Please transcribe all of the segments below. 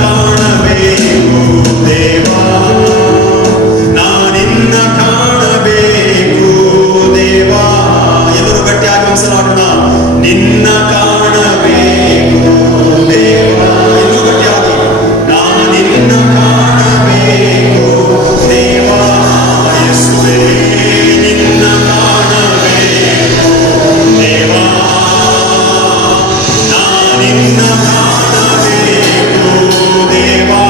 ಕಾಣಬೇಕು ದೇವಾ, ನಾನಿನ್ನ ಕಾಣಬೇಕು ದೇವಾ. ಎಲ್ಲರೂ ಗಟ್ಟಿಯಾಗಿ ಒಂದ್ಸಲ ನಿನ್ನ ಕಾಣಬೇಕು ದೇವಾ. ಇನ್ನೂ ಗಟ್ಟಿಯಾಗಿ ನಾನಿನ್ನ ಕಾಣಬೇಕು ದೇವಾ. ಯೇಸುವೇ ನಿನ್ನ ಕಾಣಬೇಕು ದೇವಾ, ನಾನಿನ್ನ ಕಾಣಬೇಕು ದೇವಾ.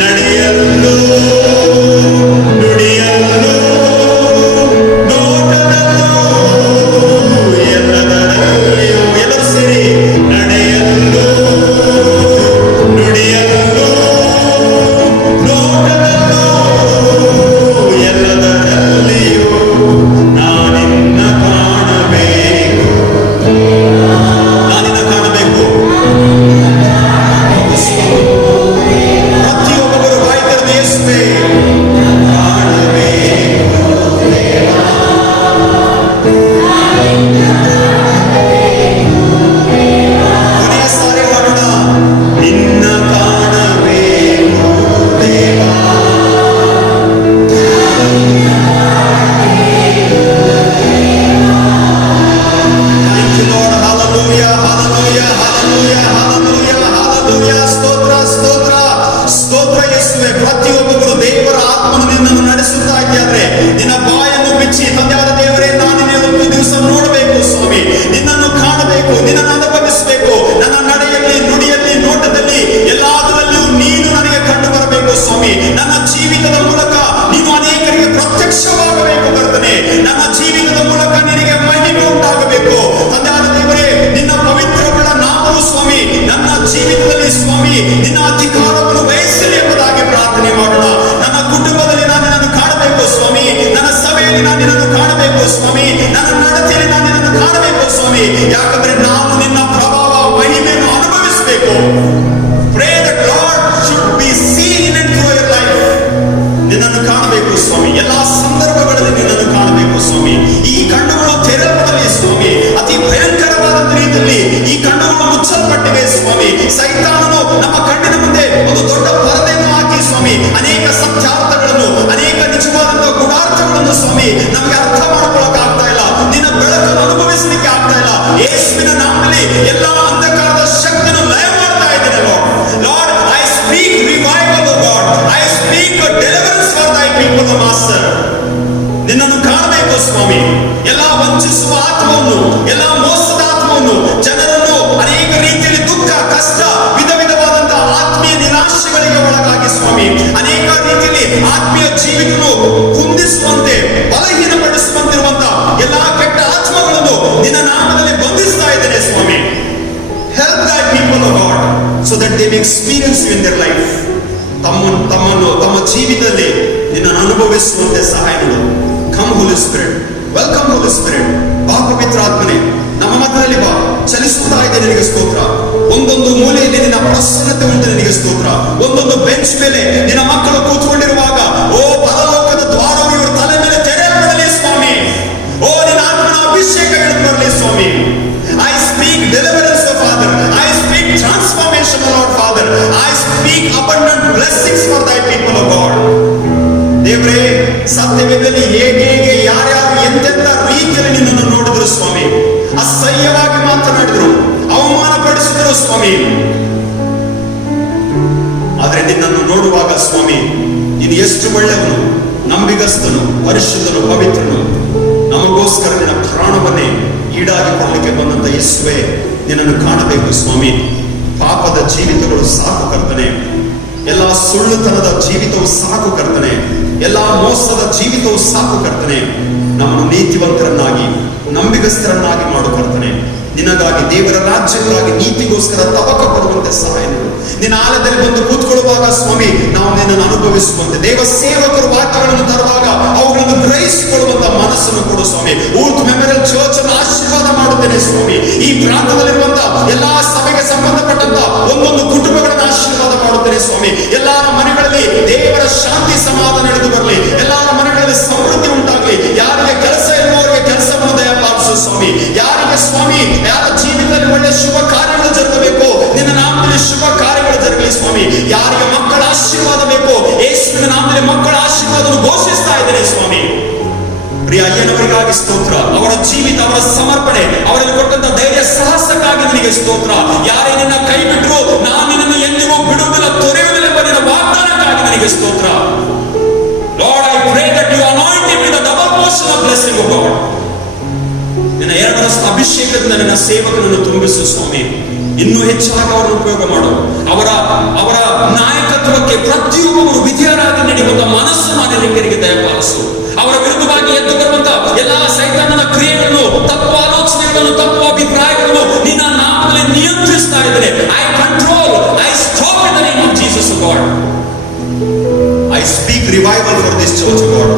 ನಡೆಯಲು ನುಡಿಯಲು ನೋಟದಲ್ಲೂ ಎಲ್ಲದರಲ್ಲಿಯೂ ಎಲ್ಲರೂ ಸೇರಿ ನಡೆಯಲು ನುಡಿಯಲು ನೋಟದಲ್ಲೂ ಎಲ್ಲದರಲ್ಲಿಯೂ ನಾನಿನ್ನ ಕಾಣಬೇಕು, ನಾನಿನ್ನ ಕಾಣಬೇಕು. ಪ್ರತಿಯೊಬ್ಬರು ಬಾಯಿ ತೆರೆದು ಯೇಸುವೇ ಕಾಣಬೇಕು ದೇವಾ. ಕೊನೆಯ ಸಾರಿ ಮಾಡೋಣ, ನಿನ್ನ ಕಾಣಬೇಕು ದೇವಾ. Thank you Lord. Hallelujah, hallelujah, hallelujah, hallelujah, hallelujah. ಸ್ತೋತ್ರ, ಸ್ತೋತ್ರ, ಸ್ತೋತ್ರ ಯೇಸುವೇ. ಪ್ರತಿಯೊಬ್ಬರು ದೇವರ ಆತ್ಮನು ನಿನ್ನನ್ನು ನಡೆಸುತ್ತಾ ಇದೆಯಾದ್ರೆ ನಿನ್ನ ಬಾಯನ್ನು ಬಿಚ್ಚಿ, ತಂದೆಯಾದ ದೇವರೇ, ನಾನು ನಿನ್ನನ್ನು ದಿವಸ ನೋಡಬೇಕು ಸ್ವಾಮಿ, ನಿನ್ನನ್ನು ಕಾಣಬೇಕು, ನಿನ್ನನ್ನು ಅನುಭವಿಸಬೇಕು. ನನ್ನ ನಡೆಯಲ್ಲಿ, ನುಡಿಯಲ್ಲಿ, ನೋಟದಲ್ಲಿ ಎಲ್ಲದರಲ್ಲಿಯೂ ನೀನು ನನಗೆ ಕಂಡು ಬರಬೇಕು ಸ್ವಾಮಿ. ನನ್ನ ಜೀವಿತದ ಮೂಲಕ ನೀನು ಅನೇಕರಿಗೆ ಪ್ರತ್ಯಕ್ಷವಾಗಬೇಕು ಕರ್ತನೆ. ನನ್ನ ಜೀವಿತದ ಮೂಲಕ ನಿನಗೆ ಮಹಿಮೆ ಉಂಟಾಗಬೇಕು ತಂದೆಯಾದ ದೇವರೇ. ನಿನ್ನ ಪವಿತ್ರಗಳ ನಾಮವು ಸ್ವಾಮಿ ನನ್ನ ಜೀವಿತದಲ್ಲಿ ಸ್ವಾಮಿ ನಿನ್ನ ಅಧಿಕಾರವನ್ನು ವಹಿಸಲಿ ಎಂಬುದಾಗಿ ಪ್ರಾರ್ಥನೆ ಮಾಡೋಣ. ನನ್ನ ಕುಟುಂಬದಲ್ಲಿ ನಾನು ನಿನ್ನನ್ನು ಕಾಣಬೇಕು ಸ್ವಾಮಿ, ನನ್ನ ಸಭೆಯಲ್ಲಿ ನಾನು ನಿನ್ನನ್ನು ಕಾಣಬೇಕು ಸ್ವಾಮಿ, ನನ್ನ ನಡತೆಯಲ್ಲಿ ನಾನು ನಿನ್ನನ್ನು ಕಾಣಬೇಕು ಸ್ವಾಮಿ. ಯಾಕಂದ್ರೆ ನಾನು ನಿನ್ನ ಪ್ರಭಾವ ಮಹಿಮೆಯನ್ನು ಅನುಭವಿಸಬೇಕು. Pray that Lord should be seen in and through your life. ನಿನ್ನನ್ನು ಕಾಣಬೇಕು ಸ್ವಾಮಿ, ಎಲ್ಲಾ ಸಂದರ್ಭಗಳಲ್ಲಿ ನಿನ್ನನ್ನು ಕಾಣಬೇಕು ಸ್ವಾಮಿ. ಈ ಕಣ್ಣುಗಳು ತೆರೆಯಲ್ಪಡಲಿ ಸ್ವಾಮಿ. ಅತಿ ಭಯಂಕರವಾದ ರೀತಿಯಲ್ಲಿ ಈ ಕಣ್ಣುಗಳು ಮುಚ್ಚಲ್ಪಟ್ಟಿವೆ ಸ್ವಾಮಿ. ಸೈತಾನನು ನಮ್ಮ ಕಣ್ಣಿನ ಮುಂದೆ ಒಂದು ದೊಡ್ಡ ಪರದೆಯನ್ನು ಹಾಕಿ ಸ್ವಾಮಿ ಅನೇಕ ಸತ್ಯಾರ್ಥಗಳನ್ನು, ಅನೇಕ ನಿಜವಾದಂತಹ ಗುಣಾರ್ಥಗಳನ್ನು ಸ್ವಾಮಿ ನಮಗೆ ಅರ್ಥ ಮಾಡ್ಕೊಳ್ಳೋಕೆ ಆಗ್ತಾ ಇಲ್ಲ. ನಿನ್ನ ಬೆಳಕನ್ನು ಅನುಭವಿಸಲಿಕ್ಕೆ ಆಗ್ತಾ ಇಲ್ಲ. ಯೇಸುವಿನ ನಾಮದಲ್ಲಿ ಎಲ್ಲಾ ಅಂಧಕಾರದ ಶಕ್ತಿಯನ್ನು ಲಯ ಮಾಡ್ತಾ ಇದ್ದೇನೆ Lord. I speak revival O God, I speak deliverance for thy people O master. ನಿನ್ನನ್ನು ಕಾಣಬೇಕು ಸ್ವಾಮಿ. ಎಲ್ಲಾ ವಂಚಿಸುವ ಆತ್ಮವನ್ನು, ಎಲ್ಲಾ ಮೋಸದ ಆತ್ಮವನ್ನು, ಜನರನ್ನು ಅನೇಕ ರೀತಿಯಲ್ಲಿ ದುಃಖ, ಕಷ್ಟ, ವಿಧ ವಿಧವಾದಂತಹ ಆತ್ಮೀಯ ನಿರಾಶೆಗಳಿಗೆ ಒಳಗಾಗಿ ಸ್ವಾಮಿ ಅನೇಕ ರೀತಿಯಲ್ಲಿ ಆತ್ಮೀಯ ಜೀವಿತವನ್ನು ಕುಂದಿಸುವಂತೆ, ಬಲಹೀನಪಡಿಸುವಂತಿರುವಂತಹ ಎಲ್ಲಾ ಕೆಟ್ಟ ಆತ್ಮಗಳನ್ನು ನಿನ್ನ ನಾಮದಲ್ಲಿ ಬಂಧಿಸ್ತಾ ಇದ್ದೇನೆ ಸ್ವಾಮಿ. Help thy people O God so that they may experience you in their life. ತಮ್ಮ ಜೀವಿತದಲ್ಲಿ ನಿನ್ನನ್ನು ಅನುಭವಿಸುವಂತೆ ಸಹಾಯ ನೀಡು. Come Holy Spirit, welcome Holy Spirit. ಬಾ ಪವಿತ್ರ ಆತ್ಮನೇ, ನಮ್ಮ ಮಧ್ಯದಲ್ಲಿ ಬಾ. ಚಲಿಸುತ್ತಾ ಇದೆ ನಿನಗೆ ಸ್ತೋತ್ರ. ಒಂದೊಂದು ಮೂಲೆಯಲ್ಲಿ ನಿನ್ನ ಪ್ರಸನ್ನತೆ ಉಂಟು ನಿನಗೆ ಸ್ತೋತ್ರ. ಒಂದೊಂದು ಬೆಂಚ್ ಮೇಲೆ ನಿನ್ನ ಮಕ್ಕಳು ಕೂತ್ಕೊಂಡಿರುವಾಗ ಓ ಪರಲೋಕದ ದ್ವಾರವು ಇವರ ತಲೆ ಮೇಲೆ ತೆರೆಯಲ್ಪಡಲಿ ಸ್ವಾಮಿ. ಓ ನಿನ್ನ ಆತ್ಮನ ಅಭಿಷೇಕ ಇಳಿದು ಬರಲಿ ಸ್ವಾಮಿ. I speak deliverance O Father, I speak transformation O Lord Father, I speak abundant blessings for thy people O God. ದೇವರೇ, ಸತ್ಯವೇದದಲ್ಲಿ ಹೇಗೆ ಯಾರ್ಯಾರು ಎಂತೆಂತ ರೀತಿಯಲ್ಲಿ ನಿನ್ನನ್ನು ನೋಡಿದ್ರು ಸ್ವಾಮಿ, ಅಸಹ್ಯವಾಗಿ ಮಾತನಾಡಿದ್ರು, ಅವಮಾನಪಡಿಸಿದ್ರು ಸ್ವಾಮಿ. ಆದ್ರೆ ನಿನ್ನನ್ನು ನೋಡುವಾಗ ಸ್ವಾಮಿ ನೀನು ಎಷ್ಟು ಒಳ್ಳೆಯವನು, ನಂಬಿಗಸ್ತನು, ಪರಿಶುದ್ಧನು, ಪವಿತ್ರನು. ನಮಗೋಸ್ಕರ ನಿನ್ನ ಪ್ರಾಣವನ್ನೇ ಈಡಾಗಿ ಕೊಡಲಿಕ್ಕೆ ಬಂದಂತ ಯೇಸುವೇ, ನಿನ್ನನ್ನು ಕಾಣಬೇಕು ಸ್ವಾಮಿ. ಪಾಪದ ಜೀವಿತಗಳು ಸಾಕು ಕರ್ತನೆ, ಎಲ್ಲ ಸುಳ್ಳುತನದ ಜೀವಿತವು ಸಾಕು ಕರ್ತನೆ, ಎಲ್ಲ ಮೋಸದ ಜೀವಿತವು ಸಾಕು ಕರ್ತನೆ. ನಮ್ಮನ್ನು ನೀತಿವಂತರನ್ನಾಗಿ, ನಂಬಿಗಸ್ತರನ್ನಾಗಿ ಮಾಡು ಕರ್ತನೆ. ನಿನಗಾಗಿ, ದೇವರ ರಾಜ್ಯಕ್ಕಾಗಿ, ನೀತಿಗೋಸ್ಕರ ತವಕ ಪಡುವಂತೆ ಸಹಾಯ ನೀಡು. ನಿನ್ನ ಆಲಯದಲ್ಲಿ ಬಂದು ಕೂತ್ಕೊಳ್ಳುವಾಗ ಸ್ವಾಮಿ ನಾವು ನಿನ್ನನ್ನು ಅನುಭವಿಸುವಂತೆ, ದೇವ ಸೇವಕರು ವಾಕ್ಯಗಳನ್ನು ತರುವಾಗ ಅವುಗಳನ್ನು ಗ್ರಹಿಸಿಕೊಳ್ಳುವಂತ ಮನಸ್ಸನ್ನು ಕೊಡು ಸ್ವಾಮಿ. ಊರ್ತ್ ಮೆಮೋರಿಯಲ್ ಚರ್ಚ್ ಅನ್ನು ಆಶೀರ್ವಾದ ಮಾಡುತ್ತೇನೆ ಸ್ವಾಮಿ. ಈ ಪ್ರಾಂತದಲ್ಲಿರುವಂತ ಎಲ್ಲಾ ಸಭೆಗೆ ಸಂಬಂಧಪಟ್ಟಂತ ಒಂದೊಂದು ಕುಟುಂಬಗಳನ್ನು ಆಶೀರ್ವಾದ ಮಾಡುತ್ತೇನೆ ಸ್ವಾಮಿ. ಎಲ್ಲರ ಮನೆಗಳಲ್ಲಿ ದೇವರ ಶಾಂತಿ ಸಮಾಧಾನ ನಡೆದು ಬರಲಿ. ಎಲ್ಲರ ಮನೆಗಳಲ್ಲಿ ಸಮೃದ್ಧಿ ಉಂಟಾಗಲಿ. ಯಾರಿಗೆ ಕೆಲಸ ಇರುವವರಿಗೆ ಕೆಲಸವನ್ನು ದಯಪಾಲಿಸು ಸ್ವಾಮಿ. ಯಾರಿಗೆ ಸ್ವಾಮಿ ಯಾರ ಜೀವಿತದಲ್ಲಿ ಒಳ್ಳೆ ಶುಭ ಕಾರ್ಯಗಳು ಜರುಗಬೇಕು. ನಿನ್ನ ನಾಮದಲ್ಲಿ ಶುಭ ಕಾರ್ಯಗಳು ಜರಗಲಿ ಸ್ವಾಮಿ. ಯಾರಿಗೆ ಮಕ್ಕಳ ಆಶೀರ್ವಾದ ಬೇಕು, ಯೇಸುವಿನ ನಾಮದಲ್ಲಿ ಮಕ್ಕಳ ಆಶೀರ್ವಾದವನ್ನು ಘೋಷಿಸ್ತಾ ಇದ್ದೇನೆ ಸ್ವಾಮಿ. ಪ್ರಿಯ ಅಯ್ಯನವರಿಗಾಗಿ ಸ್ತೋತ್ರ. ಅವರ ಜೀವಿತ, ಅವರ ಸಮರ್ಪಣೆ, ಅವರಲ್ಲಿ ಕೊಟ್ಟಂತ ಧೈರ್ಯ ಸಾಹಸಕ್ಕಾಗಿ ನಿನಗೆ ಸ್ತೋತ್ರ. ಯಾರೇ ನಿನ್ನ ಕೈ ಬಿಟ್ಟರು ನಾನು ನಿನ್ನನ್ನು ಎಂದಿಗೂ ಬಿಡುವುದಿಲ್ಲ, ತೊರೆಯುವುದಿಲ್ಲ ಎಂಬ ನಿನ್ನ ವಾಗ್ದಾನಕ್ಕಾಗಿ ನಿನಗೆ ಸ್ತೋತ್ರ. Lord, I pray that you anoint him with a double portion of blessing, O God. ನಿನ್ನ 2 ವರ್ಷದ ಅಭಿಷೇಕದಿಂದ ನಿನ್ನ ಸೇವಕನನ್ನು ತುಂಬಿಸು ಸ್ವಾಮಿ. ಇನ್ನೂ ಹೆಚ್ಚಾಗಿ ಅವರನ್ನು ಉಪಯೋಗ ಮಾಡು. ಅವರ ನಾಯಕತ್ವಕ್ಕೆ ಪ್ರತಿಯೊಬ್ಬರು ವಿಧೇಯರಾಗಿ ನಡೆಯುವಂತ ಮನಸ್ಸು ಮಾನವರಿಗೆ ದಯಪಾಲಿಸು. ಅವರ ವಿರುದ್ಧವಾಗಿ ಎದ್ದು ಬರುವಂತ ಎಲ್ಲಾ ಸೈತಾನನ ಕ್ರಿಯೆಗಳನ್ನು, ತಪ್ಪು ಆಲೋಚನೆಗಳನ್ನು, ತಪ್ಪು ಅಭಿಪ್ರಾಯಗಳನ್ನು ನಿನ್ನ ನಾಮದಲ್ಲಿ ನಿಯಂತ್ರಿಸ್ತಾ ಇದ್ದೇನೆ. I stop in the name of Jesus, God. I speak revival for this church, God.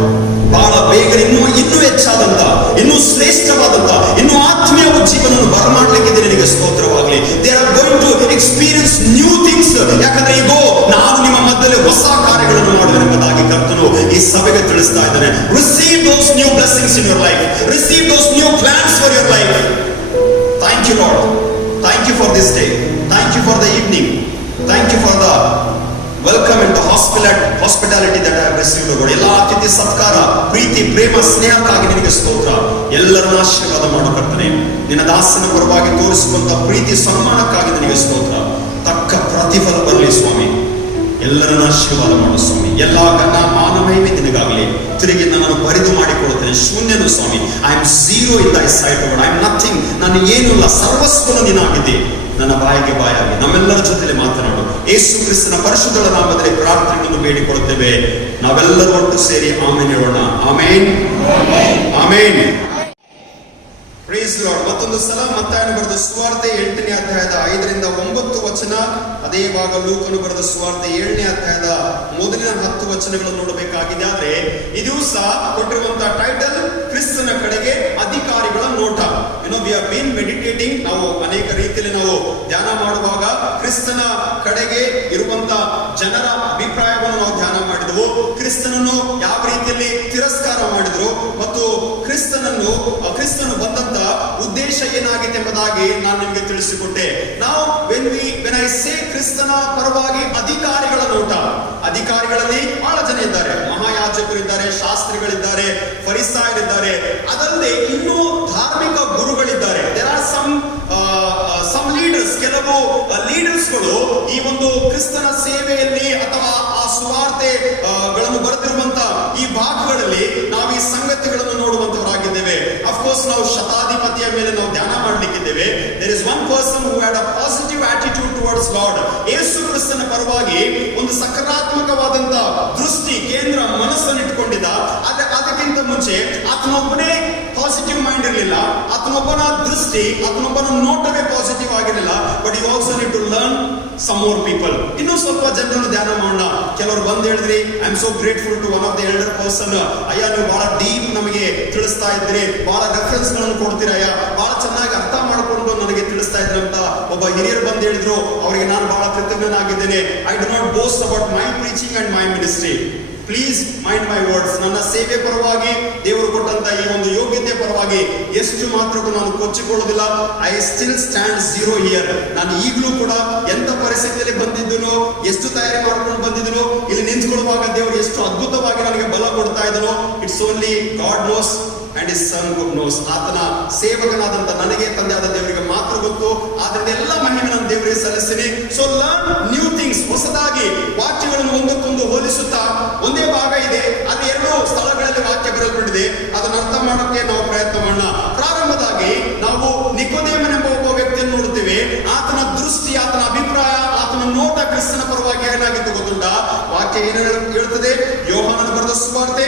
ಬಹಳ ಬೇಗ ಇನ್ನೂ ಹೆಚ್ಚಾದಂತ, ಇನ್ನೂ ಶ್ರೇಷ್ಠವಾದಂತ, ಇನ್ನೂ ಆತ್ಮೀಯ ಜೀವನವನ್ನು ಬರಮಾಡಲಿಕ್ಕೆ ನಿನಗೆ ಸ್ತೋತ್ರವಾಗಲಿ. They are going to experience new things. ಯಾಕಂದ್ರೆ ಈಗ ನಾನು ನಿಮ್ಮ ಮಧ್ಯದಲ್ಲಿ ಹೊಸ ಕಾರ್ಯಗಳನ್ನು ಮಾಡುವೆನೆಂಬುದಾಗಿ ಕರ್ತನು ಈ ಸಭೆಗೆ ತಿಳಿಸ್ತಾ ಇದ್ದಾನೆ. Receive those new blessings in your life. Receive those new plans for your life. Thank you, Lord. Thank you for this day. Thank you for the evening. Thank you for the welcome and the hospitality that I have received, Lord. ಎಲ್ಲ ಅತಿಥಿ ಸತ್ಕಾರ, ಪ್ರೀತಿ, ಪ್ರೇಮ, ಸ್ನೇಹಕ್ಕಾಗಿ ನಿನಗೆ ಸ್ತೋತ್ರ. ಎಲ್ಲರನ್ನ ಆಶೀರ್ವಾದ ಮಾಡು ಕರ್ತನೆ. ನಿನ್ನ ದಾಸನ ಪರವಾಗಿ ತೋರಿಸುವಂತ ಪ್ರೀತಿ, ಸನ್ಮಾನಕ್ಕಾಗಿ ನಿನಗೆ ಸ್ತೋತ್ರ. ತಕ್ಕ ಪ್ರತಿಫಲ ಬರಲಿ ಸ್ವಾಮಿ. ಎಲ್ಲರನ್ನ ಆಶೀರ್ವಾದ ಮಾಡು ಸ್ವಾಮಿ. ಎಲ್ಲ ಘನ ಮಾನವೈವೇ ನಿನಗಾಗಲಿ. ತಿರುಗಿ ನನ್ನನ್ನು ಬರಿದು ಮಾಡಿಕೊಳ್ಳುತ್ತೇನೆ. ಶೂನ್ಯನು ಸ್ವಾಮಿ. ಐ ಆಮ್ ಝೀರೋ ಇನ್ ದೈ ಸೈಟ್, ಐ ಆಮ್ ನಥಿಂಗ್. ನಾನು ಏನೂ ಇಲ್ಲ, ಸರ್ವಸ್ವನು ನೀನಾಗಿದೆ. ನನ್ನ ಬಾಯಿಗೆ ಬಾಯಾಗಿ ನಮ್ಮೆಲ್ಲರ ಜೊತೆಲೆ ಮಾತನಾಡು. ಯೇಸು ಕ್ರಿಸ್ತನ ಪರಿಶುದ್ಧ ನಾಮದಲ್ಲಿ ಪ್ರಾರ್ಥನೆಯನ್ನು ಬೇಡಿಕೊಳ್ಳುತ್ತೇವೆ. ನಾವೆಲ್ಲರೂ ಒಟ್ಟು ಸೇರಿ ಆಮೆನ್ ಹೇಳೋಣ. Amen, amen. Praise Lord. ಮತ್ತೊಂದು ಸಲ ಮತ್ತಾಯನು ಬರೆದ ಸುವಾರ್ತೆ 8ನೇ ಅಧ್ಯಾಯದ 5ರಿಂದ 9 ವಚನ, ಅದೇ ಭಾಗ ಲೂಕನು ಬರೆದ ಸುವಾರ್ತೆ 7ನೇ ಅಧ್ಯಾಯದ ಮೊದಲಿನ 10 ವಚನಗಳನ್ನು ನೋಡಬೇಕಾಗಿದೆ. ಆದ್ರೆ ಈ ದಿವಸ ಕೊಟ್ಟಿರುವಂತಹ ಟೈಟಲ್ ಕ್ರಿಸ್ತನ ಕಡೆಗೆ ಅಧಿಕಾರಿಗಳ ನೋಟ. We have been meditating. ನಾವು ಅನೇಕ ರೀತಿಯಲ್ಲಿ ನಾವು ಧ್ಯಾನ ಮಾಡುವಾಗ ಕ್ರಿಸ್ತನ ಕಡೆಗೆ ಇರುವಂತ ಜನರ ಅಭಿಪ್ರಾಯವನ್ನು ನಾವು ಧ್ಯಾನ ಮಾಡಿದೆವು. ಕ್ರಿಸ್ತನನ್ನು ಯಾವ ರೀತಿಯಲ್ಲಿ ತಿರಸ್ಕಾರ ಮಾಡಿದ್ರು ಮತ್ತು ಕ್ರಿಸ್ತನು ಬಂದಂತ ಉದ್ದೇಶ ಏನಾಗಿದೆ ಎಂಬುದಾಗಿ ನಾನು ನಿಮಗೆ ತಿಳಿಸಿಕೊಟ್ಟೆ. ನಾವು when I say ಕ್ರಿಸ್ತನ ಪರವಾಗಿ ಅಧಿಕಾರಿಗಳ ನೋಟ, ಅಧಿಕಾರಿಗಳಲ್ಲಿ ಬಹಳ ಜನ ಇದ್ದಾರೆ. ಮಹಾಯಾಜಕರಿದ್ದಾರೆ, ಶಾಸ್ತ್ರಿಗಳಿದ್ದಾರೆ, ಫರಿಸಾಯರಿದ್ದಾರೆ, ಅದಲ್ಲದೆ ಇನ್ನೂ ಧಾರ್ಮಿಕ ಗುರುಗಳಿದ್ದಾರೆ. There are some leaders, ಕೆಲವು ಲೀಡರ್ಸ್ಗಳು ಈ ಒಂದು ಕ್ರಿಸ್ತನ ಸೇವೆಯಲ್ಲಿ ಅಥವಾ ಆ ಸುವಾರ್ತೆಗಳನ್ನು ಬರೆದಿರುವಂತ ಈ ಭಾಗಗಳಲ್ಲಿ ನಾವು ಈ ಸಂಗತಿಗಳನ್ನು ನೋಡುವಂತವರಾಗಿದ್ದೇವೆ. ಅಫ್ಕೋರ್ಸ್ ನಾವು ಶತಾಧಿಪತಿಯ ಮೇಲೆ ನಾವು ಧ್ಯಾನ ಮಾಡಲಿಕ್ಕಿದ್ದೇವೆ. There is one person who had a positive attitude towards God. ಯೇಸು ಕ್ರಿಸ್ತನ ಪರವಾಗಿ ಒಂದು ಸಕಾರಾತ್ಮಕವಾದಂತ ದೃಷ್ಟಿ, ಕೇಂದ್ರ ಮನಸ್ಸನ್ನು ಇಟ್ಕೊಂಡಿದ್ದ. ಅದಕ್ಕಿಂತ ಮುಂಚೆ ಆತನೊಬ್ಬನೇ ಪಾಸಿಟಿವ್ ಮೈಂಡ್ ಇರಲಿಲ್ಲ. ಆತನೊಬ್ಬನ ದೃಷ್ಟಿ, ಆತನೊಬ್ಬನ ನೋಟವೇ ಪಾಸಿಟಿವ್ ಆಗಿರಲಿಲ್ಲ. But you also need to learn some more people. ಇನ್ನೂ ಸ್ವಲ್ಪ ಜನರನ್ನು ಧ್ಯಾನ ಮಾಡೋಣ. ಕೆಲವರು ಬಂದು ಹೇಳಿದ್ರಿ, I am so grateful to one of the elder person. ಅಯ್ಯ, ನೀವು ಬಹಳ ಡೀಪ್ ನಮಗೆ ತಿಳಿಸ್ತಾ ಇದ್ರಿ, ಬಹಳ ರೆಫರೆನ್ಸ್ ಗಳನ್ನು ಕೊಡ್ತೀರ, ಅಯ್ಯ ಬಹಳ ಚೆನ್ನಾಗಿ ಅರ್ಥ ಮಾಡಿಕೊಂಡು ನನಗೆ ತಿಳಿಸ್ತಾ ಇದ್ರಿ ಅಂತ ಒಬ್ಬ ಹಿರಿಯರು ಬಂದು ಹೇಳಿದ್ರು. ಅವರಿಗೆ ನಾನು ಬಹಳ ಕೃತಜ್ಞನಾಗಿದ್ದೇನೆ. I do not boast about my preaching and my ministry. Please mind my words. ನನ್ನ ಸೇವೆ ಪರವಾಗಿ, ದೇವರು ಕೊಟ್ಟಂತ ಈ ಒಂದು ಯೋಗ್ಯತೆ ಪರವಾಗಿ ಎಷ್ಟು ಮಾತ್ರಕ್ಕೂ ನಾನು ಕೊಚ್ಚಿಕೊಳ್ಳುವುದಿಲ್ಲ. I still stand zero here. ನಾನು ಈಗಲೂ ಕೂಡ ಎಂತ ಪರಿಸ್ಥಿತಿಯಲ್ಲಿ ಬಂದಿದ್ದನೋ, ಎಷ್ಟು ತಯಾರಿ ಮಾಡ್ಕೊಂಡು ಬಂದಿದ್ದನೋ, ಇಲ್ಲಿ ನಿಂತ್ಕೊಳ್ಳುವಾಗ ದೇವರು ಎಷ್ಟು ಅದ್ಭುತವಾಗಿ ನನಗೆ ಬಲ ಕೊಡ್ತಾ ಇದ್ದನೋ, it's only God knows and his son knows. ಆತನ ಸೇವಕನಾದಂತ ನನಗೆ, ತಂದೆಯಾದ ದೇವರಿಗೆ ಮಾತ್ರ ಗೊತ್ತು. ಆದ್ರಿಂದ ಎಲ್ಲ ಮಹಿಮೆ ನನ್ನ ದೇವರಿಗೆ ಸಲ್ಲಿಸ್ತೀನಿ. So learn new things. ಹೊಸದಾಗಿ ವಾಕ್ಯಗಳನ್ನು ಒಂದಕ್ಕೊಂದು ಹೋಲಿಸುತ್ತಾ, ಒಂದೇ ಭಾಗ ಇದೆ, ಅದು 2 ಸ್ಥಳಗಳಲ್ಲಿ ವಾಕ್ಯ ಬರೆಯಲ್ಪಟ್ಟಿದೆ. ಅದನ್ನು ಅರ್ಥ ಮಾಡೋಕೆ ನಾವು ಪ್ರಯತ್ನ ಮಾಡೋಣ. ಪ್ರಾರಂಭದಾಗಿ ನಾವು ನಿಕೋದೇಮನೆಂಬ ಒಬ್ಬ ವ್ಯಕ್ತಿಯನ್ನು ನೋಡುತ್ತೇವೆ. ಆತನ ದೃಷ್ಟಿ, ಆತನ ಅಭಿಪ್ರಾಯ, ಆತನ ನೋಟ ಕ್ರಿಸ್ತನ ಪರವಾಗಿ ಏನಾಗಿತ್ತು ಗೊತ್ತುಂಟ? ವಾಕ್ಯ ಏನು ಹೇಳ್ತದೆ? ಯೋಹಾನನ ಬರೆದ ಸುವಾರ್ತೆ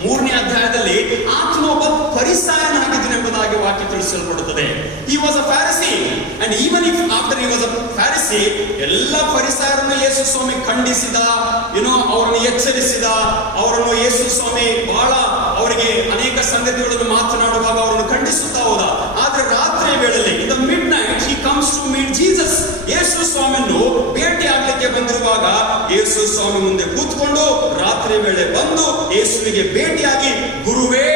3ನೇ ಅಧ್ಯಾಯದಲ್ಲಿ ಆತನೊಬ್ಬ ಫರಿಸಾಯನಾಗಿದ್ದನೆಂಬುದಾಗಿ ವಾಕ್ಯ ತಿಳಿಸಲ್ಪಡುತ್ತದೆ. He was a Pharisee, and even if after he was a Pharisee, ಎಲ್ಲ ಫರಿಸಾಯರನ್ನು ಯೇಸು ಸ್ವಾಮಿ ಖಂಡಿಸಿದ, ಅವರನ್ನು ಎಚ್ಚರಿಸಿದ. ಅವರನ್ನು ಯೇಸು ಸ್ವಾಮಿ ಬಹಳ ಅವರಿಗೆ ಅನೇಕ ಸಂಗತಿಗಳನ್ನು ಮಾತನಾಡುವಾಗ ಅವರನ್ನು ಖಂಡಿಸುತ್ತಾ ಹೋದ. ಆದ್ರೆ ರಾತ್ರಿ ವೇಳೆಯಲ್ಲಿ, in the midnight, he comes to meet Jesus. ಯೇಸು ಸ್ವಾಮಿಯನ್ನು ಭೇಟಿ ಆಗ್ಲಿಕ್ಕೆ ಬಂದಿರುವಾಗ ಯೇಸು ಸ್ವಾಮಿ ಮುಂದೆ ಕೂತ್ಕೊಂಡು ರಾತ್ರಿ ವೇಳೆ ಬಂದು ಯೇಸುವಿಗೆ ಭೇಟಿಯಾಗಿ, ಗುರುವೇ,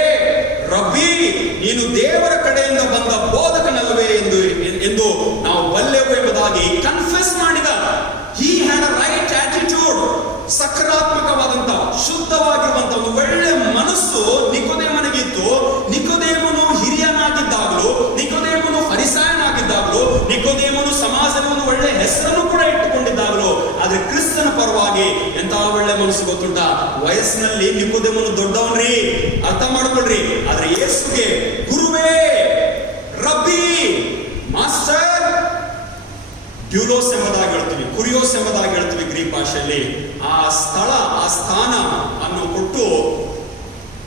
ರಬ್ಬಿ, ನೀನು ದೇವರ ಕಡೆಯಿಂದ ಬಂದ ಬೋಧಕನಲ್ಲವೇ ಎಂದು ನಿಕೋದೇಮಸ್ ಗೊತ್ತುಂಟಾ, ವಯಸ್ಸಿನಲ್ಲಿ ನಿಕೋದೇಮನು ದೊಡ್ಡವನ್ರಿ, ಅರ್ಥ ಮಾಡ್ಕೊಳ್ರಿ. ಆದ್ರೆ ಯೇಸುಗೆ ಗುರುವೇ, ರಬ್ಬಿ, ಮಾಸ್ಟರ್, ಡ್ಯೂಲೋಸ್ ಎಂಬುದಾಗಿ ಹೇಳ್ತೀವಿ, ಕುರಿಯೋಸ್ ಎಂಬುದಾಗಿ ಹೇಳ್ತೀವಿ ಗ್ರೀಕ್ ಭಾಷೆಯಲ್ಲಿ. ಆ ಸ್ಥಳ, ಆ ಸ್ಥಾನ ಅನ್ನು ಕೊಟ್ಟು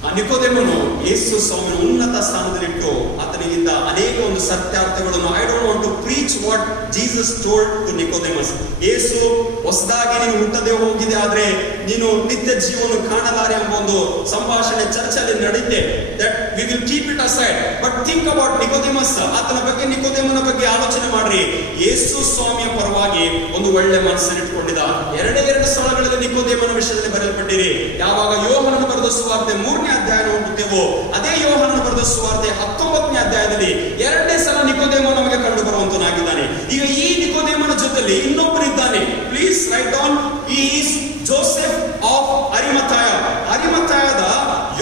ಆ ನಿಕೋದೇಮನು ಯೇಸು ಸ್ವಾಮಿಯ ಉನ್ನತ ಸ್ಥಾನದಲ್ಲಿಟ್ಟು ಆತನಿಗಿಂದ ಅನೇಕ ಒಂದು ಸತ್ಯಾರ್ಥಗಳನ್ನು, I don't want to preach what Jesus told to Nicodemus. ಯೇಸು ಹೊಸದಾಗಿ ನೀನು ಹುಟ್ಟದೆ ಹೋಗಿದೆ, ಆದ್ರೆ ನೀನು ನಿತ್ಯ ಜೀವನ ಕಾಣಲಾರೆ ಎಂಬ ಒಂದು ಸಂಭಾಷಣೆ ಚರ್ಚೆಯಲ್ಲಿ ನಡೆಯುತ್ತೆ. That we will keep it aside, but think about Nicodemus. ಆತನ ಬಗ್ಗೆ, ನಿಕೋದೇಮನ ಬಗ್ಗೆ ಆಲೋಚನೆ ಮಾಡ್ರಿ. ಯೇಸು ಸ್ವಾಮಿಯ ಪರವಾಗಿ ಒಂದು ಒಳ್ಳೆ ಮನಸ್ಸನ್ನು ಇಟ್ಕೊಂಡಿದ್ದ. ಎರಡು ಸ್ಥಳಗಳಲ್ಲಿ ನಿಕೋದೇಮನ ವಿಷಯದಲ್ಲಿ ಬರೆಯಲ್ಪಟ್ಟಿರಿ. ಯಾವಾಗ ಯೋಹಾನನ ಬರೆದ ಸುವಾರ್ತೆ 3ನೇ ಅಧ್ಯಾಯ ಹೋಗುತ್ತೇವೋ, ಅದೇ ಯೋಹಾನನ ಬರೆದ ಸುವಾರ್ತೆ 19ನೇ ಅಧ್ಯಾಯದಲ್ಲಿ 2ನೇ ಸಲ ನಿಕೋದೇಮ ನಮಗೆ ಕಂಡು ಬರುವಂತನಾಗಿದ್ದಾನೆ. ಈಗ ಈ ನಿಕೋದೇಮನ ಜೊತೆಲಿ ಇನ್ನೊಬ್ಬರಿದ್ದಾನೆ. Please write down. Is Joseph of Arimathea. ಅರಿಮಥಾಯದ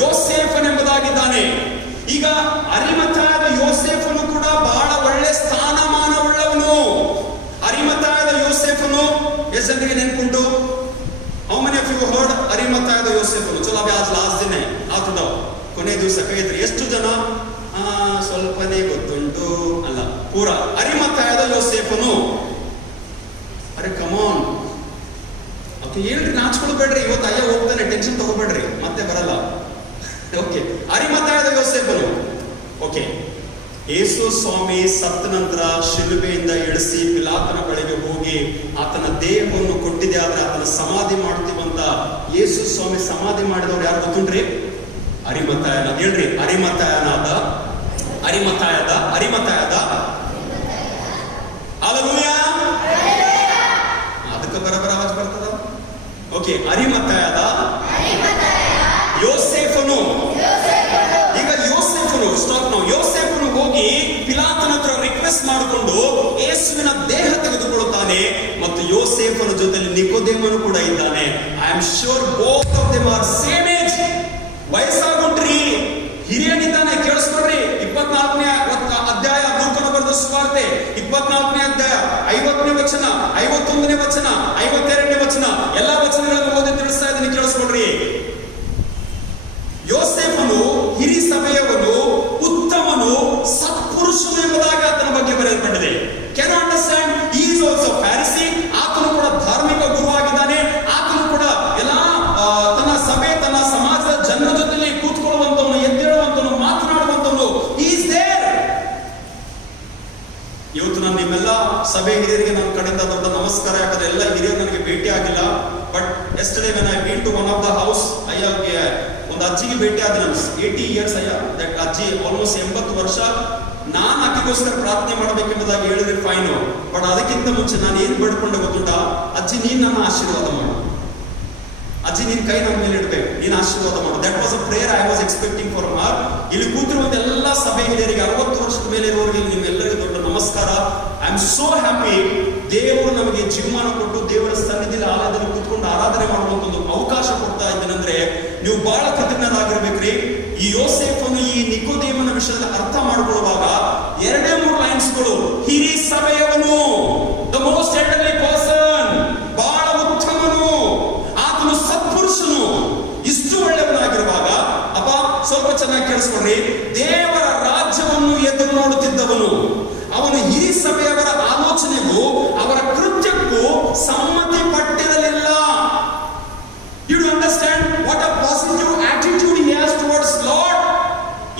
ಯೋಸೇಫನೆಂಬುದಾಗಿದ್ದಾನೆ. ಈಗ ಅರಿಮಥಾಯದ ಯೋಸೇಫನು ಕೂಡ ಬಹಳ ಒಳ್ಳೆ ಸ್ಥಾನಮಾನವುಳ್ಳವನು. ಅರಿಮಥಾಯದ ಯೋಸೇಫನು ಎಷ್ಟು ಜನರಿಗೆ ನೆನ್ಪುಂಟು? How many of you heard ಅರಿಮಥಾಯದ ಯೋಸೇಫನು? ಚಲೋ ಅಭಿ ಆಜ್ ಲಾಸ್ಟ್ ದಿನ ಆತದ ಕೊನೆ ದಿವಸ ಕೈತ್ರಿ. ಎಷ್ಟು ಜನ? ಸ್ವಲ್ಪನೇ ಗೊತ್ತುಂಟು ಅಲ್ಲ, ಪೂರ. ಅರಿಮಥಾಯದ ಯೋಸೇಫನು. ಅರೆ ಕಮಾನ್, ಓಕೆ ಹೇಳ್ರಿ, ನಾಚ್ಕೊಳ್ಬೇಡ್ರಿ. ಇವತ್ತು ಅಯ್ಯ ಹೋಗ್ತಾನೆ, ಟೆನ್ಷನ್ ತಗೋಬೇಡ್ರಿ, ಮತ್ತೆ ಬರಲ್ಲ. ಓಕೆ, ಅರಿಮಥಾಯದ ಯೋಸೇಫನು. ಓಕೆ, ಯೇಸು ಸ್ವಾಮಿ ಸತ್ತ ನಂತರ ಶಿಲುಬೆಯಿಂದ ಇಳಿಸಿ ಪಿಲಾತನ ಬಳಿಗೆ ಹೋಗಿ ಆತನ ದೇಹವನ್ನು ಕೊಟ್ಟಿದೆ, ಆದ್ರೆ ಆತನ ಸಮಾಧಿ ಮಾಡ್ತೀವಂತ ಯೇಸು ಸ್ವಾಮಿ ಸಮಾಧಿ ಮಾಡಿದವ್ರು ಯಾರು ಗೊತ್ತುಂಟ್ರಿ? ಅರಿಮಥಾಯನ. ಹೇಳ್ರಿ, ಅರಿಮಥಾಯನಾದ ಅರಿಮಥಾಯದ ಅರಿಮಥಾಯದ ಹಲ್ಲೆಲೂಯಾ. ಅದಕ್ಕೆ ಬರಬರ ಆವಾಜ್ ಬರ್ತದ. ಓಕೆ, ಅರಿಮಥಾಯದ ಯೋಸೇಫನು. ಈಗ ಯೋಸೇಫನು, ಸ್ಟಾಪ್ ನಾವು. ಯೋಸೇಫನು ಹೋಗಿ ಪಿಲಾತನ ಹತ್ರ ರಿಕ್ವೆಸ್ಟ್ ಮಾಡಿಕೊಂಡು ಯೇಸುವಿನ ದೇಹ ತೆಗೆದುಕೊಳ್ಳುತ್ತಾನೆ. ಮತ್ತು ಯೋಸೇಫನ ಜೊತೆಲಿ ನಿಕೋದೇಮನು ಕೂಡ ಇದ್ದಾನೆ. I am sure both of them are same age. ವಯಸ್ಸಾಗುಂಟ್ರಿ, ಹಿರಿಯನಿದ್ದಾನೆ. ಕೇಳಿಸ್ಕೊಡ್ರಿ, 24ನೇ ಅಧ್ಯಾಯ ಲೂಕನ ಬರೆದ ಸುವಾರ್ತೆ 24ನೇ ಅಧ್ಯಾಯ 50ನೇ ವಚನ, 51ನೇ ವಚನ, 52ನೇ ವಚನ, ಎಲ್ಲಾ ವಚನಗಳನ್ನು ಓದಿ ತಿಳಿಸ್ತಾ ಇದ್ದೀನಿ, ಕೇಳಿಸ್ಕೊಡ್ರಿ. ಯೋಸೇಫನು ಹಿರಿ ಸಭೆಯವನು, ಉತ್ತಮನು, ಸತ್ಪುರುಷನು ಎಂಬುದಾಗಿ ಆತನ ಬಗ್ಗೆ ಬರೆಯಲ್ಪಟ್ಟಿದೆ. Can understand? He is also Pharisee. ಆತನು ಕೂಡ ಧಾರ್ಮಿಕ ಗುರುವಾಗಿದ್ದಾನೆ. ಆತನು ಕೂಡ ಎಲ್ಲ ತನ್ನ ಸಭೆ, ತನ್ನ ಸಮಾಜದ ಜನರ ಜೊತೆಲಿ ಕೂತ್ಕೊಳ್ಳುವಂತವನು, ಎದ್ದೇಳುವಂತವನು, ಮಾತನಾಡುವಂತವನು. Is there. ಇವತ್ತು ನಾನು ನಿಮ್ಮೆಲ್ಲ ಸಭೆ ಹಿರಿಯರಿಗೆ ನನ್ನ ಕಡೆಯಿಂದ ದೊಡ್ಡ ನಮಸ್ಕಾರ. ಯಾಕಂದ್ರೆ ಎಲ್ಲ ಹಿರಿಯರು ನನಗೆ ಭೇಟಿ ಆಗಿಲ್ಲ. But yesterday when I been to one of the house, ಅಯ್ಯಗೆ ಒಂದು ಅಜ್ಜಿಗೆ ಭೇಟಿ ಆದ. 80 years ಅಯ್ಯ. ದಟ್ ಅಜ್ಜಿ ಆಲ್ಮೋಸ್ಟ್ 80 ವರ್ಷ. ನಾನು ಆಕೆಗೋಸ್ಕರ ಪ್ರಾರ್ಥನೆ ಮಾಡಬೇಕೆಂಬುದಾಗಿ ಹೇಳಿದ್ರೆ ಫೈನು. ಬಟ್ ಅದಕ್ಕಿಂತ ಮುಂಚೆ ನಾನು ಏನ್ ಬೇಡ್ಕೊಂಡೆ ಗೊತ್ತುಂಟಾ? ಅಜ್ಜಿ, ನೀನ್ ನನ್ನ ಆಶೀರ್ವಾದ ಮಾಡು. ಅಜ್ಜಿ, ನಿನ್ ಕೈ ನನ್ನ ಮೇಲೆ ಇಡ್ಬೇಕು, ನೀನ್ ಆಶೀರ್ವಾದ ಮಾಡು. That was a prayer I was expecting for her. ಇಲ್ಲಿ ಕೂತಿರುವಂತ ಎಲ್ಲ ಸಭೆ ಹಿರಿಯರಿಗೆ, 60 ವರ್ಷದ ಮೇಲೆ ಇರುವವರಿಗೆ ನಿಮ್ಮೆಲ್ಲರಿಗೂ ದೊಡ್ಡ ನಮಸ್ಕಾರ. I am so happy. ದೇವರು ನಮಗೆ ಜೀವಮಾನ ಕೊಟ್ಟು ದೇವರ ಸನ್ನಿಧಿಯಲ್ಲಿ ಆಲಯದಲ್ಲಿ ಕೂತ್ಕೊಂಡು ಆರಾಧನೆ ಮಾಡುವಂತ ಒಂದು ಅವಕಾಶ ಕೊಡ್ತಾ ಇದ್ದೇನೆಂದ್ರೆ ನೀವು ಬಹಳ ಕೃತಜ್ಞರಾಗಿರ್ಬೇಕ್ರಿ. ಈ ಯೋಸೇಫನು ಈ ನಿಕೋದೇಮನ ವಿಷಯದಲ್ಲಿ ಅರ್ಥ ಮಾಡಿಕೊಳ್ಳುವಾಗ 2-3 ಲೈನ್ಸ್ಗಳು. ಹಿರಿ ಸಭೆಯವನು, ದ ಮೋಸ್ಟ್ ಎಲ್ಡರ್ಲಿ ಪರ್ಸನ್, ಬಹಳ ಉತ್ತಮನು, ಆತನು ಸತ್ಪುರುಷನು. ಇಷ್ಟು ಒಳ್ಳೆಯವನಾಗಿರುವಾಗ, ಅಪ್ಪ ಸ್ವಲ್ಪ ಚೆನ್ನಾಗಿ ಕೇಳಿಸ್ಕೊಂಡ್ರಿ, ದೇವರ ರಾಜ್ಯವನ್ನು ಎದುರು ನೋಡುತ್ತಿದ್ದವನು. ಅವನು ಹಿರಿ ಸಭೆಯವರ ಆಲೋಚನೆಗೂ ಅವರ ಕೃತ್ಯಕ್ಕೂ ಸಮ್ಮತಿ ಪಟ್ಟಿರಲಿಲ್ಲ. You understand what a positive attitude he has towards Lord.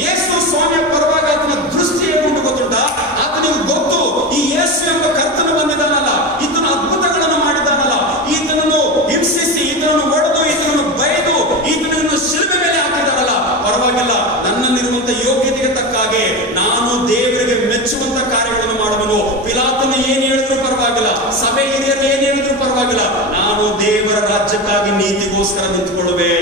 ಯೇಸು ಸ್ವಾಮಿಯ ಪರವಾಗಿ ಆತನ ದೃಷ್ಟಿ ಹೇಗುಂಟು ಗೊತ್ತುಂಟ? ಆತನಿಗೆ ಗೊತ್ತು, ಈ ಯೇಸು ಎಂಬ ಕರ್ತನು ಬಂದಿದ್ದಾನಲ್ಲ, ಈತನ ಅದ್ಭುತಗಳನ್ನು ಮಾಡಿದ್ದಾನಲ್ಲ, ಈತನನ್ನು ಹಿಂಸಿಸಿ, ಈತನನ್ನು ಒಡೆದು, ಈತನನ್ನು ಬೈದು, ಈತನನ್ನು ಶಿಲುಬೆ ಮೇಲೆ ಹಾಕಿದಾರಲ್ಲ, ಪರವಾಗಿಲ್ಲ, ನನ್ನಲ್ಲಿರುವಂತ ಯೋಗ್ಯತೆಗೆ ತಕ್ಕ ಹಾಗೆ ನಾನು ದೇವರಿಗೆ ಮೆಚ್ಚುವಂತ ಕಾರ್ಯಗಳನ್ನು ಮಾಡುವನು. ಪಿಲಾತನು ಏನ್ ಹೇಳಿದ್ರು ಪರವಾಗಿಲ್ಲ, ಸಭೆ ಹಿರಿಯರು ಏನ್ ಹೇಳಿದ್ರು ಪರವಾಗಿಲ್ಲ, ನಾನು ದೇವರ ರಾಜ್ಯಕ್ಕಾಗಿ ನೀತಿಗೋಸ್ಕರ ನಿಂತುಕೊಳ್ಳುವೆ.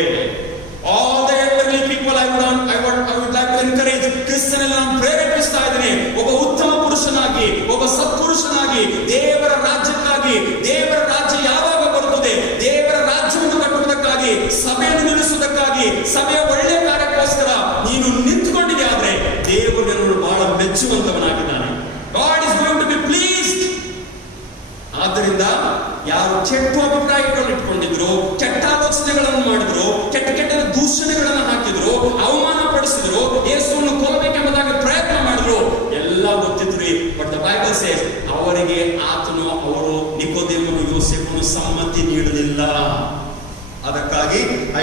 All the elderly people I would like to encourage. ಕ್ರಿಸ್ತನಲ್ಲಿ ನಾನು ಪ್ರೇರೇಪಿಸ್ತಾ ಇದ್ದೀನಿ, ಒಬ್ಬ ಉತ್ತಮ ಪುರುಷನಾಗಿ, ಒಬ್ಬ ಸತ್ಪುರುಷನಾಗಿ ದೇವರ ರಾಜ್ಯಕ್ಕಾಗಿ, ದೇವರ ರಾಜ್ಯ ಯಾವಾಗ ಬರುತ್ತದೆ, ದೇವರ ರಾಜ್ಯವನ್ನು ಕಟ್ಟುವುದಕ್ಕಾಗಿ, ಸಭೆಯನ್ನು ನಿಲ್ಲಿಸುವುದಕ್ಕಾಗಿ, ಸಭೆಯ ಒಳ್ಳೆಯ ಕಾರ್ಯಕ್ಕೋಸ್ಕರ ನೀನು ನಿಂತುಕೊಂಡಿದೆ. ಆದ್ರೆ ದೇವರು ನಿನ್ನನ್ನು ಬಹಳ ಮೆಚ್ಚುವಂತವನಾಗಿದ್ದಾನೆ. God is going to be pleased. ಆದ್ದರಿಂದ ಯಾರು ಕೆಟ್ಟ ಅಭಿಪ್ರಾಯಗಳನ್ನು ಇಟ್ಕೊಂಡಿದ್ರು, ಕೆಟ್ಟ ಆಲೋಚನೆಗಳ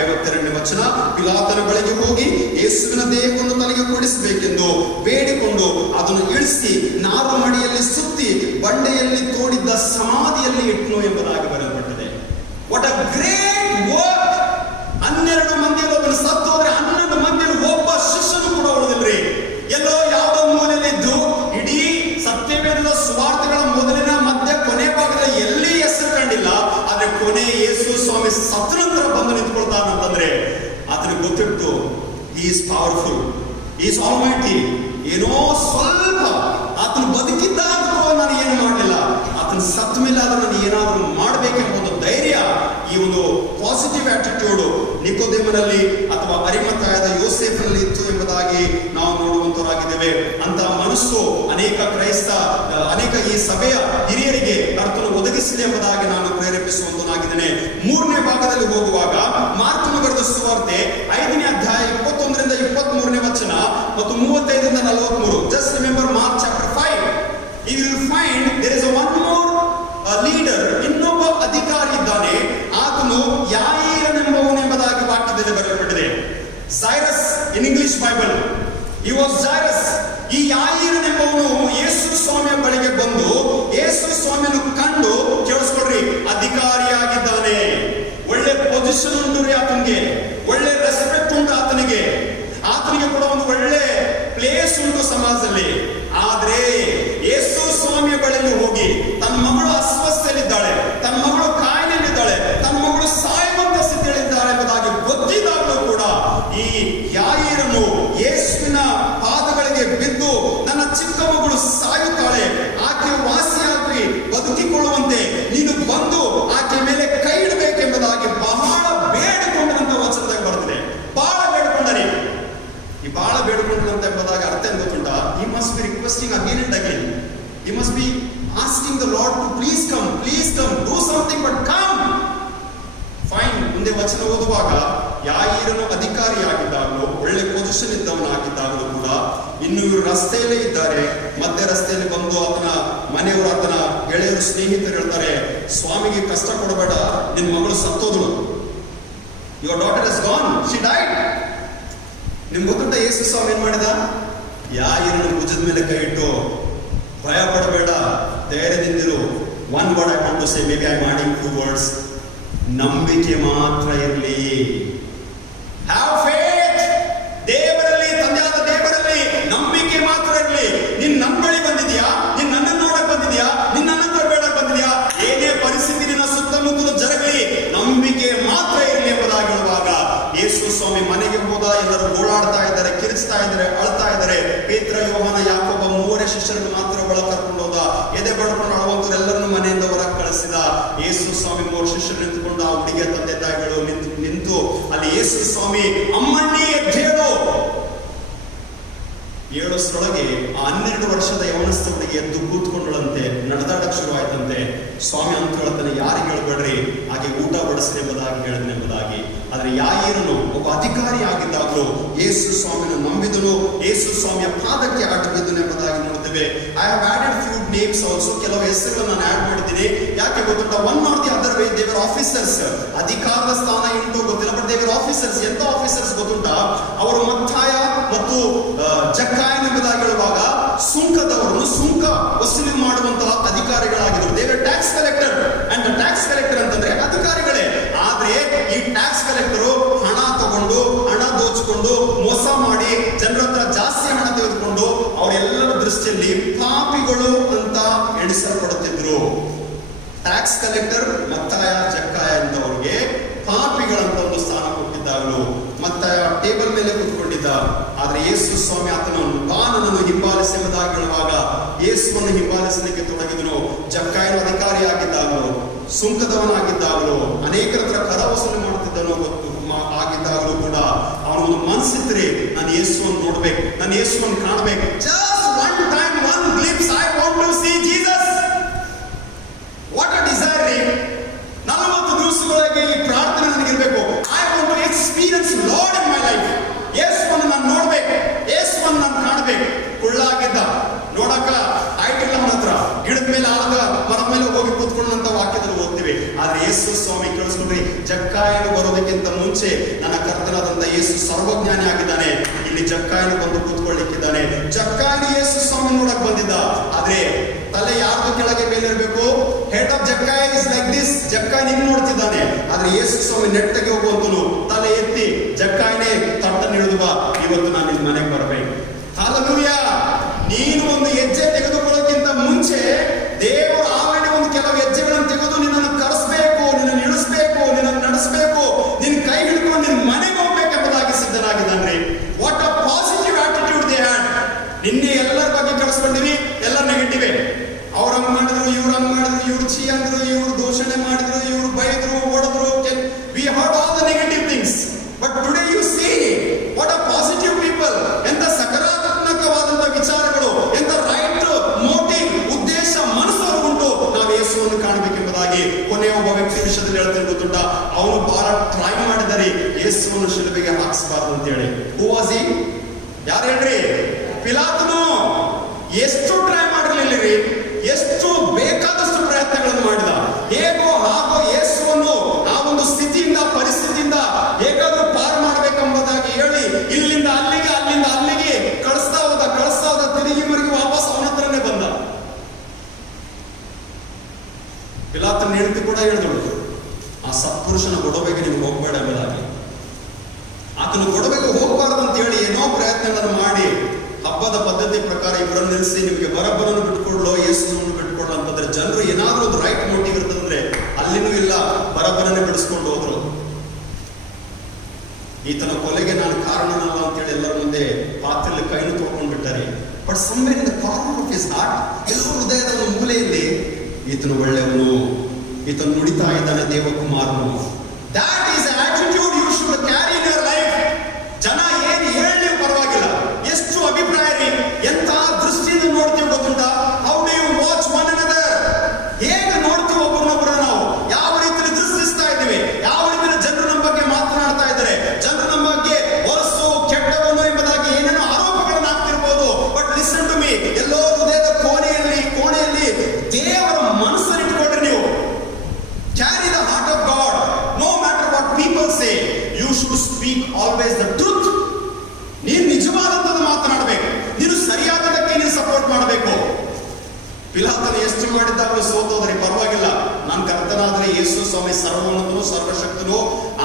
52ನೇ ವಚನ, ಪಿಲಾತನ ಬಳಿಗೆ ಹೋಗಿ ಯೇಸುವಿನ ದೇಹವನ್ನು ತನಗೆ ಕೊಡಿಸಬೇಕೆಂದು ಬೇಡಿಕೊಂಡು ಅದನ್ನು ಇಳಿಸಿ ನಾರು ಮಡಿಯಲ್ಲಿ ಸುತ್ತಿ ಬಂಡೆಯಲ್ಲಿ ತೋಡಿದ್ದ ಸಮಾಧಿಯಲ್ಲಿ ಇಟ್ನು ಎಂಬುದಾಗಿ ಬರೆಯಲ್ಪಟ್ಟಿದೆ. What a great work! 12 ಮಂದಿಯಲ್ಲಿ ಒಬ್ಬನು ಸತ್ತು ಹೋದ್ರೆ 11 ಮಂದಿಯಲ್ಲಿ ಒಬ್ಬ ಶಿಷ್ಯನು ಕೂಡ ಉಳಿದಿಲ್ರಿ. ಎಲ್ಲೋ ಯಾವುದೋ ಮೂಲೆಯಲ್ಲಿದ್ದು ಇಡೀ ಸತ್ಯವೇದದ ಸುವಾರ್ತೆಗಳ ಮೊದಲಿನ ಮಧ್ಯ ಕೊನೆ ಭಾಗದಲ್ಲಿ ಎಲ್ಲಿ ಹೆಸರು ಕಂಡಿಲ್ಲ. ಆದ್ರೆ ಕೊನೆ ಯೇಸು ಸ್ವಾಮಿ ಸತ್ತ ನಂತರ ಬಂದು ನಿಂತ್ಕೊಳ್ತಾನಂತಂದ್ರೆ ಆತನಿಗೆ ಗೊತ್ತಿಟ್ಟು he is powerful, he is almighty. ಏನೋ ಸ್ವಲ್ಪ ಆತನು ಬದುಕಿದ್ದಾಗ ನಾನು ಏನು ಮಾಡಲಿಲ್ಲ, ಆತನ ಸತ್ತ ಮೇಲೆ ಆದ್ರೆ ನಾನು ಏನಾದರೂ ಮಾಡಬೇಕೆಂಬ ಒಂದು ಧೈರ್ಯ, ಈ ಒಂದು ಪಾಸಿಟಿವ್ ಆಟಿಟ್ಯೂಡ್ ನಿಕೋದೇಮನಲ್ಲಿ ಅಥವಾ ಅರಿಮಥಾಯದ ಯೋಸೇಫನಲ್ಲಿ ಇತ್ತು ಎಂಬುದಾಗಿ ನಾವು ನೋಡುವಂತವರಾಗಿದ್ದೇವೆ. ಅಂತ ಮನಸ್ಸು ಅನೇಕ ಈ ಸಭೆಯ ಹಿರಿಯರಿಗೆ ಕರ್ತನು ಒದಗಿಸಿದೆ ಎಂಬುದಾಗಿ ನಾನು ಪ್ರೇರೇಪಿಸುವಂತನಾಗಿದ್ದೇನೆ. 3ನೇ ಭಾಗದಲ್ಲಿ ಹೋಗುವಾಗ ಮಾರ್ಕನು ಬರೆದ ಸುವಾರ್ತೆ 5ನೇ ಅಧ್ಯಾಯ 21ರಿಂದ 23ನೇ ವಚನ ಮತ್ತು 35ರಿಂದ 43. Just remember mark chapter 5. You will find there is one more leader. ಇನ್ನೊಬ್ಬ ಅಧಿಕಾರಿ ಇದ್ದಾನೆ. ಆತನು ಯಾಯೀರನೆಂಬುದಾಗಿ ವಾಕ್ಯದಲ್ಲಿ ಬರೆಯಲ್ಪಟ್ಟಿದೆ. Jairus in English Bible. He was Jairus. ಈ ಯಾಯೀರನೆಂಬವನು ಯೇಸು ಸ್ವಾಮಿಯ ಬಳಿಗೆ ಬಂದು ಯೇಸು ಸ್ವಾಮಿಯನ್ನು ಕಂಡು, ಕೇಳಿಸ್ಕೊಡ್ರಿ, ಅಧಿಕಾರಿಯಾಗಿದ್ದಾನೆ. ಒಳ್ಳೆ ಪೊಸಿಷನ್ ಉಂಟು ರೀ ಆತನಿಗೆ, ಒಳ್ಳೆ ರೆಸ್ಪೆಕ್ಟ್ ಉಂಟು ಆತನಿಗೆ ಕೂಡ ಒಂದು ಒಳ್ಳೆ ಪ್ಲೇಸ್ ಉಂಟು ಸಮಾಜದಲ್ಲಿ. ಆದ್ರೆ ಯೇಸು ಸ್ವಾಮಿಯ ಬಳಿಗೆ ಹೋಗಿ ತನ್ನ ಮಗಳು ಅಸ್ವಸ್ಥಲಿದ್ದಾಳೆ, ತನ್ನ ಮಗಳು ಕಾಯಿಲೆಯಲ್ಲಿದ್ದಾಳೆ, ತನ್ನ ಮಗಳು ಸಾಯುವಂತ ಸ್ಥಿತಿಯಲ್ಲಿದ್ದಾಳೆ ಎಂಬುದಾಗಿ ಗೊತ್ತಿದ್ದಾಗಲೂ ಕೂಡ ಈ ಯಾಯೀರನು ಯೇಸುವಿನ ಪಾದಗಳಿಗೆ ಬಿದ್ದು, ನನ್ನ ಚಿಕ್ಕ ಮಗಳು ಸಾಯುತ್ತಾಳೆ, ಆಕೆ ವಾಸಿಯಾಗಿ ಬದುಕಿಕೊಳ್ಳುವಂತೆ ನೀನು ಬಂದು ಆಕೆ ಮೇಲೆ ಕೈ ಇಡಬೇಕೆಂಬುದಾಗಿ ಬಹಳ ಬೇಡಿಕೊಂಡಂತ ವಚನದಾಗ ಬರ್ತದೆ. ಬಹಳ ಬೇಡಿಕೊಂಡರಿ. ಈ ಬಹಳ ಬೇಡಿಕೊಂಡಂತ ಎಂಬುದಾಗಿ ಅರ್ಥ ಏನು ಗೊತ್ತುಂಟ? He must be requesting again and again. He must be asking the Lord to please come, do something, but come. Fine. ಮುಂದೆ ವಚನ ಓದುವಾಗ ಯಾಯೀರನು ಅಧಿಕಾರಿಯಾಗಿದ್ದಾಗಲೂ, ಒಳ್ಳೆ ಪೊಸಿಷನ್ ಇದ್ದವನಾಗಿದ್ದಾಗಲೂ ಕೂಡ ಇನ್ನು ಇವರು ರಸ್ತೆಯಲ್ಲೇ ಇದ್ದಾರೆ. ಮಧ್ಯ ರಸ್ತೆಯಲ್ಲಿ ಬಂದು ಆತನ ಮನೆಯವರು, ಆತನ ಗೆಳೆಯರು, ಸ್ನೇಹಿತರು ಹೇಳ್ತಾರೆ, ಸ್ವಾಮಿಗೆ ಕಷ್ಟ ಕೊಡಬೇಡ, ನಿನ್ನ ಮಗಳು ಸತ್ತೋದಳು, your daughter is gone, she died. ನಿಮ್ಗೆ ಗೊತ್ತುಂಟ ಯೇಸು ಸ್ವಾಮಿ ಏನ್ ಮಾಡಿದ? ಯಾಯೀರನ ಭುಜದ ಮೇಲೆ ಕೈ ಇಟ್ಟು, ಭಯ ಪಡಬೇಡ, ಧೈರ್ಯದಿಂದಿರು. One word I want to say, maybe I adding 2 words. ನಂಬಿಕೆ ಮಾತ್ರ ಇರಲಿ. Have faith. ದೇವರಲ್ಲಿ, ತಂದೆಯಾದ ದೇವರಲ್ಲಿ ನಂಬಿಕೆ ಮಾತ್ರ ಇರಲಿ. ನೀನ್ ನನ್ನ ಬಳಿ ಬಂದಿದ್ಯಾ, ನೀನ್ ನನ್ನನ್ನು ನೋಡಕ್ ಬಂದಿದ್ಯಾ, ನಿನ್ನ ನಂತರ ಬೇಡಕ್ ಬಂದಿದ್ಯಾ, ಏನೇ ಪರಿಸ್ಥಿತಿ ನಿನ್ನ ಸುತ್ತಮುತ್ತಲು ಜರಗಲಿ, ನಂಬಿಕೆ ಮಾತ್ರ ಇರಲಿ ಎಂಬುದಾಗಿ ಹೇಳುವಾಗ ಯೇಸು ಸ್ವಾಮಿ ಮನೆಗೆ ಹೋದ. ಎಲ್ಲರೂ ಗೋಳಾಡ್ತಾ ಇದ್ದಾರೆ, ಕಿರಿಚ್ತಾ ಇದ್ದಾರೆ, ಅಳ್ತಾ ಇದ್ದಾರೆ. ಪೇತ್ರ, ಯೋಹಾನ, ಯಾಕೋಬ 3 ಶಿಷ್ಯರನ್ನು ಮಾತ್ರ ಒಳಗೆ ಕರ್ಕೊಂಡು ಹೋದ. ಎದೆ ಬಡ್ಕೊಂಡು ಅಳುವಂತವರೆಲ್ಲರನ್ನು ಮನೆಯಿಂದ ಹೊರಗೆ ಕಳಿಸಿದ. ಯೇಸು ಸ್ವಾಮಿ 3 ಶಿಷ್ಯರು ನಿಂತುಕೊಂಡು ಆ ಹುಡುಗಿಯ ತಂದೆ ತಾಯಿಗಳು ನಿಂತು ಅಲ್ಲಿ ಯೇಸು ಸ್ವಾಮಿ ಅಮ್ಮಣ್ಣಿ ಎದ್ದೇಳು. 7 ಆ 12 ವರ್ಷದ ಯವನಸ್ಥ ಹುಡುಗಿ ಎದ್ದು ಕೂತ್ಕೊಂಡಳಂತೆ, ನಡೆದಾಡಕ್ ಶುರು ಆಯ್ತಂತೆ. ಸ್ವಾಮಿ ಅಂತ ಹೇಳ್ತಾನೆ, ಯಾರಿಗೆ ಹೇಳ್ಬೇಡ್ರಿ, ಹಾಗೆ ಊಟ ಬಡಿಸ್ರಿ ಎಂಬುದಾಗಿ ಹೇಳಿದ್ನೆ ಎಂಬುದಾಗಿ. ಆದ್ರೆ ಯಾಯೀರನು ಒಬ್ಬ ಅಧಿಕಾರಿ ಆಗಿದ್ದಾಗಲೂ ಯೇಸು ಸ್ವಾಮಿಯನ್ನು ನಂಬಿದನು, ಯೇಸು ಸ್ವಾಮಿಯ ಪಾದಕ್ಕೆ ಆಟು ಬಿದ್ದನು ಎಂಬುದಾಗಿ ನೋಡ್ತೇವೆ. I have added few names also. ಕೆಲವು ಹೆಸರುಗಳನ್ನು ನಾನು ಆಡ್ ಮಾಡಿದ್ದೀನಿ. ಯಾಕೆ ಗೊತ್ತುಂಟ? One R the other way ದೇವರ್ ಆಫೀಸರ್ಸ್. ಅಧಿಕಾರದ ಸ್ಥಾನ ಎಂಟು ಗೊತ್ತಿಲ್ಲ, ಬಟ್ ದೇವರ್ ಆಫೀಸರ್ಸ್. ಎಂತ ಆಫೀಸರ್ಸ್ ಗೊತ್ತುಂಟ? ಅವರು ಮತ್ತಾಯ ಮತ್ತು ಜಕ್ಕಾಯನ್ ಎಂಬುದಾಗಿ ಹೇಳುವಾಗ ಸುಂಕದವರನ್ನು ಸುಂಕ ವಸೂಲಿ ಮಾಡುವಂತಹ ಅಧಿಕಾರಿಗಳಾಗಿದ್ದರು. ದೇವರ್ tax collector. And tax collector ಅಂತಂದ್ರೆ ಅಧಿಕಾರಿಗಳೇ. ಆದ್ರೆ ಈ ಟ್ಯಾಕ್ಸ್ ಕಲೆಕ್ಟರು ಹಣ ತಗೊಂಡು, ಹಣ ದೋಚಿಕೊಂಡು, ಮೋಸ ಮಾಡಿ, ಜನರ ಹತ್ರ ಜಾಸ್ತಿ ಹಣ ತೆಗೆದುಕೊಂಡು ಅವರೆಲ್ಲರ ದೃಷ್ಟಿಯಲ್ಲಿ ಪಾಪಿಗಳು ಅಂತ ಎಣಿಸಲ್ಪಡುತ್ತಿದ್ರು. ಟ್ಯಾಕ್ಸ್ ಕಲೆಕ್ಟರ್ ಮತ್ತಾಯ, ಜಕ್ಕಾಯ ಅಂತವ್ರಿಗೆ ಪಾಪಿಗಳಂತ ಒಂದು ಸ್ಥಾನ ಕೊಟ್ಟಿದ್ದಾಗಲೂ ಮತ್ತಾಯ ಟೇಬಲ್ ಮೇಲೆ ಕೂತ್ಕೊಂಡಿದ್ದ. ಆದ್ರೆ ಯೇಸು ಸ್ವಾಮಿ ಆತನನ್ನು ನನ್ನನ್ನು ಹಿಂಬಾಲಿಸಿ ಎಂಬುದಾಗಿ ಹೇಳುವಾಗ ಯೇಸುವನ್ನು ಹಿಂಬಾಲಿಸಲಿಕ್ಕೆ ತೊಡಗಿದನು. ಜಕ್ಕಾಯನ ಅಧಿಕಾರಿಯಾಗಿದ್ದಾಗಲೂ, ಸುಂಕದವನಾಗಿದ್ದಾಗಲೂ, ಅನೇಕರ ಹತ್ರ ಕರ ವಸೂಲಿ ಮಾಡುತ್ತಿದ್ದನೋ ಆಗಿದ್ದಾಗಲೂ ಕೂಡ ಅವನೊಂದು ಮನಸ್ಸಿದ್ರೆ, ನಾನು ಯೇಸುವನ್ನು ನೋಡ್ಬೇಕು, ನಾನು ಯೇಸುವನ್ನು ಕಾಣಬೇಕು. Just one time, one glimpse, I want to see Jesus. What a desire. 40 ದಿವಸಗಳಿಗೆ ಈ ಪ್ರಾರ್ಥನೆ ನನಗಿರ್ಬೇಕು. I want to experience Lord in my life. ಯೇಸುವನ್ನು ನಾನು ನೋಡ್ಬೇಕು, ಯೇಸುವನ್ನು ನಾನು ಕಾಣಬೇಕು. ಕುಳ್ಳಾಗಿದ್ದ, ನೋಡಕ ಆಯ್ತಿಲ್ಲ, ಅವನ ಹತ್ರ ಗಿಡದ ಮೇಲೆ, ಆಲದ ಮರದ ಮೇಲೆ ಹೋಗಿ ಕೂತ್ಕೊಂಡಂತ ವಾಕ್ಯದಲ್ಲಿ ಓದ್ತೀವಿ. ಆದ್ರೆ ಯೇಸು ಸ್ವಾಮಿ ಕೇಳಿಸ್ಕೊಂಡ್ರಿ, ಜಕ್ಕಾಯನು ಬರೋದಕ್ಕಿಂತ ಮುಂಚೆ ನನ್ನ ಕರ್ತನಾದಂತ ಯೇಸು ಸರ್ವಜ್ಞಾನಿ ಆಗಿದ್ದಾನೆ. ಇಲ್ಲಿ ಜಕ್ಕಾಯನು ಬಂದು ಕೂತ್ಕೊಳ್ಳಿಕ್ಕಿದ್ದಾನೆ. ಜಕ್ಕಾಯನು ಯೇಸು ಸ್ವಾಮಿ ನೋಡಕ್ ಬಂದಿದ್ದ. ಆದ್ರೆ ತಲೆ ಯಾರ್ದು ಕೆಳಗೆ ಮೇಲಿರ್ಬೇಕು? ಹೆಡ್ ಆಫ್ ಜಕ್ಕಾಯ ಇಸ್ ಲೈಕ್ ದಿಸ್. ಜಕ್ಕಾಯನ್ ಹಿಂಗ್ ನೋಡ್ತಿದ್ದಾನೆ. ಆದ್ರೆ ಯೇಸು ಸ್ವಾಮಿ ನೆಟ್ಟಗೆ ಹೋಗುವಂತನು ತಲೆ ಎತ್ತಿ, ಜಕ್ಕಾಯನೇ ತಟ್ಟನ್ನು ಹಿಡಿದು ಬಾ, ಇವತ್ತು ನಾನು ನಿನ್ ಮನೆಗೆ ಬರ್ಬೇಕು. ಹಲ್ಲೆಲೂಯಾ. ನೀನು ಒಂದು ಹೆಜ್ಜೆ ತೆಗೆದುಕೊಳ್ಳೋಕ್ಕಿಂತ ಮುಂಚೆ ದೇವರು ಆಲ್ರೆಡಿ ಒಂದು ಕೆಲವು ಹೆಜ್ಜೆಗಳನ್ನು ತೆಗೆದು ನಿನ್ನನ್ನು ಕರೆಸಬೇಕು, ನಿನ್ನನ್ನು ಇಳಿಸ್ಬೇಕು, ನಿನ್ನನ್ನು ನಡೆಸಬೇಕು, ನಿನ್ನ ಕೈ ಹಿಡ್ಕೊಂಡು ನಿನ್ನ ಮನೆಗೆ ಹೋಗ್ಬೇಕೆಂಬುದಾಗಿ ಸಿದ್ಧನಾಗಿದ್ದಾನೆ. What a positive attitude they had. ನಿನ್ನೆ ಎಲ್ಲರ ಬಗ್ಗೆ ಕೇಳಿಸ್ಕೊಂಡಿರಿ, ಎಲ್ಲ ನೆಗೆಟಿವ್. ಅವ್ರು ಹಂಗ್ ಮಾಡಿದ್ರು, ಇವ್ರು ಹಂಗ್ ಮಾಡಿದ್ರು, ಇವ್ರು ಛೀ ಅಂದ್ರು, ಇವ್ರು ದೂಷಣೆ ಮಾಡಿದ್ರು, ಇವ್ರು ಬೈದ್ರು, ಹೊಡೆದ್ರು. We heard all the negative things. But today you see what a positive people. ಎಂತ ಸಕಾರಾತ್ಮಕವಾದಂತ ವಿಚಾರಗಳು, ಎಂತ ರೈಟ್ ಮೋಟಿವ್, ಉದ್ದೇಶ, ಮನಸ್ಸು ಉಂಟು. ನಾವು ಯೇಸುವನ್ನು ಕಾಣಬೇಕೆಂಬುದಾಗಿ ಕೊನೆಯ ಒಬ್ಬ ವ್ಯಕ್ತಿ ವಿಷಯದಲ್ಲಿ ಹೇಳ್ತೇನೆ ಗೊತ್ತುಂಟ. ಅವನು ಬಹಳ ಟ್ರೈ ಮಾಡಿದರೆ ಯೇಸುವನ್ನು ಶಿಲುಬೆಗೆ ಹಾಕಿಸಬಾರದು ಅಂತ ಹೇಳಿ. Who was he? ಯಾರು ಹೇಳ್ರಿ? ಪಿಲಾತನು. ಎಷ್ಟು ಟ್ರೈ ಮಾಡಿರ್ಲಿಲ್ಲ, ಎಷ್ಟು ಬೇಕಾದಷ್ಟು ಪ್ರಯತ್ನಗಳನ್ನು ಮಾಡಿದ. ಹೇಗೋ ಹಾಗೋ ಯೇಸುವನ್ನು ಆ ಒಂದು ಸ್ಥಿತಿಯಿಂದ, ಪರಿಸ್ಥಿತಿಯಿಂದ ಹೇಗಾದ್ರೂ ಪಾರು ಮಾಡಬೇಕೆಂಬುದಾಗಿ ಹೇಳಿ ಇಲ್ಲಿಂದ ಅಲ್ಲಿಗೆ, ಅಲ್ಲಿಂದ ಅಲ್ಲಿಗೆ ಕಳಿಸ್ತಾ ಹೋದ. ತಿರುಗಿ ಮರಿಗೆ ವಾಪಸ್ ಅವನ ಹತ್ರನೇ ಬಂದ. ಪಿಲಾತನ ಹೆಂಡತಿ ಕೂಡ ಹೇಳಿದಳು, ಆ ಸತ್ಪುರುಷನ ಗೊಡವೆಗೆ ನೀವು ಹೋಗ್ಬೇಡ ಎಂಬುದಾಗಿ. ಆತನ ಗೊಡವೆಗೆ ಹೋಗಬಾರದು ಅಂತ ಹೇಳಿ ಏನೋ ಪ್ರಯತ್ನಗಳನ್ನು ಮಾಡಿ ಹಬ್ಬದ ಪದ್ಧತಿ ಪ್ರಕಾರ ಇವರನ್ನು ನಿಲ್ಲಿಸಿ ನಿಮಗೆ ಬರಬ್ಬರನ್ನು ಬಿಟ್ಕೊಳ್ಳೋ, ಯೇಸುವನ್ನು ಬಿಟ್ಕೊಳ್ಳೋ ಅಂತಂದ್ರೆ ಜನರು ಏನಾದ್ರೂ ಒಂದು ರೈಟ್ ಮೋಟಿವ್ ಇರ್ತದಂದ್ರೆ ಅಲ್ಲಿನೂ ಇಲ್ಲ, ಬರಬ್ಬರನ್ನೇ ಬಿಡಿಸ್ಕೊಂಡು ಹೋದ್ರು. ಈತನ ಕೊಲೆಗೆ ನಾನು ಕಾರಣನಲ್ಲ ಅಂತೇಳಿ ಎಲ್ಲರ ಮುಂದೆ ಪಾತ್ರೆಯಲ್ಲಿ ಕೈನು ತೊಳ್ಕೊಂಡು ಬಿಟ್ಟಾರೆ. But somewhere in the corner of his heart, ಎಲ್ಲೋ ಹೃದಯದ ಮೂಲೆಯಲ್ಲಿ ಈತನು ಒಳ್ಳೆಯವನು, ಈತನು ನುಡಿತಾ ಇದ್ದಾನೆ ದೇವಕುಮಾರನು. That is the attitude you should carry in your life. ಜನ ಏನು ಹೇಳಿ ಪರವಾಗಿಲ್ಲ. ಎಷ್ಟು ಅಭಿಪ್ರಾಯ ರೀ, ಎಂತ ದೃಷ್ಟಿಯಿಂದ ನೋಡ್ತೀವಿ ಗೊತ್ತುಂಟ? How do you watch one another? ಹೇಗೆ ನೋಡ್ತೀವಿ ಒಬ್ಬರನ್ನೊಬ್ಬರ? ನಾವು ಯಾವ ರೀತಿಯಲ್ಲಿ ದೃಷ್ಟಿಸ್ತಾ ಇದ್ದೀವಿ, ಯಾವ ರೀತಿಯಲ್ಲಿ ಜನರು ನಮ್ಮ ಬಗ್ಗೆ ಮಾತನಾಡ್ತಾ ಇದ್ದಾರೆ, ಜನರು ನಮ್ಮ ಬಗ್ಗೆ ಹೊಲಸು, ಕೆಟ್ಟವನು ಎಂಬುದಾಗಿ ಏನೇನೋ ಆರೋಪಗಳನ್ನು ಹಾಕ್ತಿರ್ಬೋದು. ಬಟ್ ಲಿಸನ್ ಟು ಮೀ, ಎಲ್ಲೋ ಹೃದಯದ ಕೋಣೆಯಲ್ಲಿ ದೇವರ ಮನಸ್ಸನ್ನು ಇಟ್ಕೊಂಡ್ರೆ ನೀವು carry the heart of God. No matter what people say, you should speak always the truth. ನೀನು ನಿಜವಾದಂಥದ್ದು ಮಾತನಾಡಬೇಕು, ನೀನು ಸರಿಯಾದದಕ್ಕೆ ನೀನು ಸಪೋರ್ಟ್ ಮಾಡಬೇಕು. ಪಿಲಾತನು ಎಷ್ಟು ಮಾಡಿದ್ದಾಗಲೂ ಸೋತೋದ್ರೆ ಪರವಾಗಿಲ್ಲ, ನಾನು ಕರ್ತನಾದರೆ ಯೇಸು ಸ್ವಾಮಿ ಸರ್ವೋನ್ನತನು, ಸರ್ವಶಕ್ತನು,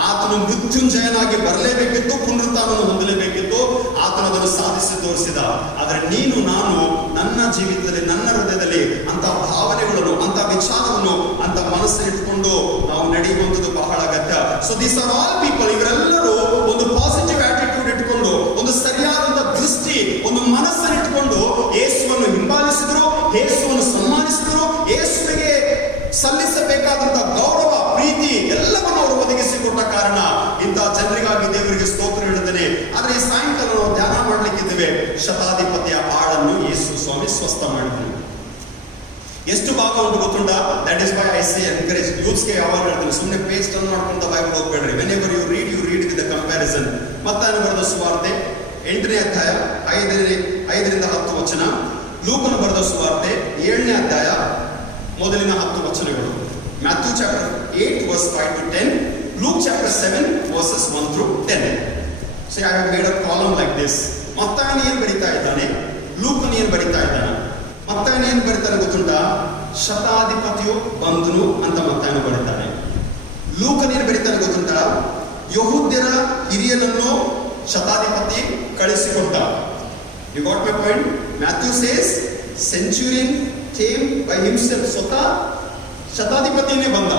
ಆತನು ಮೃತ್ಯುಂಜಯನಾಗಿ ಬರಲೇಬೇಕಿತ್ತು, ಪುನರುತ್ಥಾನವನ್ನು ಹೊಂದಲೇಬೇಕಿತ್ತು. ಆತನು ಅದನ್ನು ಸಾಧಿಸಿ ತೋರಿಸಿದ. ಆದರೆ ನೀನು ನಾನು ನನ್ನ ಜೀವಿತದಲ್ಲಿ, ನನ್ನ ಹೃದಯದಲ್ಲಿ ಅಂತ ಭಾವನೆಗಳನ್ನು, ಅಂತ ವಿಚಾರವನ್ನು, ಅಂತ ಮನಸ್ಸಲ್ಲಿಟ್ಟುಕೊಂಡು ನಾವು ನಡೆಯುವಂಥದ್ದು ಬಹಳ ಅಗತ್ಯ. So these are all people. ಇವರೆಲ್ಲರೂ ಒಂದು ಪಾಸಿಟಿವ್ ಆಟಿಟ್ಯೂಡ್ ಇಟ್ಕೊಂಡು, ಒಂದು ಸರಿಯಾದಂತ ದೃಷ್ಟಿ, ಒಂದು ಮನಸ್ಸನ್ನು ಇಟ್ಕೊಂಡು ಯೇಸುವನ್ನು ಹಿಂಬಾಲಿಸಿದ್ರು, ಯೇಸುವನ್ನು ಸನ್ಮಾನಿಸಿದ್ರು, ಯೇಸುವಿಗೆ ಸಲ್ಲಿಸಬೇಕಾದಂತ ಗೌರವ, ಪ್ರೀತಿ ಎಲ್ಲವನ್ನು ಅವರು ಒದಗಿಸಿಕೊಟ್ಟ ಕಾರಣ ಇಂತಹ ಜನರಿಗಾಗಿ ದೇವರಿಗೆ ಸ್ತೋತ್ರ ಹೇಳುತ್ತೇನೆ. ಆದ್ರೆ ಈ ಸಾಯಂಕಾಲ ನಾವು ಧ್ಯಾನ ಮಾಡ್ಲಿಕ್ಕಿದ್ದೇವೆ, ಶತಾಧಿಪತಿಯ ಆಳನ್ನು ಯೇಸು ಸ್ವಾಮಿ ಸ್ವಸ್ಥ ಮಾಡಿದ್ರು. ಎಷ್ಟು ಭಾಗ ಉಂಟು ಗೊತ್ತುಂಟ? That is why I say encourage ಯೂತ್ಸ್ಗೆ ಯಾವಾಗ ಹೇಳ್ತೀನಿ, ಸುಮ್ಮನೆ ಪೇಜ್ ಟರ್ನ್ ಮಾಡ್ಕೊಂತ ಬೈಬಲ್ ಹೋಗ್ಬೇಡ್ರಿ. Whenever you read with the comparison. ಮತ್ತಾಯನು ಬರೆದ ಸುವಾರ್ತೆ 8ನೇ ಅಧ್ಯಾಯ 5ರಿಂದ 10 ವಚನ, ಲೂಕನು ಬರೆದ ಸುವಾರ್ತೆ 7ನೇ ಅಧ್ಯಾಯ ಮೊದಲಿನ 10 ವಚನಗಳು. Matthew chapter 8 verse 5 to 10, Luke chapter 7 verses 1 through 10. So I have made a column like this. ಮತ್ತಾಯನು ಏನು ಬರೀತಾ ಇದ್ದಾನೆ, ಲೂಕನು ಏನು ಬರೀತಾ ಇದ್ದಾನೆ? ಮತ್ತಾಯನು ಏನು ಬರೀತಾನೆ ಗೊತ್ತುಂಟ? ಶತಾಧಿಪತಿಯು ಬಂದನು ಅಂತ ಮತ್ತಾಯನು ಬರೀತಾನೆ. ಲೂಕನು ಏನು ಬರೀತಾನೆ ಗೊತ್ತುಂಟ? ಯಹೂದ್ಯರ ಹಿರಿಯನನ್ನು ಶತಾಧಿಪತಿ ಕಳಿಸಿಕೊಟ್ಟ. You got my point? Matthew says centurion came by himself. ಸ್ವತಃ ಶತಾಧಿಪತಿನೇ ಬಂದ.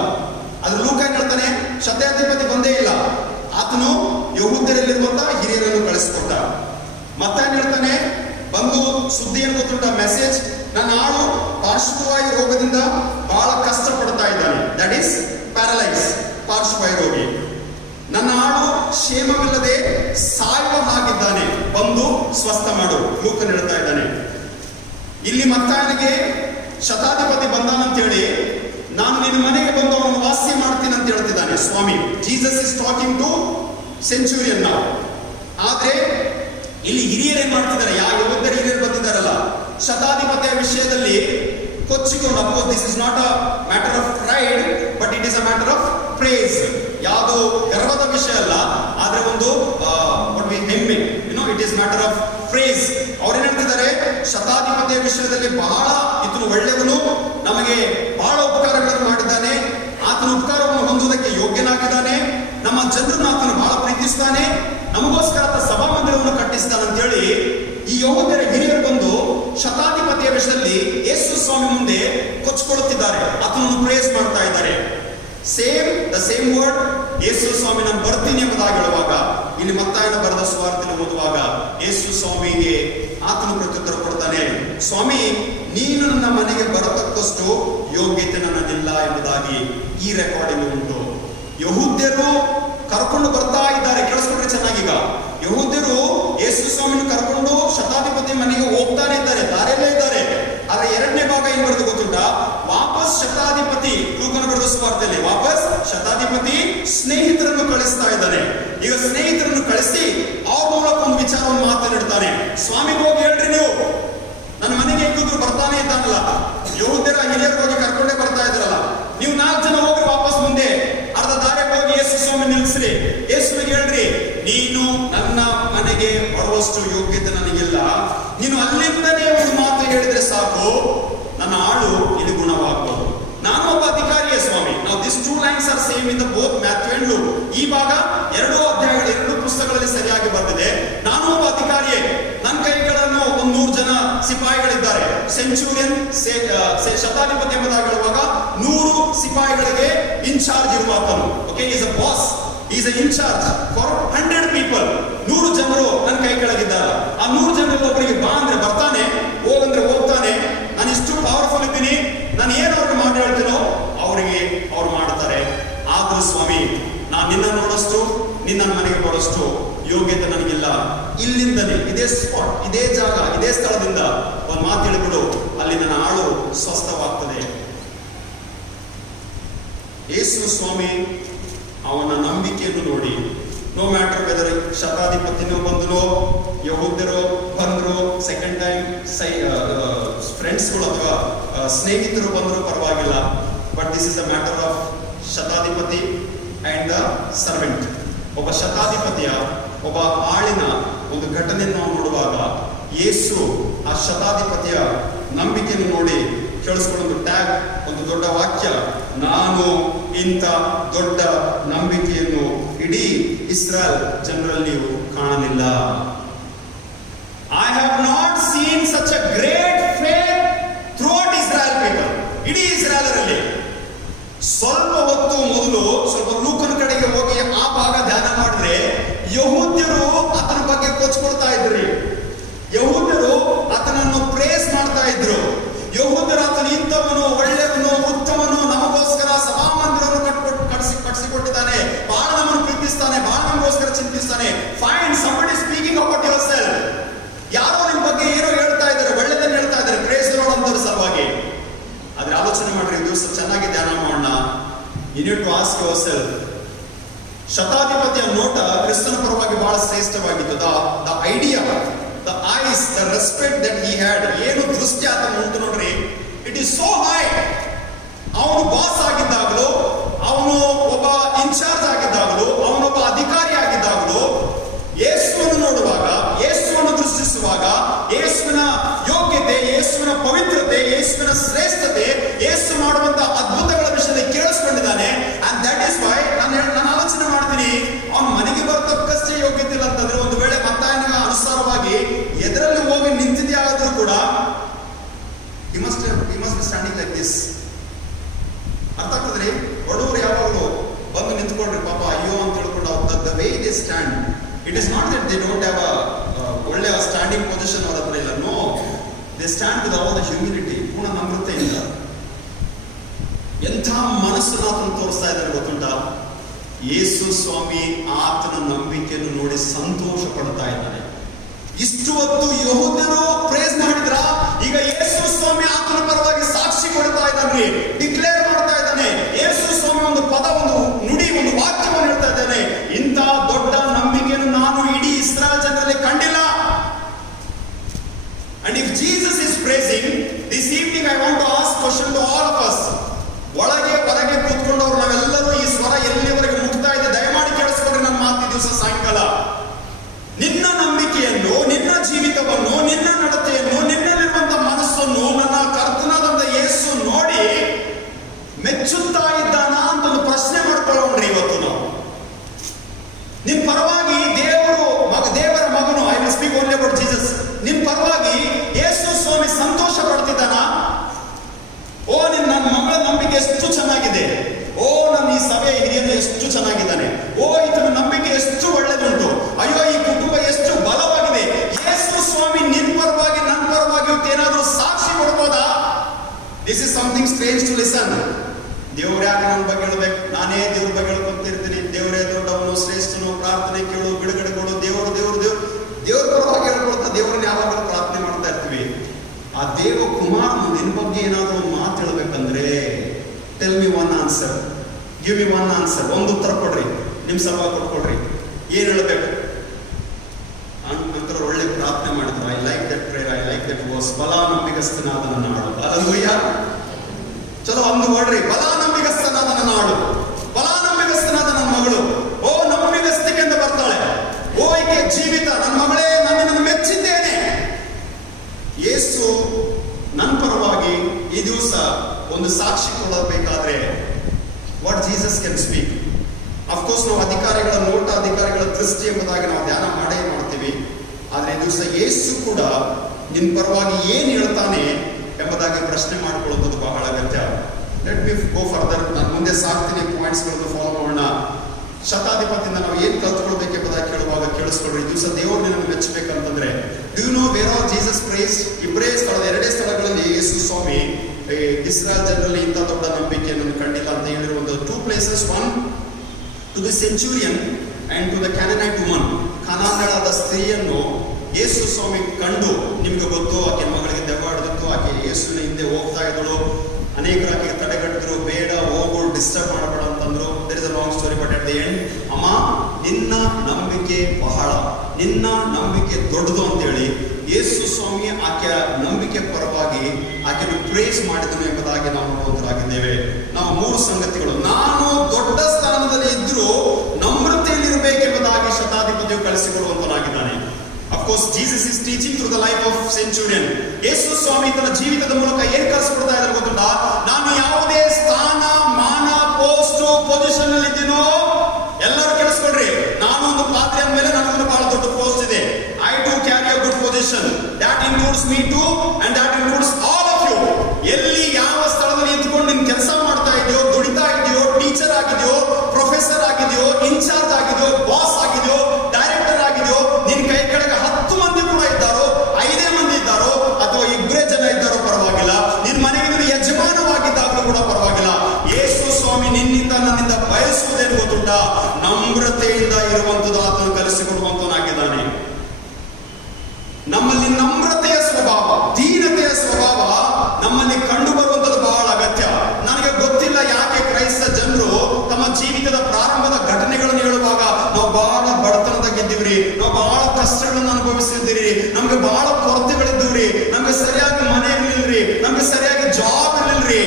ಆದ್ರೆ ಲೂಕ ಏನ್ ಹೇಳ್ತಾನೆ? ಶತಾಧಿಪತಿ ಬಂದೇ ಇಲ್ಲ, ಆತನು ಯಹೂದ್ಯರಲ್ಲಿರುವಂತಹ ಹಿರಿಯರನ್ನು ಕಳಿಸಿಕೊಟ್ಟ. ಮತ್ತಾಯನು ಹೇಳ್ತಾನೆ, ಬಂದು ಸುದ್ದಿ ಏನು ಗೊತ್ತುಂಟ? ಮೆಸೇಜ್, ನನ್ನ ಆಳು ಪಾರ್ಶ್ವವಾಯು ರೋಗದಿಂದ ಬಹಳ ಕಷ್ಟ ಪಡ್ತಾ ಇದ್ದಾನೆ. ದಟ್ ಈಸ್ ಪ್ಯಾರಲೈಸ್, ಪಾರ್ಶ್ವವಾಯು ರೋಗಿ. ನನ್ನ ಆಳು ಕ್ಷೇಮವಿಲ್ಲದೆ ಸಾಯುವ ಹಾಗಿದ್ದಾನೆ, ಬಂದು ಸ್ವಸ್ಥ ಮಾಡು. ಲೂಕನು ಹೇಳ್ತಾ ಇದ್ದಾನೆ. ಇಲ್ಲಿ ಮತ್ತಾಯನಿಗೆ ಶತಾಧಿಪತಿ ಬಂದಾನಂತೇಳಿ ನಾನು ನಿನ್ನ ಮನೆಗೆ ಬಂದು ಅವನು ವಾಸ್ಯ ಮಾಡ್ತೀನಿ ಅಂತ ಹೇಳ್ತಿದ್ದಾನೆ ಸ್ವಾಮಿ. Jesus is talking to centurion ನಾವು. ಆದ್ರೆ ಇಲ್ಲಿ ಹಿರಿಯರು ಏನ್ ಮಾಡ್ತಿದ್ದಾರೆ? ಯಹೂದ್ಯರ ಹಿರಿಯರು ಬಂದಿದ್ದಾರಲ್ಲ, ಶತಾಧಿಪತಿಯ ವಿಷಯದಲ್ಲಿ ಕೊಚ್ಚಿಕೊಂಡು, of course this is not a matter of pride, but it is a matter of praise. ಯಾವುದು ಗರ್ವದ ವಿಷಯ ಅಲ್ಲ, ಆದ್ರೆ ಒಂದು ಹೆಮ್ಮೆ, it is matter of praise. ಅವ್ರೇನ್ ಹೇಳ್ತಿದ್ದಾರೆ, ಶತಾಧಿಪತಿಯ ವಿಷಯದಲ್ಲಿ ಬಹಳ ಇತನು ಒಳ್ಳೆಯವನು, ನಮಗೆ ಬಹಳ ಉಪಕಾರಗಳನ್ನು ಮಾಡಿದ್ದಾನೆ, ಆತನ ಉಪಕಾರವನ್ನು ಹೊಂದುವುದಕ್ಕೆ ಯೋಗ್ಯನಾಗಿದ್ದಾನೆ, ನಮ್ಮ ಜನರನ್ನು ಆತನು ಬಹಳ ಪ್ರೀತಿಸ್ತಾನೆ, ನಮಗೋಸ್ಕರ ಆತ ಸಭಾಮಂದಿರವನ್ನು ಕಟ್ಟಿಸ್ತಾನೆ ಅಂತ ಹೇಳಿ ಈ ಯೆಹೂದ್ಯರ ಹಿರಿಯರು ಬಂದು ಶತಾಧಿಪತಿಯ ವಿಷಯದಲ್ಲಿ ಯೇಸು ಸ್ವಾಮಿ ಮುಂದೆ ಕೊಚ್ಚಿಕೊಳ್ಳುತ್ತಿದ್ದಾರೆ, ಆತನನ್ನು ಪ್ರೇಸ್ ಮಾಡ್ತಾ ಇದ್ದಾರೆ. ದ ಸೇಮ್ ವರ್ಡ್ ಯೇಸು ಸ್ವಾಮಿ ನಾನು ಬರ್ತೀನಿ ಎಂಬುದಾಗಿ ಹೇಳುವಾಗ, ಇಲ್ಲಿ ಮತ್ತಾಯನ ಬರೆದ ಸುವಾರ್ತೆಯಲ್ಲಿ ಓದುವಾಗ ಯೇಸು ಸ್ವಾಮಿಗೆ ಆತನು ಪ್ರತ್ಯುತ್ತರ ಕೊಡ್ತಾನೆ, ಸ್ವಾಮಿ ನೀನು ನನ್ನ ಮನೆಗೆ ಬರತಕ್ಕಷ್ಟು ಯೋಗ್ಯತೆ ನನ್ನದಿಲ್ಲ ಎಂಬುದಾಗಿ ಈ ರೆಕಾರ್ಡಿಂಗ್ ಉಂಟು. ಯೆಹೂದ್ಯರು ಕರ್ಕೊಂಡು ಬರ್ತಾ ಇದ್ದಾರೆ, ಕೇಳಿಸ್ಕೊಂಡ್ರೆ ಚೆನ್ನಾಗೀಗ. ಯೆಹೂದ್ಯರು ಯೇಸು ಸ್ವಾಮಿಯನ್ನು ಕರ್ಕೊಂಡು ಶತಾಧಿಪತಿ ಮನೆಗೆ ಹೋಗ್ತಾನೆ ಇದ್ದಾರೆ, ದಾರಿಯಲ್ಲೇ ಇದ್ದಾರೆ. ಆದ್ರೆ ಎರಡನೇ ಭಾಗ ಏನ್ ಬರೆದು ಗೊತ್ತುಂಟಾ, ವಾಪಸ್ ಶತಾಧಿಪತಿ, ಲೂಕನ ಬರೆದ ಸುವಾರ್ತೆಯಲ್ಲಿ ವಾಪಸ್ ಶತಾಧಿಪತಿ ಸ್ನೇಹಿತರನ್ನು ಕಳಿಸ್ತಾ ಇದ್ದಾನೆ. ಈಗ ಸ್ನೇಹಿತರನ್ನು ಕಳಿಸಿ ಅವ್ರ ಮೂಲಕ ಒಂದು ವಿಚಾರವನ್ನು ಮಾತನಾಡ್ತಾನೆ, ಸ್ವಾಮಿಗೆ ಹೋಗಿ ಹೇಳ್ರಿ, ನೀವು ನನ್ನ ಮನೆಗೆ ಹೆಂಗಿದ್ರು ಬರ್ತಾನೆ ಇದ್ದಾನಲ್ಲ, ಯೆಹೂದ್ಯರ ಹಿರಿಯರು ಹೋಗಿ ಕರ್ಕೊಂಡೇ ಬರ್ತಾ ಇದ್ರಲ್ಲ, ನೀವು 4 ಜನ ಹೋಗ್ರಿ ವಾಪಸ್ ಮುಂದೆ, ಅರ್ಧ ದಾರಿಗೆ ಹೋಗಿ ಯೇಸು ಸ್ವಾಮಿ ನಿಲ್ಲಿಸ್ರಿ, ಯೇಸುವಿಗೆ ಹೇಳ್ರಿ, ನೀನು ನನ್ನ ಮನೆಗೆ ಬರುವಷ್ಟು ಯೋಗ್ಯತೆ ನನಗಿಲ್ಲ, ನೀನು ಅಲ್ಲಿಂದನೇ ಒಂದು ಮಾತು ಹೇಳಿದ್ರೆ ಸಾಕು, ನನ್ನ ಆಳು ಇಲ್ಲಿ ಗುಣವಾಗಬಹುದು. ನಾನು ಒಬ್ಬ ಅಧಿಕಾರಿಯೇ ಸ್ವಾಮಿ. ನಾವು this 2 lines are same in the both Matthew and Luke. ಈ ಭಾಗ 2 ಅಧ್ಯಾಯಗಳು 2 ಪುಸ್ತಕಗಳಲ್ಲಿ ಸರಿಯಾಗಿ ಬಂದಿದೆ. ನಾನು ಒಬ್ಬ ಅಧಿಕಾರಿಯೇ, ನನ್ನ ಕೈಗಳನ್ನು 100 ಜನ ಸಿಪಾಯಿಗಳಿದ್ದಾರೆ. ಸೆಂಚುರಿಯನ್ ಶತಾಧಿಪತಿ ಎಂಬುದಾಗಿ ಹೇಳುವಾಗ 100 ಸಿಪಾಯಿಗಳಿಗೆ ಇನ್ಚಾರ್ಜ್ ಇರುವ ಆತನು. Okay, is a boss, is a in charge for 100 people. 100 ಜನರು ನನ್ನ ಕೈ ಕೆಳಗಿದ್ದಾರೆ. ಆ 100 ಜನರಲ್ಲಿ ಒಬ್ಬರಿಗೆ ಬಾ ಅಂದ್ರೆ ಬರ್ತಾನೆ, ಹೋಗಂದ್ರೆ ಹೋಗ್ತಾನೆ. ನಾನು ಇಷ್ಟು ಪವರ್ಫುಲ್ ಇದ್ದೀನಿ, ನಾನು ಏನು ಅವ್ರಿಗೆ ಮಾಡಿ ಹೇಳ್ತೀನೋ ಅವರಿಗೆ ಅವ್ರು ಮಾಡ್ತಾರೆ. ಆದ್ರೂ ಸ್ವಾಮಿ ನಾನು ನಿನ್ನ ನೋಡೋಷ್ಟು, ನಿನ್ನ ಮನೆಗೆ ಬರೋಷ್ಟು ಯೋಗ್ಯತೆ ನನಗಿಲ್ಲ. ಇಲ್ಲಿಂದನೇ ಇದೇ ಸ್ಪಾಟ್, ಇದೇ ಜಾಗ, ಇದೇ ಸ್ಥಳದಿಂದ ಒಂದು ಮಾತು ಹೇಳಿಬಿಡು, ಅಲ್ಲಿ ನನ್ನ ಆಳು ಸ್ವಸ್ಥವಾಗ್ತದೆ. ಯೇಸು ಸ್ವಾಮಿ ಅವನ ನಂಬಿಕೆಯನ್ನು ನೋಡಿ, ನೋ ಮ್ಯಾಟರ್ ವೆದರ್ ಶತಾಧಿಪತಿನೂ ಬಂದ್ರು, ಯೆಹೂದ್ಯರು ಬಂದ್ರು, ಸೆಕೆಂಡ್ ಟೈಮ್ ಫ್ರೆಂಡ್ಸ್ಗಳು ಅಥವಾ ಸ್ನೇಹಿತರು ಬಂದ್ರು ಪರವಾಗಿಲ್ಲ, but this is a matter of ಶತಾಧಿಪತಿ ಅಂಡ್ ದ ಸರ್ವೆಂಟ್. ಒಬ್ಬ ಶತಾಧಿಪತಿಯ, ಒಬ್ಬ ಆಳಿನ ಒಂದು ಘಟನೆಯನ್ನು ನಾವು ನೋಡುವಾಗ ಯೇಸು ಆ ಶತಾಧಿಪತಿಯ ನಂಬಿಕೆಯನ್ನು ನೋಡಿ ಕೇಳಿಸ್ಕೊಳ್ಳೋದು ಟ್ಯಾಗ್, ಒಂದು ದೊಡ್ಡ ವಾಕ್ಯ, ನಾನು ಇಂಥ ದೊಡ್ಡ ನಂಬಿಕೆಯನ್ನು ಇಡೀ ಇಸ್ರಾಯೇಲ್ ಜನರಲ್ಲಿಯೂ ಕಾಣಲಿಲ್ಲ. I have not seen such a great faith throughout Israel people. ಇಡೀ ಇಸ್ರಾಯೇಲರಲ್ಲಿ ಸ್ವಲ್ಪ ಹೊತ್ತು ಮೊದಲು ಸ್ವಲ್ಪ ಲೂಕನ ಕಡೆಗೆ ಹೋಗಿ ಆ ಭಾಗ ಧ್ಯಾನ ಮಾಡಿದ್ರೆ, ಯೆಹೂದ್ಯರು ಆತನ ಬಗ್ಗೆ ಕೊಚ್ಕೊಳ್ತಾ ಇದ್ರಿ, ಯೆಹೂದ್ಯರು ಆತನನ್ನು ಪ್ರೇಸ್ ಮಾಡ್ತಾ ಇದ್ರು. ಯೆಹೂದ್ಯರು ಆತನ ಇಂಥವನು, ಒಳ್ಳೆಯವನು, ಉತ್ತಮನು, ನಮಗೋಸ್ಕರ ಸಭಾಮಂದಿರವನ್ನು ಕಟ್ಟಿಸಿಕೊಟ್ಟಿದ್ದಾನೆ, ಬಹಳ ನಮ್ಮನ್ನು ಪ್ರೀತಿಸ್ತಾನೆ, ಬಹಳ ನಮಗೋಸ್ಕರ ಚಿಂತಿಸ್ತಾನೆ. Fine, somebody speaking about yourself. ಯಾರೋ ನಿಮ್ಮ ಬಗ್ಗೆ ಏನೋ ಹೇಳ್ತಾ ಇದ್ದಾರೆ, ಒಳ್ಳೆದನ್ನು ಹೇಳ್ತಾ ಇದ್ದಾರೆ, ಪ್ರೇಸ್ ಲಾರ್ಡ್ ಅಂತ ಸಲುವಾಗಿ. ಆದ್ರೆ ಆಲೋಚನೆ ಮಾಡ್ರಿ, ದಿವಸ ಚೆನ್ನಾಗಿ ಧ್ಯಾನ ಮಾಡೋಣ. You need to ask yourself, ಶತಾಧಿಪತಿಯ ನೋಟ ಕ್ರಿಸ್ತನ ಪರವಾಗಿ ಬಹಳ ಶ್ರೇಷ್ಠವಾಗಿತ್ತು. The idea, the eyes, the respect that he had, ಏನು ದೃಷ್ಟಿ ಆತನ ಉಂಟು ನೋಡ್ರಿ, ಇಟ್ ಈಸ್ ಸೋ ಹೈ. ಅವನು ಬಾಸ್ ಆಗಿದ್ದಾಗಲೂ, ಅವನು ಒಬ್ಬ ಇನ್ಚಾರ್ಜ್ ಆಗಿದ್ದಾಗಲೂ, ಅವನೊಬ್ಬ ಅಧಿಕಾರಿ ಆಗಿದ್ದಾಗಲೂ, ಯೇಸುವನ್ನು ನೋಡುವಾಗ, ಯೇಸುವನ್ನು ದೃಷ್ಟಿಸುವಾಗ, ಯೇಸುವಿನ ಯೋಗ್ಯತೆ, ಯೇಸುವಿನ ಪವಿತ್ರತೆ, ಯೇಸುವಿನ ಶ್ರೇಷ್ಠತೆ, ಯೇಸು ಮಾಡುವಂತ ಅದ್ಭುತಗಳ ವಿಷಯದಲ್ಲಿ ಕೇಳಿಸ್ಕೊಂಡಿದ್ದಾನೆ. ಅಂಡ್ ದಟ್ ಈಸ್ ವೈ ನಾನು ಆಲೋಚನೆ ಮಾಡ್ತೀನಿ, ಅವನ ಮನೆಗೆ ಬರ್ತಕ್ಕಷ್ಟೇ ಯೋಗ್ಯತೆ ಇಲ್ಲ ಅಂತಂದ್ರೆ, ಒಂದು ವೇಳೆ ಮತ್ತಾಯನ ಅನುಸಾರವಾಗಿ ಎದರಲ್ಲಿ ಹೋಗಿ ನಿಂತಿದೆ ಆದ್ರೂ ಕೂಡ he must be standing like this. ಅರ್ಥ ಆಗ್ತದ್ರಿ? ಬಡವರು ಯಾವಾಗಲೂ ಬಂದು ನಿಂತ್ಕೊಂಡ್ರಿ ಪಾಪ ಅಯ್ಯೋ ಅಂತ ಹೇಳ್ಕೊಂಡು the way they stand, it is not that they don't have ಒಳ್ಳೆ ಸ್ಟ್ಯಾಂಡಿಂಗ್ ಪೊಸಿಷನ್ ಅವ್ರ ಹತ್ರ ಇಲ್ಲ. No, they stand with all the humility, ಪೂರ್ಣ ನಮ್ರತೆಯಿಂದ. ಎಂಥ ಮನಸ್ಸನ್ನು ಆತನು ತೋರಿಸ್ತಾ ಇದ್ದಾರೆ ಗೊತ್ತುಂಟ? ಯೇಸು ಸ್ವಾಮಿ ಆತನ ನಂಬಿಕೆಯನ್ನು ನೋಡಿ ಸಂತೋಷ ಪಡ್ತಾ ಇದ್ದಾನೆ. ಇಷ್ಟು ಹೊತ್ತು ಯೆಹೂದ್ಯರು ಪ್ರೇಸ್ ಮಾಡಿದ್ರ, ಈಗ ಯೇಸು ಸ್ವಾಮಿ ಆತನ ಪರವಾಗಿ ಸಾಕ್ಷಿ ಕೊಡ್ತಾ ಇದ್ದಾನೆ, ಡಿಕ್ಲೇರ್ ಮಾಡ್ತಾ ಇದ್ದಾನೆ. ಯೇಸು ಸ್ವಾಮಿ ಒಂದು ಪದ, ಒಂದು ನುಡಿ, ಒಂದು ವಾಕ್ಯವನ್ನು ಹೇಳ್ತಾ ಇದ್ದಾನೆ, ಇಂಥ ದೊಡ್ಡ ನಂಬಿಕೆಯನ್ನು ನಾನು ಇಡೀ ಇಸ್ರಾಯೇಲ್ ಜನರಲ್ಲಿ ಕಂಡಿಲ್ಲ. And if Jesus is praising, this evening I want to ask question to all of us. ಒಳಗೆ ಹೊರಗೆ ಕೂತ್ಕೊಂಡವ್ರು ನಾವೆಲ್ಲರೂ ಈ ಸ್ವರ ಎಲ್ಲಿವರೆಗೆ ಮುಟ್ತಾ ದಿವಸ ಸಾಯಂಕಾಲ ನಿನ್ನ ನಂಬಿಕೆಯನ್ನು, ನಿನ್ನ ಜೀವಿತವನ್ನು, ನಿನ್ನ ನಡತೆಯನ್ನು, ನಿನ್ನಲ್ಲಿರುವಂತಹ ಮನಸ್ಸನ್ನು ನನ್ನ ಕರ್ತನಾದಂತ ಯೇಸು ನೋಡಿ ಮೆಚ್ಚುತ್ತಾ ಇದ್ದಾನ ಅಂತ ಒಂದು ಪ್ರಶ್ನೆ ಮಾಡ್ಕೊಳ್ಳೋಣ್ರಿ ಇವತ್ತು ನಾವು. ನಿನ್ ಪರವಾಗಿ ದೇವರ ಮಗನು, I will speak only about Jesus, ನಿನ್ ಪರವಾಗಿ ಯೇಸು ಸ್ವಾಮಿ ಸಂತೋಷ ಪಡ್ತಿದ್ದಾನ? ಓ ನನ್ನ ಮಗಳ ನಂಬಿಕೆ ಎಷ್ಟು ಚೆನ್ನಾಗಿದೆ, ಓ ನನ್ನ ಈ ಸಭೆಯ ಹಿರಿಯನು ಎಷ್ಟು ಚೆನ್ನಾಗಿದ್ದಾನೆ, ಓ ಈತನ ನಂಬಿಕೆ ಎಷ್ಟು ಒಳ್ಳೆದುಂಟು, ಅಯ್ಯೋ ಈ ಕುಟುಂಬ ಎಷ್ಟು ಬಲವಾಗಿದೆ, ಯೇಸು ಸ್ವಾಮಿ ನಿನ್ ಪರವಾಗಿ ನನ್ನ ಪರವಾಗಿ ಏನಾದ್ರೂ ಸಾಕ್ಷಿ ಕೊಡ್ಬೋದಾ? This is something strange to listen. ದೇವ್ರ ಯಾಕೆ ನನ್ನ ಬಗ್ಗೆ ಹೇಳ್ಬೇಕು? ನಾನೇ ದೇವ್ರ ಬಗ್ಗೆ ಹೇಳ್ಕೊಂತಿರ್ತೀನಿ. ದೇವರೇ ದೊಡ್ಡವನು, ಶ್ರೇಷ್ಠನು, ಪ್ರಾರ್ಥನೆ ಕೇಳು, ಬಿಡುಗಡೆ ಕೊಡು, ದೇವ್ರ ಪರವಾಗಿ ಹೇಳ್ಕೊಳ್ತಾ ದೇವ್ರನ್ನ ಯಾವಾಗಲೂ ಪ್ರಾರ್ಥನೆ ಮಾಡ್ತಾ ಇರ್ತೀವಿ. ಆ ದೇವ ಕುಮಾರನು ನಿನ್ ಬಗ್ಗೆ ಏನಾದ್ರೂ ಒಂದು ಮಾತು ಹೇಳ್ಬೇಕಂದ್ರೆ, tell me one answer, give me one answer, ಒಂದು ಉತ್ತರ ಕೊಡ್ರಿ, ನಿಮ್ ಸಲುವಾಗಿ ಕೊಟ್ಕೊಡ್ರಿ. ಏನ್ ಹೇಳ್ಬೇಕು ಅಂತ ಒಳ್ಳೆ ಪ್ರಾರ್ಥನೆ ಮಾಡಿದ್ರು. I like that prayer, I like that verse. ಬಲ ನಂಬಿಗಸ್ತನಾದ ನನ್ನ ನಾಡು. ಹಲ್ಲೆಲೂಯಾ. ಚಲೋ ಒಂದು ಹೊಡ್ರಿ, ಬಲ ನಂಬಿಗಸ್ತನಾದ ನನ್ನ ನಾಡು, ಬಲ ನಂಬಿಗಸ್ತನಾದ ನನ್ನ ಮಗಳು. ಓ ನಂಬಿಗಸ್ತಿಕೆ ಅಂತ ಬರ್ತಾಳೆ. ಓ ಈಕೆ ಜೀವಿತ, ನನ್ನ ಮಗಳೇ, ನನ್ನನ್ನು ಮೆಚ್ಚಿದ್ದೇನೆ. ಯೇಸು ನನ್ನ ಪರವಾಗಿ ಈ ದಿವಸ ಒಂದು ಸಾಕ್ಷಿ ಕೊಡಬೇಕಾದ್ರೆ what Jesus can speak. Of course ನಾವು ಅಧಿಕಾರಿಗಳ ನೋಟ, ಅಧಿಕಾರಿಗಳ ದೃಷ್ಟಿ ಎಂಬುದಾಗಿ ನಾವು ಧ್ಯಾನ ಮಾಡೇ ಮಾಡ್ತೀವಿ. ಆದ್ರೆ ಈ ದಿವಸ ಯೇಸು ಕೂಡ ನಿನ್ ಪರವಾಗಿ ಏನ್ ಹೇಳ್ತಾನೆ ಎಂಬುದಾಗಿ ಪ್ರಶ್ನೆ ಮಾಡಿಕೊಳ್ಳುವುದು ಬಹಳ ಅಗತ್ಯ. ಲೆಟ್ ಮಿ ಗೋ ಫರ್ದರ್. ನಾನು ಮುಂದೆ ಸಾಕ್ತೀನಿ, ಪಾಯಿಂಟ್ಸ್ ಗಳನ್ನು ಫಾಲೋ ಮಾಡೋಣ. ಶತಾಧಿಪತಿಯಿಂದ ನಾವು ಏನ್ ಕಲ್ತ್ಕೊಳ್ಬೇಕು ಎಂಬುದಾಗಿ ಕೇಳುವಾಗ ಕೇಳಿಸ್ಕೊಳ್ರಿ. ದಿವಸ ದೇವರು ನಿನ್ನನ್ನು ಮೆಚ್ಚಬೇಕಂತಂದ್ರೆ, do you know where are Jesus praise? ಎರಡೇ ಸ್ಥಳಗಳಲ್ಲಿ ಯೇಸು ಸ್ವಾಮಿ ಇಸ್ರಾಯೇಲ್ ಜನರಲ್ಲಿ ಇಂಥ ದೊಡ್ಡ ನಂಬಿಕೆಯನ್ನು ಕಂಡಿಲ್ಲ ಅಂತ ಹೇಳಿರುವ ಒಂದು 2 places. One to the centurion and to the Canaanite woman. ಕಾನಾನ್ಯಳಾದ ಸ್ತ್ರೀಯನ್ನು ಯೇಸು ಸ್ವಾಮಿ ಕಂಡು, ನಿಮ್ಗೆ ಗೊತ್ತು, ಆಕೆ ಮಗಳಿಗೆ ದೆವ್ವ ಹಿಡಿದಿತ್ತು, ಆಕೆ ಯೇಸುವಿನ ಹಿಂದೆ ಹೋಗ್ತಾ ಇದ್ದಳು, ಅನೇಕರು ಆಕೆಗೆ ತಡೆಗಟ್ಟಿದ್ರು, ಬೇಡ ಹೋಗು, ಡಿಸ್ಟರ್ಬ್ ಮಾಡಬೇಡ ಅಂತಂದ್ರು. There is a long story, but at the end, ಅಮ್ಮ ನಿನ್ನ ನಂಬಿಕೆ ಬಹಳ, ನಿನ್ನ ನಂಬಿಕೆ ದೊಡ್ಡದು ಅಂತೇಳಿ ಯೇಸು ಸ್ವಾಮಿ ಆಕೆಯ ನಂಬಿಕೆ ಪರವಾಗಿ ಆಕೆಯನ್ನು ಪ್ರೇಸ್ ಮಾಡಿದನು ಎಂಬುದಾಗಿ ನಾವು ನೋಡುವಂತರಾಗಿದ್ದೇವೆ. ನಾವು 3 ಸಂಗತಿಗಳು, ನಾನು ದೊಡ್ಡ ಸ್ಥಾನದಲ್ಲಿ ಇದ್ರೂ ನಮ್ರತೆಯಲ್ಲಿರಬೇಕೆಂಬುದಾಗಿ ಶತಾಧಿಪತಿಯು ಕಳಿಸಿಕೊಡುವಂತನಾಗಿದ್ದಾನೆ. Of course Jesus is teaching through the life of centurion. ಯೇಸು ಸ್ವಾಮಿ ತನ್ನ ಜೀವಿತದ ಮೂಲಕ ಏನ್ ಕಲಿಸ್ಕೊಡ್ತಾ ಇದ್ದಾರೆ ಗೊತ್ತುಂಟಾ? ನಾನು ಯಾವುದೇ ಸ್ಥಾನ, ಮಾನ, ಪೋಸ್ಟ್, ಪೊಸಿಷನ್ ಅಲ್ಲಿ ಇದ್ದೀನೋ, ಎಲ್ಲರೂ ಕೇಳಿಸ್ಕೊಡ್ರಿ, ನಾನು ಒಂದು ಪಾತ್ರೆ ಅಂದ್ಮೇಲೆ ನನಗೊಂದು ಬಹಳ ದೊಡ್ಡ ಪೋಸ್ಟ್ ಇದೆ. I too carry a good position. That includes me too and that includes all of you. ಎಲ್ಲಿ ಯಾವ ಸ್ಥಳದಲ್ಲಿ ಇದ್ಕೊಂಡು ನೀನು ಕೆಲಸ ಮಾಡ್ತಾ ಇದೆಯೋ, ದುಡಿತಾ ಇದೆಯೋ, ಟೀಚರ್ ಆಗಿದೆಯೋ, ಪ್ರೊಫೆಸರ್ ಆಗಿದೆಯೋ, ಇನ್ಚಾರ್ಜ್ ಆಗಿದೆಯೋ, ಬಾಸ್ ಆಗಿದೆಯೋ, ಡೈರೆಕ್ಟರ್ ಆಗಿದೆಯೋ, ನಿನ್ ಕೈ ಕೆಳಗೆ 10 ಮಂದಿ ಕೂಡ ಇದ್ದಾರೋ, 5 ಮಂದಿ ಇದ್ದಾರೋ, ಅಥವಾ 2 ಜನ ಇದ್ದಾರೋ ಪರವಾಗಿಲ್ಲ, ನಿನ್ ಮನೆಗೆ ನೀನು ಯಜಮಾನವಾಗಿದ್ದಾಗಲೂ ಕೂಡ ಪರವಾಗಿಲ್ಲ. ಯೇಸು ಸ್ವಾಮಿ ನಿನ್ನಿಂದ ನನ್ನಿಂದ ಬಯಸುವುದೇನು ಗೊತ್ತುಂಟಾ? ನಮ್ರತೆಯಿಂದ ಇರುವಂತದ್ದು ಆತನು ಕಲಿಸಿಕೊಡುವಂತನಾಗಿದ್ದಾನೆ. ನಮ್ಮಲ್ಲಿ ನಮ್ರತೆಯ ಸ್ವಭಾವ, ದೀನತೆಯ ಸ್ವಭಾವ ನಮ್ಮಲ್ಲಿ ಕಂಡು ಬರುವಂತದ್ದು ಬಹಳ ಅಗತ್ಯ. ನನಗೆ ಗೊತ್ತಿಲ್ಲ ಯಾಕೆ ಕ್ರೈಸ್ತ ಜನರು ತಮ್ಮ ಜೀವಿತದ ಪ್ರಾರಂಭದ ಘಟನೆಗಳನ್ನು ಹೇಳುವಾಗ, ನಾವು ಬಹಳ ಬಡತನದಾಗಿದ್ದೀವ್ರಿ, ನಾವು ಬಹಳ ಕಷ್ಟಗಳನ್ನು ಅನುಭವಿಸಿದ್ದೀರಿ, ನಮ್ಗೆ ಬಹಳ ಕೊರತೆಗಳಿದ್ದೀವ್ರಿ, ನಮ್ಗೆ ಸರಿಯಾಗಿ ಮನೆ ಇರ್ಲಿಲ್ರಿ, ನಮ್ಗೆ ಸರಿಯಾಗಿ ಜಾಬ್ ಇರ್ಲಿಲ್ರಿ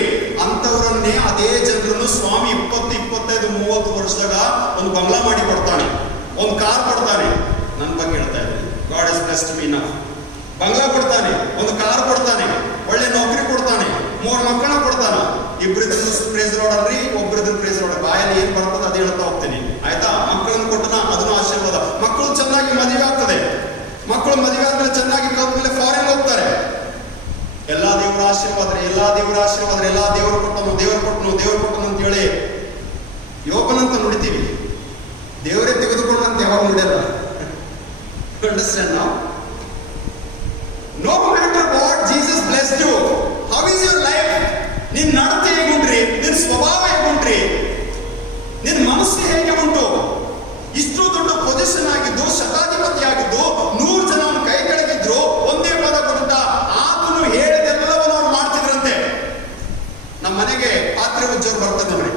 ಅಂತವರನ್ನೇ ಅದೇ ಜನರನ್ನು ಸ್ವಾಮಿ 20, 25, 30 ವರ್ಷದಾಗ ಒಂದು ಬಂಗ್ಲಾ ಮಾಡಿ ಕೊಡ್ತಾನೆ, ಒಂದು ಕಾರ್ ಕೊಡ್ತಾನೆ. ನನ್ನ ಬಗ್ಗೆ ಹೇಳ್ತಾ ಇದ್ದೀನಿ, god is blessed me now. Bangla ಕೊಡ್ತಾನೆ, ಒಂದು ಕಾರ್ ಕೊಡ್ತಾನೆ, ಒಳ್ಳೆ ನೌಕರಿ ಕೊಡ್ತಾನೆ, 3 ಮಕ್ಕಳನ್ನ ಕೊಡ್ತಾನ. ಇಬ್ಬರಿದ್ರು ಪ್ರೇಸ್ ರೋಡಲ್ರಿ, ಒಬ್ಬರಿದ್ರು ಪ್ರೇಸ್ ರೋಡ್. ಬಾಯಲ್ಲಿ ಏನ್ ಬರ್ತದೆ ಅದು ಹೇಳ್ತಾ ಹೋಗ್ತೀನಿ, ಆಯ್ತಾ? ಮಕ್ಕಳನ್ನು ಕೊಟ್ಟನ, ಅದನ್ನು ಆಶೀರ್ವಾದ. ಮಕ್ಕಳು ಚೆನ್ನಾಗಿ ಮದುವೆ ಆಗ್ತದೆ, ಮಕ್ಕಳು ಮದುವೆ ಆದ್ಮೇಲೆ ಚೆನ್ನಾಗಿ ಕಲ್ತ್ಮೇಲೆ ಫಾರಿನ್ ಹೋಗ್ತಾರೆ. ಎಲ್ಲಾ ದೇವರ ಆಶೀರ್ವಾದ, ಎಲ್ಲಾ ದೇವರ ಆಶೀರ್ವಾದ, ಎಲ್ಲಾ ದೇವರು ಕೊಟ್ಟನು ಅಂತ ಹೇಳಿ ಯೋಗನಂತ ನುಡಿತೀವಿ, ದೇವರೇ ತೆಗೆದುಕೊಂಡಂತ ಯಾವಾಗ ನುಡಿಯಲ್ಲ. ಅಂಡರ್ಸ್ಟ್ಯಾಂಡ್ ನಾವು? No matter what Jesus blessed you, how is your life? ನಿನ್ ನಡತೆ ಹೇಗುಂಟ್ರಿ, ನಿನ್ ಸ್ವಭಾವ ಹೇಗುಂಟ್ರಿ, ನಿನ್ ಮನಸ್ಸು ಹೇಗೆ ಉಂಟು? ಇಷ್ಟು ದೊಡ್ಡ ಪೊಸಿಷನ್ ಆಗಿದ್ದು, ಶತಾಧಿಪತಿ ಆಗಿದ್ದು, 100 ಜನ ಅವನ ಕೈ ಕೆಳಗಿದ್ರು, ಒಂದೇ ಪದ ಕೊಟ್ಟ, ಆತನು ಹೇಳಿದೆಲ್ಲವನ್ನು ಅವ್ರು ಮಾಡ್ತಿದ್ರಂತೆ. ನಮ್ಮ ಮನೆಗೆ ಪಾತ್ರೆ ಉಜ್ಜೋರು ಬರ್ತಾರೆ ನೋಡ್ರಿ,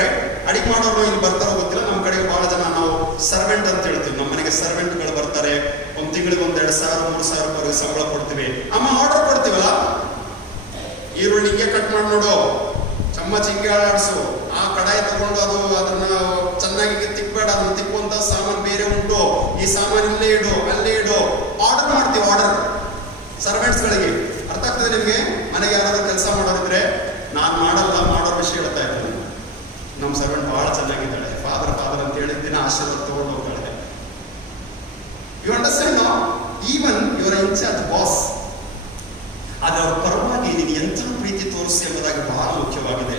ರೈಟ್? ಅಡಿಗೆ ಮಾಡೋರು ಇಲ್ಲಿ ಬರ್ತಾರೋ ಗೊತ್ತಿಲ್ಲ. ನಮ್ಮ ಕಡೆಗೆ ಬಹಳ ಜನ ನಾವು ಸರ್ವೆಂಟ್ ಅಂತ ಹೇಳ್ತೀವಿ. ನಮ್ಮ ಮನೆಗೆ ಸರ್ವೆಂಟ್ಗಳು ಬರ್ತಾರೆ, ಒಂದು ತಿಂಗಳಿಗೆ 1,000, 3,000 ರೂಪಾಯಿ ಸಂಬಳ ಕೊಡ್ತೀವಿ. ಅಮ್ಮ ಆರ್ಡರ್ ಕೊಡ್ತೀವಲ್ಲ, ಈರುಳ್ಳಿ ಹಿಂಗೆ ಕಟ್ ಮಾಡಿ ನೋಡು, ಚಮ್ಮಚ್ ಹಿಂಗೆ ಆಡಿಸು, ಆ ಕಡಾಯಿ ತಗೊಂಡು ಅದನ್ನ ಚೆನ್ನಾಗಿ ತಿಕ್ಬೇಡ, ಬೇಡ, ಅದನ್ನು ತಿಕ್ಕುವಂತ ಸಾಮಾನು ಬೇರೆ ಉಂಟು, ಈ ಸಾಮಾನು ಇಲ್ಲೇ ಇಡು, ಅಲ್ಲೇ ಇಡು. ಆರ್ಡರ್ ಮಾಡ್ತೀವಿ, ಆರ್ಡರ್ ಸರ್ವೆಂಟ್ಸ್ ಗಳಿಗೆ. ಅರ್ಥ ಆಗ್ತದೆ ನಿಮ್ಗೆ? ಮನೆಗೆ ಯಾರಾದ್ರೂ ಕೆಲಸ ಮಾಡೋರಿದ್ರೆ, ನಾನು ಮಾಡಲ್ಲ, ಮಾಡೋ ವಿಷಯ ಹೇಳ್ತಾ ಇದ್ದೀನಿ. ನಮ್ಮ ಸರ್ವೆಂಟ್ ಬಹಳ ಚೆನ್ನಾಗಿದ್ದಾಳೆ, ಫಾದರ್ ಫಾದರ್ ಅಂತ ಹೇಳಿ ದಿನ ಆಶೀರ್ವಾದ ತಗೊಂಡು ಹೋಗ್ತಾಳೆ. You understand? ಈವನ್ ಇವರ ಇನ್ಚಾರ್ಜ್ ಬಾಸ್, ಆದ್ರೆ ಅವ್ರ ಪರವಾಗಿ ನೀನು ಎಂಥ ಪ್ರೀತಿ ತೋರಿಸಿ ಎಂಬುದಾಗಿ ಬಹಳ ಮುಖ್ಯವಾಗಿದೆ.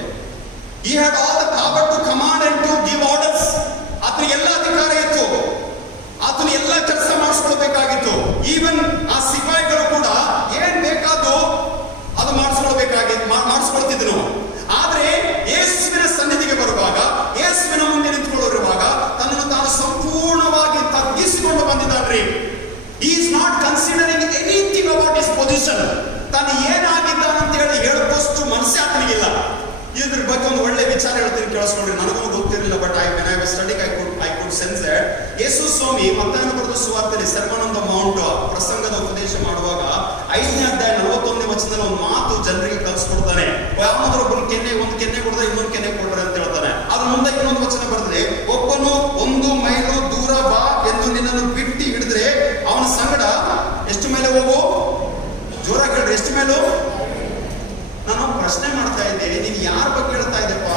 He had all the power to command and to give orders. ಆತನ ಎಲ್ಲ ಅಧಿಕಾರ ಇತ್ತು, ಆತನ ಎಲ್ಲ ಕೆಲಸ ಮಾಡಿಸ್ಕೊಳ್ಬೇಕಾಗಿತ್ತು. ಈವನ್ ಆ ಸಿಪಾಯಿಗಳು ಕೂಡ ಏನ್ ಬೇಕಾದೋ ಅದು ಮಾಡಿಸ್ಕೊಳ್ತಿದ್ರು. ಆದ್ರೆ ಯೇಸುವಿನ ಸನ್ನಿಧಿಗೆ ಬರುವಾಗ, ಯೇಸುವಿನ ಮುಂದೆ ನಿಂತ್ಕೊಳ್ಳಿರುವಾಗ ತನ್ನನ್ನು ತಾನು ಸಂಪೂರ್ಣವಾಗಿ ತಗ್ಗಿಸಿಕೊಂಡು ಬಂದಿದ್ದಾನ್ರಿ. He is not considering anything about his position. ತಾನು ಏನಾಗಿದ್ದಾನಂತ ಹೇಳಿ ಹೇಳೋಷ್ಟು ಮನಸ್ಸೇ ಆತನಿಗಿಲ್ಲ. ಇದ್ರ ಬಗ್ಗೆ ಒಂದು ಒಳ್ಳೆ ವಿಚಾರ ಹೇಳ್ತೀನಿ, ಕೇಳಿಸ್ಕೊಂಡ್ರಿ. ನನಗೂ ಗೊತ್ತಿರಲಿಲ್ಲ, but when I was studying I could sense that. ಯೇಸು ಸ್ವಾಮಿ ಮತ್ತಾಯನ ಬರೆದ ಸುವಾರ್ತೆಯಲ್ಲಿ ಸರ್ಮನ್ ಆನ್ ದ ಮೌಂಟ್ ಪ್ರಸಂಗದ ಉಪದೇಶ ಮಾಡುವಾಗ 5ನೇ ಅಧ್ಯಾಯ 41ನೇ ವಚನದಲ್ಲಿ ಒಂದು ಮಾತು ಜನರಿಗೆ ಕಲಿಸ್ಕೊಡ್ತಾನೆ. ಯಾವ್ದಾದ್ರು ಒಬ್ಬನು ಒಂದು ಕೆನ್ನೆ ಕೊಡದ್ರೆ ಇನ್ನೊಂದು ಕೆನ್ನೆ ಕೊಡ್ರೆ ಅಂತ ಹೇಳ್ತಾನೆ. ಅದ್ರ ಮುಂದೆ ಇನ್ನೊಂದು ವಚನ ಬರೆದ್ರೆ, ಒಬ್ಬನು 1 ಮೈಲು ದೂರ ಬಾ ಎಂದು ನಿನ್ನನ್ನು ಬಿಟ್ಟು ಹಿಡಿದ್ರೆ ಅವನ ಸಂಗಡ ಎಷ್ಟು ಮೇಲೆ ಹೋಗು? ಜೋರಾಗಿ ಹೇಳ್ರಿ, ಎಷ್ಟು ಮೇಲೂ? ನಾನು ಪ್ರಶ್ನೆ ಮಾಡ್ತಾ ಇದ್ದೆ, ನೀನು ಯಾರ ಬಗ್ಗೆ ಹೇಳ್ತಾ ಇದ್ದೆಪ್ಪ?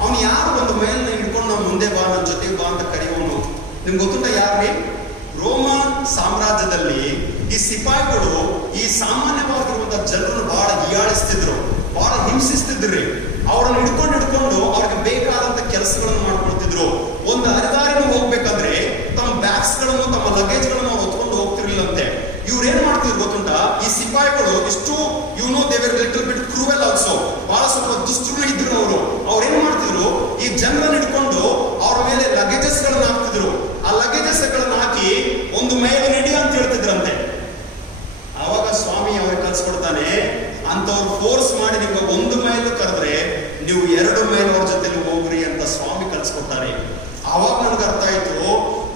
ಅವನು ಯಾರು 1 ಮೈಲ್ ಹಿಡ್ಕೊಂಡು ನಾವು ಮುಂದೆ ಬಾ, ನನ್ನ ಜೊತೆಗೆ ಬಾ ಅಂತ ಕರೆಯುವನು? ನಿಮ್ಗೆ ಗೊತ್ತುಂಟ ಯಾರ್ರಿ? ರೋಮನ್ ಸಾಮ್ರಾಜ್ಯದಲ್ಲಿ ಈ ಸಿಪಾಯಿಗಳು ಈ ಸಾಮಾನ್ಯವಾಗಿರುವಂತಹ ಜನರನ್ನು ಬಹಳ ಹೀಯಾಳಿಸ್ತಿದ್ರು, ಬಹಳ ಹಿಂಸಿಸ್ತಿದ್ರಿ. ಅವರನ್ನು ಹಿಡ್ಕೊಂಡು ಅವ್ರಿಗೆ ಬೇಕಾದಂತ ಕೆಲಸಗಳನ್ನು ಮಾಡ್ಕೊಳ್ತಿದ್ರು. ಒಂದು ಅರದಾರಿನ ಹೋಗ್ಬೇಕಂದ್ರೆ ತಮ್ಮ ಬ್ಯಾಗ್ಸ್ ಗಳನ್ನು, ತಮ್ಮ ಲಗೇಜ್ ಗಳನ್ನು ಅವ್ರು ಹೊತ್ಕೊಂಡು ಹೋಗ್ತಿರ್ಲಿಲ್ಲಂತೆ. ಇವ್ರು ಏನ್ ಮಾಡ್ತಿದ್ರು ಗೊತ್ತುಂಟ? ಈ ಸಿಪಾಯಿಗಳು ಇಷ್ಟು ದೇವರ್ ಲಿಟಲ್ ಬಿಟ್ ಕ್ರೂಯಲ್ ಆಲ್ಸೋ, ಬಹಳ ಸ್ವಲ್ಪ ದುಷ್ಟರು ಇದ್ರು ಅವರು. ಅವ್ರು ಏನ್ ಮಾಡ್ತಿದ್ರು? ಈ ಜನರನ್ನು ಹಿಡ್ಕೊಂಡು ಅವ್ರ ಮೇಲೆ ಲಗೇಜಸ್ ಗಳನ್ನ ಹಾಕ್ತಿದ್ರು. ಆ ಲಗೇಜಸ್ ಗಳನ್ನ ಹಾಕಿ 1 ಮೈಲ್ ನಡಿ ಅಂತ ಹೇಳ್ತಿದ್ರಂತೆ. ಅವಾಗ ಸ್ವಾಮಿ ಅವ್ರಿಗೆ ಕಲ್ಸ್ಕೊಡ್ತಾನೆ, ಅಂತವ್ರು ಫೋರ್ಸ್ ಮಾಡಿ ನಿಮ್ಗೆ 1 ಮೈಲ್ ಕರೆದ್ರೆ ನೀವು 2 ಮೈಲ್ ಅವ್ರ ಜೊತೆಲಿ ಹೋಗ್ರಿ ಅಂತ ಸ್ವಾಮಿ ಕಲ್ಸ್ಕೊಡ್ತಾರೆ. ಅವಾಗ ನನ್ಗೆ ಅರ್ಥ ಆಯ್ತು,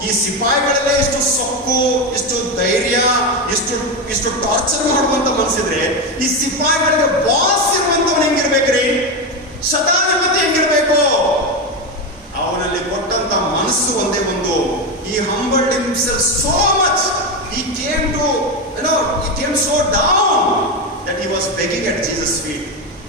ಈ ಸಿಪಾಯಿಗಳಲ್ಲೇ ಇಷ್ಟು ಸೊಕ್ಕು, ಇಷ್ಟು ಧೈರ್ಯ, ಇಷ್ಟು ಟಾರ್ಚರ್ ಮಾಡುವಂತ ಮನಸ್ಸಿದ್ರೆ ಈ ಸಿಪಾಯಿಗಳಿಗೆ ಬಾಸ್ ಇರುವಂತವನು ಹೆಂಗಿರ್ಬೇಕ್ರಿ? ಶತಾಧಿಪತಿ ಹೆಂಗಿರ್ಬೇಕು? ಅವನಲ್ಲಿ ಕೊಟ್ಟಂತ ಮನಸ್ಸು ಒಂದೇ ಒಂದು. He humbled himself so much. He came so down that he was begging at Jesus' feet.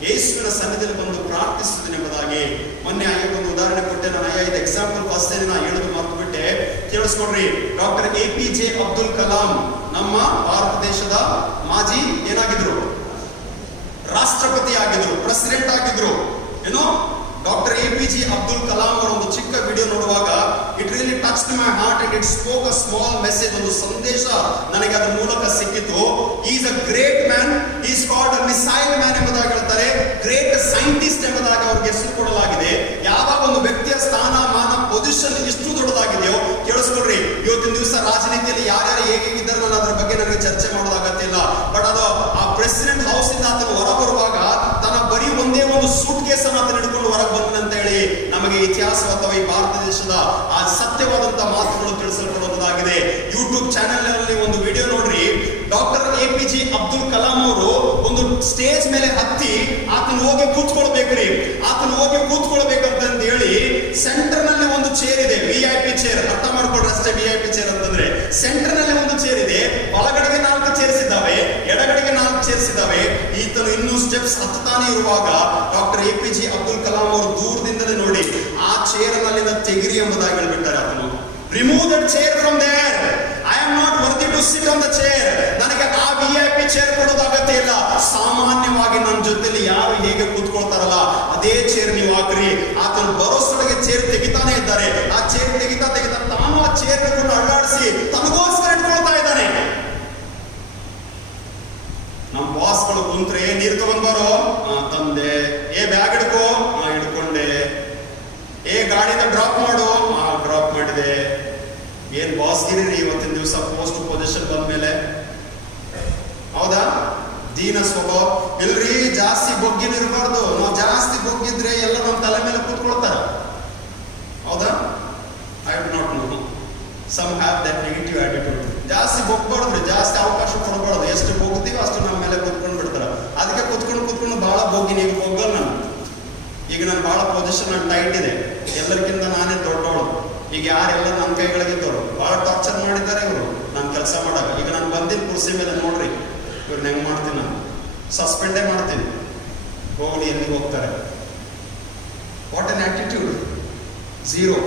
ಯೇಸುವಿನ ಸನ್ನಿಧಿಯಲ್ಲಿ ಬಂದು ಪ್ರಾರ್ಥಿಸುವುದೆಂಬುದಾಗಿ. ಮೊನ್ನೆ ಒಂದು ಉದಾಹರಣೆ ಕೊಟ್ಟೆ ನಾನು. 5 ಎಕ್ಸಾಂಪಲ್ ಫಸ್ಟ್ ನಾ ಹೇಳೋದು ಮರ್ತು ಬಿಟ್ಟೆ, ಕೇಳಿಸ್ಕೊಡ್ರಿ. ಡಾಕ್ಟರ್ APJ ಅಬ್ದುಲ್ ಕಲಾಂ ನಮ್ಮ ಭಾರತ ದೇಶದ ಮಾಜಿ ಏನಾಗಿದ್ರು? ರಾಷ್ಟ್ರಪತಿ ಆಗಿದ್ರು, ಪ್ರೆಸಿಡೆಂಟ್ ಆಗಿದ್ರು. ಏನೋ ಡಾಕ್ಟರ್ APJ ಅಬ್ದುಲ್ ಕಲಾಂ ಅವರ ಒಂದು ಚಿಕ್ಕ ವಿಡಿಯೋ ನೋಡುವಾಗ it really touched my heart and it spoke a small message. ಒಂದು ಸಂದೇಶ ನನಗೆ ಅದರ ಮೂಲಕ ಸಿಕ್ಕಿತು. Is a great man, is called a missile man ಎಂಬುದಾಗಿ ಹೇಳ್ತಾರೆ. ಗ್ರೇಟ್ ಸೈಂಟಿಸ್ಟ್ ಎಂಬುದಾಗಿ ಅವ್ರಿಗೆ ಹೆಸರು ಕೊಡಲಾಗಿದೆ. ಯಾವಾಗ ಒಂದು ವ್ಯಕ್ತಿಯ ಸ್ಥಾನ, ಮಾನ, ಪೊಸಿಷನ್ ಇಷ್ಟು ದೊಡ್ಡದಾಗಿದೆಯೋ, ಕೇಳಿಸ್ಕೊಳ್ರಿ, ಇವತ್ತಿನ ದಿವಸ ರಾಜನೀತಿಯಲ್ಲಿ ಯಾರ್ಯಾರು ಹೇಗಿದ್ದಾರೆ ನಾನು ಅದ್ರ ಬಗ್ಗೆ ನನಗೆ ಚರ್ಚೆ ಮಾಡೋದು ಅಗತ್ಯ ಇಲ್ಲ. ಬಟ್ ಅದು ಆ ಪ್ರೆಸಿಡೆಂಟ್ ಹೌಸ್ ಇಂದ ಆತನು ಹೊರ ಬರುವಾಗ ತನ್ನ ಬರೀ ಒಂದೇ ಒಂದು ಸೂಟ್ ಕೇಸ್ ಅನ್ನು ಆತನ ಹಿಡ್ಕೊಂಡು ಹೊರಗೆ ಬಂದಂತ ಹೇಳಿ ನಮಗೆ ಇತಿಹಾಸ ಅಥವಾ ಈ ಭಾರತ ದೇಶದ ಆ ಸತ್ಯವಾದಂತ ಮಾತುಗಳು ತಿಳಿಸಲ್ಪಡುವುದಾಗಿದೆ. ಯೂಟ್ಯೂಬ್ ಚಾನೆಲ್ ನಲ್ಲಿ ಒಂದು ವಿಡಿಯೋ ನೋಡ್ರಿ. ಡಾಕ್ಟರ್ APJ ಅಬ್ದುಲ್ ಕಲಾಂ ಅವರು ಒಂದು ಸ್ಟೇಜ್ ಮೇಲೆ ಹತ್ತಿ ಆತನ ಹೋಗಿ ಕೂತ್ಕೊಳ್ಬೇಕ್ರಿ. ಆತನ ಹೋಗಿ ಕೂತ್ಕೊಳ್ಬೇಕಂತ ಹೇಳಿ ಸೆಂಟರ್ ನಲ್ಲಿ ಒಂದು ಚೇರ್ ಇದೆ, VIP ಚೇರ್. ಅರ್ಥ ಮಾಡ್ಕೊಳ್ರಿ ಅಷ್ಟೇ, VIP ಚೇರ್ ಅಂತಂದ್ರೆ ಸೆಂಟರ್ ನಲ್ಲಿ ಒಂದು ಚೇರ್ ಇದೆ. ಬಲಗಡೆಗೆ 4 ಚೇರ್ಸ್ ಇದ್ದಾವೆ, ಎಡಗಡೆಗೆ 4 ಚೇರ್ಸ್ ಇದ್ದಾವೆ. ಈತನು ಇನ್ನೂ ಸ್ಟೆಪ್ಸ್ ಹತ್ತಾನೆ ಇರುವಾಗ ಡಾಕ್ಟರ್ APJ ಅಬ್ದುಲ್ ಕಲಾಂ ಅವರು ದೂರದಿಂದಲೇ ನೋಡಿ ಆ ಚೇರ್ ನಲ್ಲಿನ ತೆಗಿರಿ ಎಂಬುದಾಗಿ ಹೇಳ್ಬಿಟ್ಟಾರೆ. ಆತನು remove that chair from there. I am not worthy to sit on the chair. ನನಗೆ ಆ VIP ಚೇರ್ ಕೊಡೋದು ಅಗತ್ಯ ಇಲ್ಲ. ಸಾಮಾನ್ಯವಾಗಿ ನನ್ನ ಜೊತೆಲಿ ಯಾರು ಹೇಗೆ ಕೂತ್ಕೊಳ್ತಾರಲ್ಲ ಅದೇ ಚೇರ್ ನೀವು ಹಾಕ್ರಿ. ಆತನು ಬರೋಷ್ಟೊಳಗೆ ಚೇರ್ ತೆಗಿತಾನೆ ಇದ್ದಾರೆ. ಆ ಚೇರ್ ತೆಗಿತಾ ತಾನು ಆ ಚೇರ್ ಕೊಂಡು ಅಳ್ಳಾಡಿಸಿ ತನಗೋಸ್ಕರ ಇಟ್ಕೊಳ್ತಾ ಇದ್ದಾನೆ. ನಮ್ಮ ಬಾಸ್ಗಳು ಕುಂತ್ರೆ ನೀರು ತಗೊಂಡ್ ಬರೋ, ತಂದೆ. ಬ್ಯಾಗ್ ಹಿಡ್ಕೋ, ಹಿಡ್ಕೊಂಡೆ. ಗಾಡಿನ ಡ್ರಾಪ್ ಮಾಡು, ಡ್ರಾಪ್ ಮಾಡಿದೆ. ಏನ್ ಬಾಸ್ ಗಿರಿ ಇವತ್ತಿನ ದಿವಸ ಪೋಸ್ಟ್ ಪೊಸಿಷನ್ ಬಂದ್ಮೇಲೆ. ಹೌದಾ? ದೀನ ಸ್ವಭಾವ ಇಲ್ರಿ. ಜಾಸ್ತಿ ಬೊಗ್ಗಿನಿರ್ಬಾರ್ದು. ನಾವು ಜಾಸ್ತಿ ಬೊಗ್ಗಿದ್ರೆ ಎಲ್ಲ ನಮ್ಮ ತಲೆ ಮೇಲೆ ಕೂತ್ಕೊಳ್ತಾರ. ಹೌದಾ? I do not know. Some have that negative attitude. ಜಾಸ್ತಿ ಬೊಗ್ಬಾರ್ದ್ರಿ, ಜಾಸ್ತಿ ಅವಕಾಶ ಕೊಡಬಾರ್ದು. ಎಷ್ಟು ಬೊಗ್ತೀವಿ ಅಷ್ಟು ನಮ್ಮ ಮೇಲೆ ಕೂತ್ಕೊಂಡು ಬಿಡ್ತಾರ. ಅದಕ್ಕೆ ಕೂತ್ಕೊಂಡು ಬಹಳ ಬೊಗ್ಗಿನ. ಈಗ ಬೊಗ್ಗಲ್ ನಾನು. ಈಗ ನಾನು ಬಹಳ ಪೊಸಿಷನ್ ಟೈಟ್ ಇದೆ. ಎಲ್ಲರಿಗಿಂತ ನಾನೇ ದೊಡ್ಡವಳು. ಈಗ ಯಾರೆಲ್ಲ ನನ್ನ ಕೈಗಳಿಗಿದ್ದವರು ಭಾಳ ಟಾರ್ಚರ್ ಮಾಡಿದ್ದಾರೆ ಇವರು ನಾನು ಕೆಲಸ ಮಾಡಾಗ. ಈಗ ನಾನು ಬಂದಿನ ಕುರ್ಸಿ ಮೇಲೆ ನೋಡ್ರಿ ಇವ್ರನ್ನ ಹೆಂಗೆ ಮಾಡ್ತೀನಿ, ನಾನು ಸಸ್ಪೆಂಡೇ ಮಾಡ್ತೀನಿ, ಹೋಗಲಿ ಎಲ್ಲಿಗೆ ಹೋಗ್ತಾರೆ. What an attitude, zero.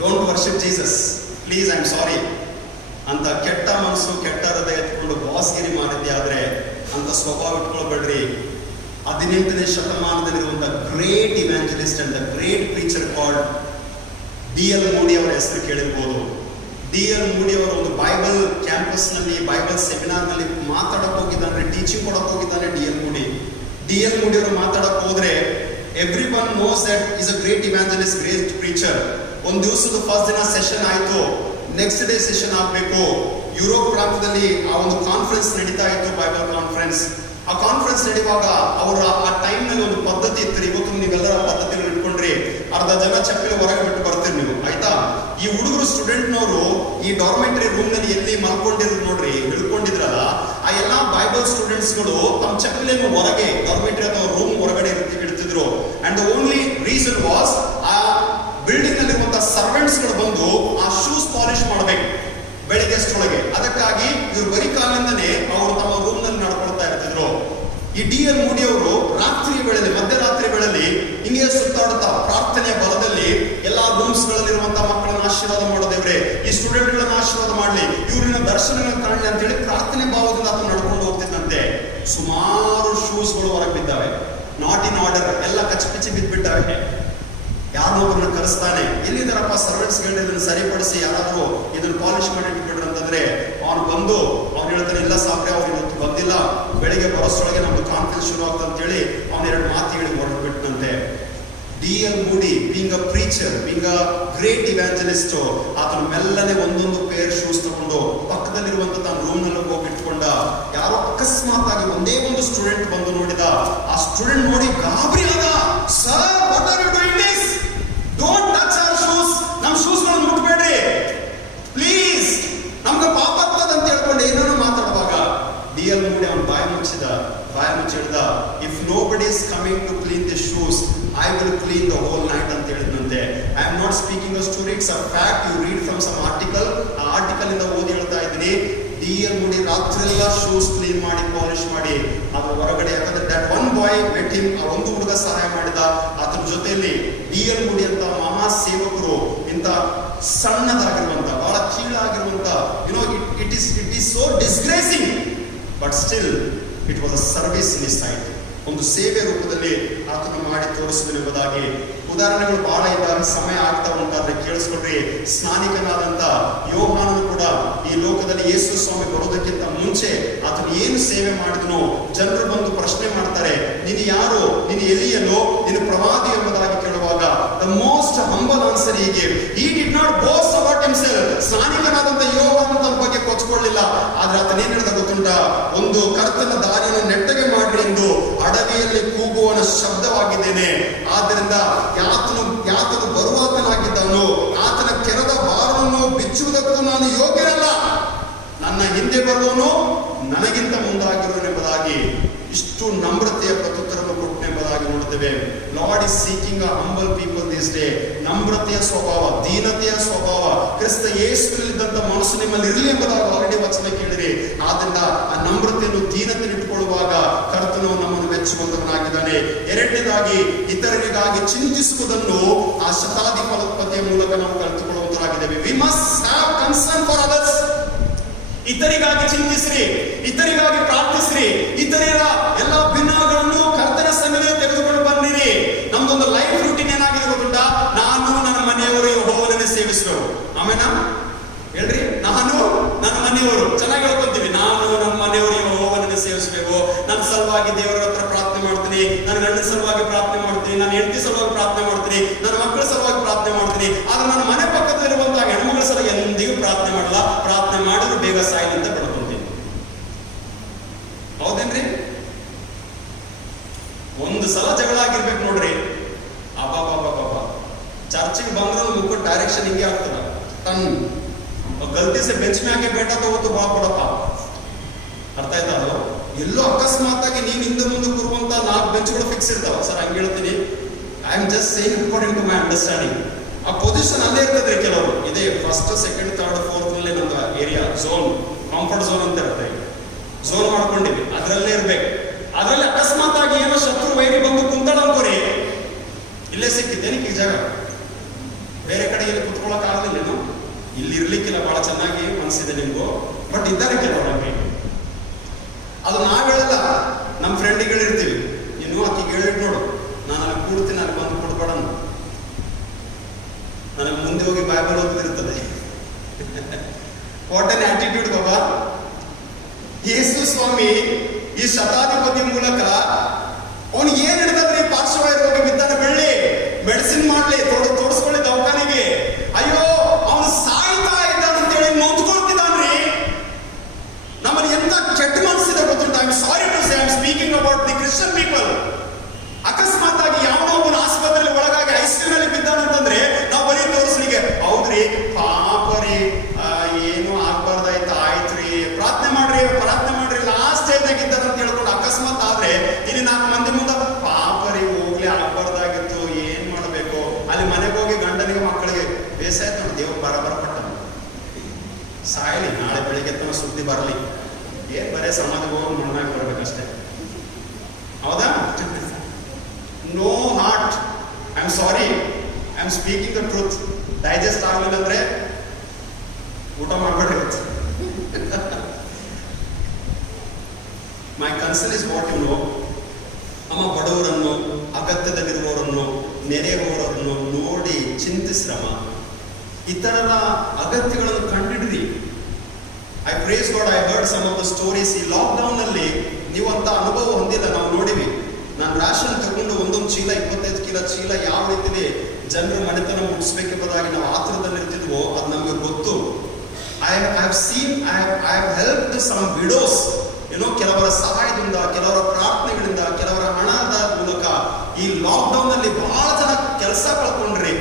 Don't worship Jesus please, I am ಸಾರಿ ಅಂತ ಕೆಟ್ಟ ಮನಸ್ಸು ಕೆಟ್ಟ ಹೃದಯ ಎತ್ಕೊಂಡು ಬಾಸ್ಗಿರಿ ಮಾಡಿದ್ದೆ. ಆದರೆ ಅಂತ ಸ್ವಭಾವ ಇಟ್ಕೊಳ್ಬೇಡ್ರಿ. 18ನೇ ಶತಮಾನದಲ್ಲಿರುವಂಥ great evangelist and the great preacher called D.L. Moody ಅವರ ಹೆಸರು ಕೇಳಿರ್ಬೋದು. D.L. ಮೂಡಿ ಅವರು ಒಂದು ಬೈಬಲ್ ಕ್ಯಾಂಪಸ್ನಲ್ಲಿ ಬೈಬಲ್ ಸೆಮಿನಾರ್ನಲ್ಲಿ ಮಾತಾಡಕ್ಕೆ ಹೋಗಿದ್ದಾನೆ, ಟೀಚಿಂಗ್ ಕೊಡಕ್ಕೆ ಹೋಗಿದ್ದಾನೆ. D.L. ಮೂಡಿ ಅವರು ಮಾತಾಡಕ್ಕೆ ಹೋದ್ರೆ every one knows that is a great evangelist, great preacher. ಒಂದು ದಿವಸದ ಫಸ್ಟ್ ದಿನ ಸೆಷನ್ ಆಯಿತು, ನೆಕ್ಸ್ಟ್ ಡೇ ಸೆಷನ್ ಆಗಬೇಕು. ಯುರೋಪ್ ಪ್ರಾಂತದಲ್ಲಿ ಆ ಒಂದು ಕಾನ್ಫರೆನ್ಸ್ ನಡೀತಾ ಇತ್ತು, ಬೈಬಲ್ ಕಾನ್ಫರೆನ್ಸ್. ಆ ಕಾನ್ಫರೆನ್ಸ್ ನಡೆಯುವಾಗ ಅವರ ಆ ಟೈಮ್ನಲ್ಲಿ ಒಂದು ಪದ್ಧತಿ ಇತ್ತು. ಇವತ್ತು ನೀವೆಲ್ಲರ ಪದ್ಧತಿಗಳು ಇಟ್ಕೊಂಡ್ರಿ, ಅರ್ಧ ಜನ ಚಪ್ಪಲಿ ಹೊರಗೆ ಬಿಟ್ಟು ಬರ್ತೀರಿ ನೀವು, ಆಯ್ತಾ? ಈ ಹುಡುಗರು ಸ್ಟೂಡೆಂಟ್ನವರು ಈ ಡಾರ್ಮೆಂಟರಿ ರೂಮ್ ನಲ್ಲಿ ಎಲ್ಲಿ ಮಲ್ಕೊಂಡಿದ್ರು ನೋಡ್ರಿ, ಇಳ್ಕೊಂಡಿದ್ರಲ್ಲ, ಆ ಎಲ್ಲಾ ಬೈಬಲ್ ಸ್ಟೂಡೆಂಟ್ಸ್ಗಳು ತಮ್ಮ ಚಪ್ಪಲಿಯನ್ನು ಹೊರಗೆ ಡಾರ್ಮೆಂಟರಿ ಅಥವಾ ರೂಮ್ ಹೊರಗಡೆ ಇಡ್ತಿದ್ರು. And the only reason was ಆ ಬಿಲ್ಡಿಂಗ್ ನಲ್ಲಿರುವಂತಹ ಸರ್ವೆಂಟ್ಸ್ ಗಳು ಬಂದು ಆ ಶೂಸ್ ಪಾಲಿಶ್ ಮಾಡಬೇಕು ಬೆಳಿಗ್ಗೆ ಅಷ್ಟೊಳಗೆ. ಅದಕ್ಕಾಗಿ ಇವರು ಬರೀ ಕಾಲಿಂದನೇ ಅವರು ತಮ್ಮ ರೂಮ್ ನಲ್ಲಿ ನಡ್ಕೊಳ್ತಾ ಇರ್ತಿದ್ರು. ಈ D.L. ಮೂಡಿ ಅವರು ರಾತ್ರಿ ವೇಳೆಯಲ್ಲಿ, ಮಧ್ಯರಾತ್ರಿ ವೇಳೆಯಲ್ಲಿ ಹಿಂಗೆ ಸುತ್ತಾಡುತ್ತಾ ಪ್ರಾರ್ಥನೆಯ ಬಲದಲ್ಲಿ ಎಲ್ಲಾ ರೂಮ್ಸ್ ಗಳಲ್ಲಿರುವಂತಹ ಮಕ್ಕಳನ್ನ ಆಶೀರ್ವಾದ ಮಾಡೋದೇವ್ರೆ, ಈ ಸ್ಟೂಡೆಂಟ್ ಗಳನ್ನ ಆಶೀರ್ವಾದ ಮಾಡ್ಲಿ, ಇವ್ರನ್ನ ದರ್ಶನಗಳ ಕಾಣಲಿ ಅಂತ ಹೇಳಿ ಪ್ರಾರ್ಥನೆ ಭಾವದಿಂದ ಆತ ನಡ್ಕೊಂಡು ಹೋಗ್ತಿದ್ದಂತೆ. ಸುಮಾರು ಶೂಸ್ಗಳು ಹೊರಗೆ ಬಿದ್ದಾವೆ, ನಾಟ್ ಇನ್ ಆರ್ಡರ್, ಎಲ್ಲ ಕಚ್ಚಿ ಬಿದ್ದ್ಬಿಟ್ಟಾವೆ. ಯಾರನ್ನೊಬ್ಬರನ್ನ ಕರೆಸ್ತಾನೆ, ಎಲ್ಲಿದ್ದಾರಪ್ಪ ಸರ್ವೆಂಟ್ಸ್ ಗಳನ್ನ ಇದನ್ನು ಸರಿಪಡಿಸಿ ಯಾರಾದ್ರೂ ಇದನ್ನು ಪಾಲಿಶ್ ಮಾಡಿ ಇಟ್ಬಿಟ್ರು ಅಂತಂದ್ರೆ ಅವ್ನು ಬಂದು ಅವ್ನು ಹೇಳ್ತಾನೆ, ಇಲ್ಲ ಸಾಬ್ರೆ ಅವ್ರು ಇವತ್ತು ಬಂದಿಲ್ಲ, ಬೆಳಿಗ್ಗೆ ಬರೋಷ್ಟೊಳಗೆ ನಮ್ದು ಕಾನ್ಫರೆನ್ಸ್ ಶುರು ಆಗ್ತದೆ ಅಂತ ಹೇಳಿ ಅವ್ನ 2 ಮಾತು ಹೇಳಿ ಹೊರಟ್ಬಿಟ್ನಂತೆ. D.L. Moody being a preacher, being a great evangelist, ಆತನ ಮೆಲ್ಲನೆ ಒಂದೊಂದು ಪೇರ್ ಶೂಸ್ ತಗೊಂಡು ಪಕ್ಕದಲ್ಲಿರುವಂತ ತನ್ನ ರೂಮ್ ನಲ್ಲಿ ಹೋಗಿ ಇಟ್ಕೊಂಡ. ಯಾರೋ ಅಕಸ್ಮಾತ್ ಆಗಿ ಒಂದೇ ಒಂದು ಸ್ಟೂಡೆಂಟ್ ಬಂದು ನೋಡಿದ. ಆ ಸ್ಟೂಡೆಂಟ್ ನೋಡಿ ಗಾಬರಿ ಆದ. Sir, what are you doing this? Don't touch our shoes, ನಮ್ಮ ಶೂಸ್ ಗಳನ್ನು ಮುಟ್ಬೇಡ್ರಿ ಪ್ಲೀಸ್, ನಮ್ಗೆ ಪಾಪ ಆಗ್ತದೆ ಅಂತ ಹೇಳ್ಕೊಂಡು ಏನಾದ್ರು ಮಾತಾಡುವಾಗ D.L. ಮೂಡಿ ಅವನು ಬಾಯಿ ಮುಚ್ಚಿ ಹೇಳ್ದ, if nobody is coming to clean the shoes, I will clean the whole night ಅಂತ ಹೇಳಿದಂತೆ. I am not speaking a story, it's a fact. You read from some article. ಆ ಆರ್ಟಿಕಲ್ ಇಂದ ಓದಿ ಹೇಳ್ತಾ ಇದ್ದೀನಿ. D.L. ಮೂಡಿ ರಾತ್ರಿಯೆಲ್ಲ ಶೂಸ್ ಕ್ಲೀನ್ ಮಾಡಿ ಪಾಲಿಶ್ ಮಾಡಿ ಅದ್ರ ಹೊರಗಡೆ, ಯಾಕಂದ್ರೆ that one boy met him, ಆ ಒಂದು ಹುಡುಗ ಸಹಾಯ ಮಾಡಿದ. ಆತನ ಜೊತೆಯಲ್ಲಿ D.L. ಮೂಡಿ ಅಂತ ಮಹಾ ಸೇವಕರು ಇಂಥ ಸಣ್ಣದಾಗಿರುವಂತ, ಬಹಳ ಕೀಳಾಗಿರುವಂತ, it is so disgracing, but still it was a service in his sight. ಒಂದು ಸೇವೆ ರೂಪದಲ್ಲಿ ಆತನು ಮಾಡಿ ತೋರಿಸಿದ ಎಂಬುದಾಗಿ ಉದಾಹರಣೆಗಳು ಬಹಳ ಇದ್ದಾಗ ಸಮಯ ಆಗ್ತಾ ಉಂಟಾದ್ರೆ ಕೇಳಿಸ್ಕೊಡ್ರಿ. ಸ್ನಾನಿಕನಾದಂತ ಯೋಹಾನನು ಕೂಡ ಈ ಲೋಕದಲ್ಲಿ ಯೇಸು ಸ್ವಾಮಿ ಬರೋದಕ್ಕಿಂತ ಮುಂಚೆ ಆತನು ಏನು ಸೇವೆ ಮಾಡಿದನೋ, ಜನರು ಬಂದು ಪ್ರಶ್ನೆ ಮಾಡ್ತಾರೆ, ನೀನು ಯಾರು, ನೀನು ಎಲಿಯನೋ, ನೀನು ಪ್ರವಾದಿ ಎಂಬುದಾಗಿ ಕೇಳುವಾಗ ದ ಮೋಸ್ಟ್ ಹಂಬಲ್ ಆನ್ಸರ್ ಹೀಗೆ, he did not boast about himself. ಸ್ನಾನಿಕನಾದಂತ ಯೋಹಾನನು ತನ್ನ ಬಗ್ಗೆ ಕೊಚ್ಕೊಳ್ಳಿಲ್ಲ. ಆದ್ರೆ ಆತನ ಏನ್ ಹೇಳಿದ ಗೊತ್ತುಂಟ? ಒಂದು ಕರ್ತನ ದಾರಿಯನ್ನು ನೆಟ್ಟಗೆ ಮಾಡ್ರಿ ಎಂದು ಅಡವಿಯಲ್ಲಿ ಕೂಗುವನ ಶಬ್ದವಾಗಿದ್ದೇನೆ. ಆದ್ದರಿಂದ ಯಾತನು ಬರುವಾತನಾಗಿದ್ದವನು, ಆತನ ಕೆರದ ಭಾರವನ್ನು ಬಿಚ್ಚುವುದಕ್ಕೂ ನಾನು ಯೋಗ್ಯನಲ್ಲ, ನನ್ನ ಹಿಂದೆ ಬರುವವನು ನನಗಿಂತ ಮುಂದಾಗಿರುವನೆಂಬುದಾಗಿ ಇಷ್ಟು ನಮ್ರತೆಯ ಪ್ರತ್ಯುತ್ತರವನ್ನು ಕೊಟ್ಟನೆಂಬುದಾಗಿ ನೋಡುತ್ತೇವೆ. Lord is seeking a humble people this day. ನಮ್ರತೆಯ ಸ್ವಭಾವ, ದೀನತೆಯ ಸ್ವಭಾವ, ಕ್ರಿಸ್ತ ಯೇಸುವಿನಲ್ಲಿದ್ದಂಥ ಮನಸ್ಸು ನಿಮ್ಮಲ್ಲಿ ಇರಲಿ ಎಂಬುದಾಗಿ ಆಲ್ರೆಡಿ ವಚನ ಕೇಳಿರಿ. ಆದ್ರಿಂದ ಆ ನಮ್ರತೆಯನ್ನು, ದೀನತೆಯನ್ನು ಇಟ್ಟುಕೊಳ್ಳುವಾಗ ಕರ್ತನು ನಮ್ಮನ್ನು ಮೆಚ್ಚುವಂತವನಾಗಿದ್ದಾನೆ. ಎರಡನೇದಾಗಿ, ಇತರರಿಗಾಗಿ ಚಿಂತಿಸುವುದನ್ನು ಆ ಶತಾಧಿಪತಿಯ ಮೂಲಕ ನಾವು ಕಲಿತುಕೊಳ್ಳುವಂತರಾಗಿದ್ದೇವೆ. We must have concern for others. ಇತರಿಗಾಗಿ ಚಿಂತಿಸ್ರಿ, ಇತರಿಗಾಗಿ ಪ್ರಾರ್ಥಿಸ್ರಿ, ಇತರರ ಎಲ್ಲ ಭಿನ್ನಗಳನ್ನು ಕರ್ತನ ಸನ್ನಿಧಿಗೆ ತೆಗೆದುಕೊಂಡು ಬಂದಿರಿ. ನಮ್ದೊಂದು ಲೈಫ್ ರೂಟೀನ್ ಏನಾಗಿದೆ ಗೊತ್ತುಂಟಾ? ನಾನು ನನ್ನ ಮನೆಯವರು ಯೆಹೋವನನ್ನೇ ಸೇವಿಸಬೇಕು. ಆಮೇಲೆ ಹೇಳ್ರಿ, ನಾನು ನನ್ನ ಮನೆಯವರು, ಚೆನ್ನಾಗಿ ಹೇಳ್ಕೊಂತೀವಿ, ನಾನು ನನ್ನ ಮನೆಯವರು ಯೆಹೋವನನ್ನೇ ಸೇವಿಸಬೇಕು. ನನ್ನ ಸಲುವಾಗಿ ದೇವರ ಹತ್ರ ಪ್ರಾರ್ಥನೆ ಮಾಡ್ತೀನಿ, ನನ್ನ ಗಂಡನ ಸಲುವಾಗಿ ಪ್ರಾರ್ಥನೆ ಮಾಡ್ತೀನಿ, ನನ್ನ ಹೆಂಡತಿ ಸಲುವಾಗಿ ಪ್ರಾರ್ಥನೆ ಮಾಡ್ತೀನಿ, ನನ್ನ ಮಕ್ಕಳ ಸಲುವಾಗಿ ಪ್ರಾರ್ಥನೆ ಮಾಡ್ತೀನಿ. ಆದ್ರೆ ನನ್ನ ಮನೆ ಪಕ್ಕದಲ್ಲಿರುವಂತಹ ಹೆಣ್ಮಗಳ ಸಲುವಾಗಿ ಎಂದಿಗೂ ಪ್ರಾರ್ಥನೆ ಮಾಡಲ್ಲ. ಪ್ರಾರ್ಥನೆ ಮಾಡಿದ್ರು ಬೇಗ ಸಾಯಿಲ್ ಅಂತ ಬೆಳ್ಕೊಂತೀನಿ. ಹೌದೇನ್ರಿ? ಒಂದು ಸಲ ಜಗಳ ಆಗಿರ್ಬೇಕು ನೋಡ್ರಿ, ಅಬ್ಬಾಬಾಬಾಬಾ, ಚರ್ಚಿಗೆ ಬಂದ್ರೆ ಮುಖ ಡೈರೆಕ್ಷನ್ ಹಿಂಗೆ ಆಗ್ತದ. ತನ್ನ ಗಲ್ತಿ ಸೆ ಬೆಂಚ್ ಮ್ಯಾಗೆ ಬೇಟ ತಗೋತು ಬಾ ಕೊಡಪ್ಪ. ಅರ್ಥ ಆಯ್ತಾ? ಅದು ಎಲ್ಲೋ ಅಕಸ್ಮಾತ್ ಆಗಿ ನೀವು ಹಿಂದೆ ಮುಂದೆ ಕೂರುವಂತ 4 ಬೆಂಚ್ಗಳು ಫಿಕ್ಸ್ ಇರ್ತಾವ. ಸರ್ ಹಂಗೆ ಹೇಳ್ತೀನಿ, I am just saying according to my understanding. ಆ ಪೊಸಿಷನ್ ಅಲ್ಲೇ ಇರ್ತದ್ರಿ. ಕೆಲವರು ಇದೇ ಫಸ್ಟ್ ಸೆಕೆಂಡ್ ಥರ್ಡ್ ಫೋರ್ತ್ ನಲ್ಲಿ ನಮ್ದು ಏರಿಯಾ ಝೋನ್, ಕಂಫರ್ಟ್ ಝೋನ್ ಅಂತ ಇರುತ್ತೆ. ಝೋನ್ ಮಾಡ್ಕೊಂಡಿವಿ, ಅದರಲ್ಲೇ ಇರ್ಬೇಕು. ಅದರಲ್ಲಿ ಅಕಸ್ಮಾತ್ ಆಗಿ ಏನೋ ಶತ್ರು ವೈರಿ ಬಂದು ಕುಂತಾಳ ಅನ್ಕೋರಿ, ಇಲ್ಲೇ ಸಿಕ್ಕಿದ್ದೇನೆ ಈ ಜಾಗ, ಬೇರೆ ಕಡೆ ಇಲ್ಲಿ ಕುತ್ಕೊಳ್ಳೋಕೆ ಆಗಲಿಲ್ಲ, ಇಲ್ಲಿ ಇರ್ಲಿಕ್ಕಿಲ್ಲ, ಬಹಳ ಚೆನ್ನಾಗಿ ಮನಸ್ಸಿದೆ ನಿಮ್ಗೂ, ಬಟ್ ಇದ್ದಾರೆ ಕೆಲವರಿಗೆ. ಅದು ನಾವ್ ಹೇಳಲ್ಲ, ನಮ್ಮ ಫ್ರೆಂಡಿಗೆ ಹೇಳಿರ್ತೀವಿ, ಇನ್ನು ಆಕಿಗೆ ಹೇಳಿದ್ ನೋಡು, ನಾನು ಅಲ್ಲಿ ಕೂಡ್ತೀನಿ, ಅಲ್ಲಿ ಬಂದು ಕೊಡ್ಬೇಡ, ನನಗೆ ಮುಂದೆ ಹೋಗಿ ಬೈಬಲ್ ಓದ್ತಿರ್ತದೆ. ವಾಟ್ ಅನ್ ಆಟಿಟ್ಯೂಡ್ ಬಾಬಾ. ಯೇಸು ಸ್ವಾಮಿ ಈ ಶತಾಧಿಪತಿ ಮೂಲಕ ಅವನು ಏನ್ ಹಿಡಿದ್ರೆ, ಪಾರ್ಶ್ವವಾಯು ರೋಗ ಬಿದ್ದಾನೆ, ಬೆಳ್ಳಿ ಮೆಡಿಸಿನ್ ಮಾಡ್ಲಿ, ತೋರಿಸ್ಕೊಳ್ಳಿ ದವಾಖಾನೆಗೆ. ಅಯ್ಯೋ ಅವನು ಸಾಯ್ತಾ ಇದ್ದಾನಂತೇಳಿ ನೊಂದ್ಕೊಳ್ತಿದ್ದಾನ್ರಿ. ನಮ್ಮಲ್ಲಿ ಎಂತ ಕೆಟ್ಟ ಮನಸ್ಸಿದೆ ಗೊತ್ತುಂಟ. I am sorry to say, I am speaking about the Christian people. ಅಕಸ್ಮಾತ್ ಆಗಿ ಯಾವನೋ ಒಬ್ಬನ ಆಸ್ಪತ್ರೆಯಲ್ಲಿ ಒಳಗಾಗಿ ಐಸಿಯುನಲ್ಲಿ ಬಿದ್ದಾನಂತಂದ್ರೆ ನಾವು ಬರೀ ತೋರಿಸ್ಲಿಕ್ಕೆ, ಹೌದ್ರಿ ಪಾಪರಿ, ಏನು ಆಗ್ಬಾರ್ದಾಯ್ತು, ಆಯ್ತ್ರಿ, ಪ್ರಾರ್ಥನೆ ಮಾಡ್ರಿ ಲಾಸ್ಟ್ ಸ್ಟೇಜ್ ಆಗಿದ್ದಾರೆ ಅಂತ ಹೇಳ್ಕೊಂಡು ಅಕಸ್ಮಾತ್ ಆದ್ರೆ ಇಲ್ಲಿ 4 ಮಂದಿ ಮುಂದೆ ಪಾಪರಿ ಹೋಗ್ಲಿ, ಆಗ್ಬಾರ್ದಾಗಿತ್ತು, ಏನ್ ಮಾಡ್ಬೇಕು, ಅಲ್ಲಿ ಮನೆಗೆ ಹೋಗಿ ಗಂಡನಿಗೆ ಮಕ್ಕಳಿಗೆ ಬೇಸಾಯ್ತು ನೋಡಿ, ದೇವ್ರು ಬರಪಟ್ಟ ಸಾಯಲಿ, ನಾಳೆ ಬೆಳಿಗ್ಗೆ ತಮ್ಮ ಸುದ್ದಿ ಬರಲಿ, ಏನ್ ಬರೇ ಸಮಾಜಕ್ಕೆ ಹೋಗಿ ಮಣ್ಣಾಗಿ ಬರ್ಬೇಕಷ್ಟೇ. ಹೌದಾ? No hurt. I am sorry, I am speaking the truth. Digest ಆಗಲಿಲ್ಲ ಅಂದ್ರೆ ಊಟ ಮಾಡ್ಬೇಡಿರುತ್ತೆ. My concern is what you know. ಅಮ್ಮ ಬಡವರನ್ನು, ಅಗತ್ಯದಲ್ಲಿರುವವರನ್ನು, ನೆರೆಹೊರವರನ್ನು ನೋಡಿ ಚಿಂತಿಸ್ರಮ್ಮ, ಇತರರ ಅಗತ್ಯಗಳನ್ನು ಕಂಡಿಡ್ರಿ. I praise God, I heard some of the stories. ಈ ಲಾಕ್ಡೌನ್ ನಲ್ಲಿ ನೀವು ಅಂತ ಅನುಭವ ಹೊಂದಿಲ್ಲ, ನಾವು ನೋಡಿವಿ. ನಾನು ರ್ಯಾಷನ್ ತಗೊಂಡು ಒಂದೊಂದು ಚೀಲ 25 ಚೀಲ ಯಾವ ರೀತಿಲಿ ಜನರ ಮನೆತನ ಮುಗಿಸ್ಬೇಕೆಂಬುದಾಗಿ ನಾವು ಆತುರದಲ್ಲಿ ಇರ್ತಿದ್ವೋ ಅದು ನಮಗೆ ಗೊತ್ತು. I have helped some widows, ಏನೋ ಕೆಲವರ ಸಹಾಯದಿಂದ, ಕೆಲವರ ಪ್ರಾರ್ಥನೆಗಳಿಂದ, ಕೆಲವರ ಹಣದ ಮೂಲಕ ಈ ಲಾಕ್ಡೌನ್ ನಲ್ಲಿ ಬಹಳ ಜನ ಕೆಲಸ ಕಳ್ಕೊಂಡ್ರಿ.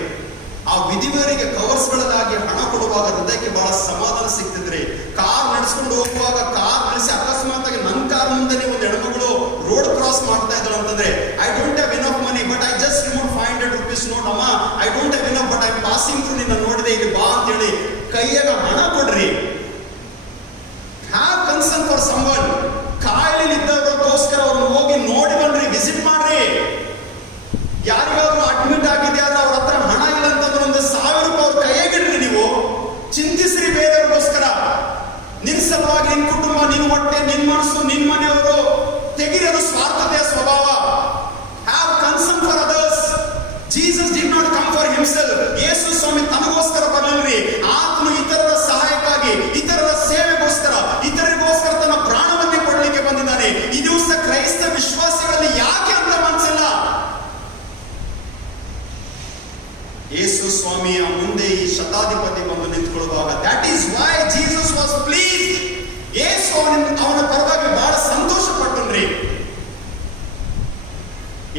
ಆ ವಿಧಿವರಿಗೆ ಕವರ್ಸ್ಗಳಾಗಿ ಹಣ ಕೊಡುವಾಗ ಹೃದಯಕ್ಕೆ ಬಹಳ ಸಮಾಧಾನ ಸಿಗ್ತಿದ್ರಿ. ಕಾರ್ ನಡೆಸ್ಕೊಂಡು ಹೋಗುವಾಗ ಕಾರ್ ನಡೆಸಿ ಅಕಸ್ಮಾತ್ ಆಗಿ ನನ್ನ ಕಾರ್ ಮುಂದೆ ಒಂದು ಹೆಣ್ಮಗಳು ರೋಡ್ ಕ್ರಾಸ್ ಮಾಡ್ತಾ ಇದ್ರು ಅಂತಂದ್ರೆ, I don't have enough money but I just remove 500 rupees note, ಅಮ್ಮ I don't have enough but I passing through, ನಿನ್ನ ನೋಡಿದೆ, ಇಲ್ಲಿ ಬಾ ಅಂತ ಹೇಳಿ ಕೈಯಾಗ ಹಣ ಕೊಡ್ರಿ. Have concern for someone. ಕಾಯಿಲೆ ಇದ್ದವರಿಗೋಸ್ಕರ ಅವ್ರನ್ನ ಹೋಗಿ ನೋಡಿ ಬನ್ರಿ, ವಿಸಿಟ್ ಮಾಡ್ರಿ. ಯಾರಿಗಾದ್ರೂ ಅಡ್ಮಿಟ್ ಆಗಿದೆಯಾ ಅಂದ್ರೆ ಅವ್ರ ಹತ್ರ ಹಣ ಇಲ್ಲ ಅಂತಂದ್ರೆ 1,000 ರೂಪಾಯಿ ಅವ್ರ ಕೈಯಾಗಿಡ್ರಿ. ನೀವು ಚಿಂತಿಸ್ರಿ ಬೇರೆಯವ್ರಿಗೋಸ್ಕರ. ನಿನ್ ಸಲುವಾಗಿ, ನಿನ್ ಕುಟುಂಬ, ನಿನ್ ಹೊಟ್ಟೆ, ನಿನ್ ಮನಸ್ಸು, ನಿನ್ ಮನೆಯವರು ತೆಗಿರಿ. ಅದು ಸ್ವಾರ್ಥತೆಯ ಸ್ವಭಾವ. Have concern for others. Jesus did not come for himself. ಯೇಸು ಸ್ವಾಮಿ ತನಗೋಸ್ಕರ ಬರಲಿಲ್ರಿ, ಆತನು ಇತರರ ಸಹಾಯಕ್ಕಾಗಿ, ಇತರರ ಸೇವೆಗೋಸ್ಕರ, ಇತರರಿಗೋಸ್ಕರ ತನ್ನ ಪ್ರಾಣವನ್ನೇ ಕೊಡಲಿಕ್ಕೆ ಬಂದಿದ್ದಾನೆ. ಈ ದಿವಸ ಕ್ರೈಸ್ತ ವಿಶ್ವಾಸಿಗಳಲ್ಲಿ ಯಾಕೆ ಅಂತ ಮನಸ್ಸಿಲ್ಲ? ಯೇಸು ಸ್ವಾಮಿಯ ಮುಂದೆ ಈ ಶತಾಧಿಪತಿ ಬಂದು ನಿಂತ್ಕೊಳ್ಳುವಾಗ, that is why Jesus was pleased. ಯೇಸು ಅವನ ಪರವಾಗಿ ಬಹಳ ಸಂತೋಷ ಪಟ್ಟನ್ರಿ.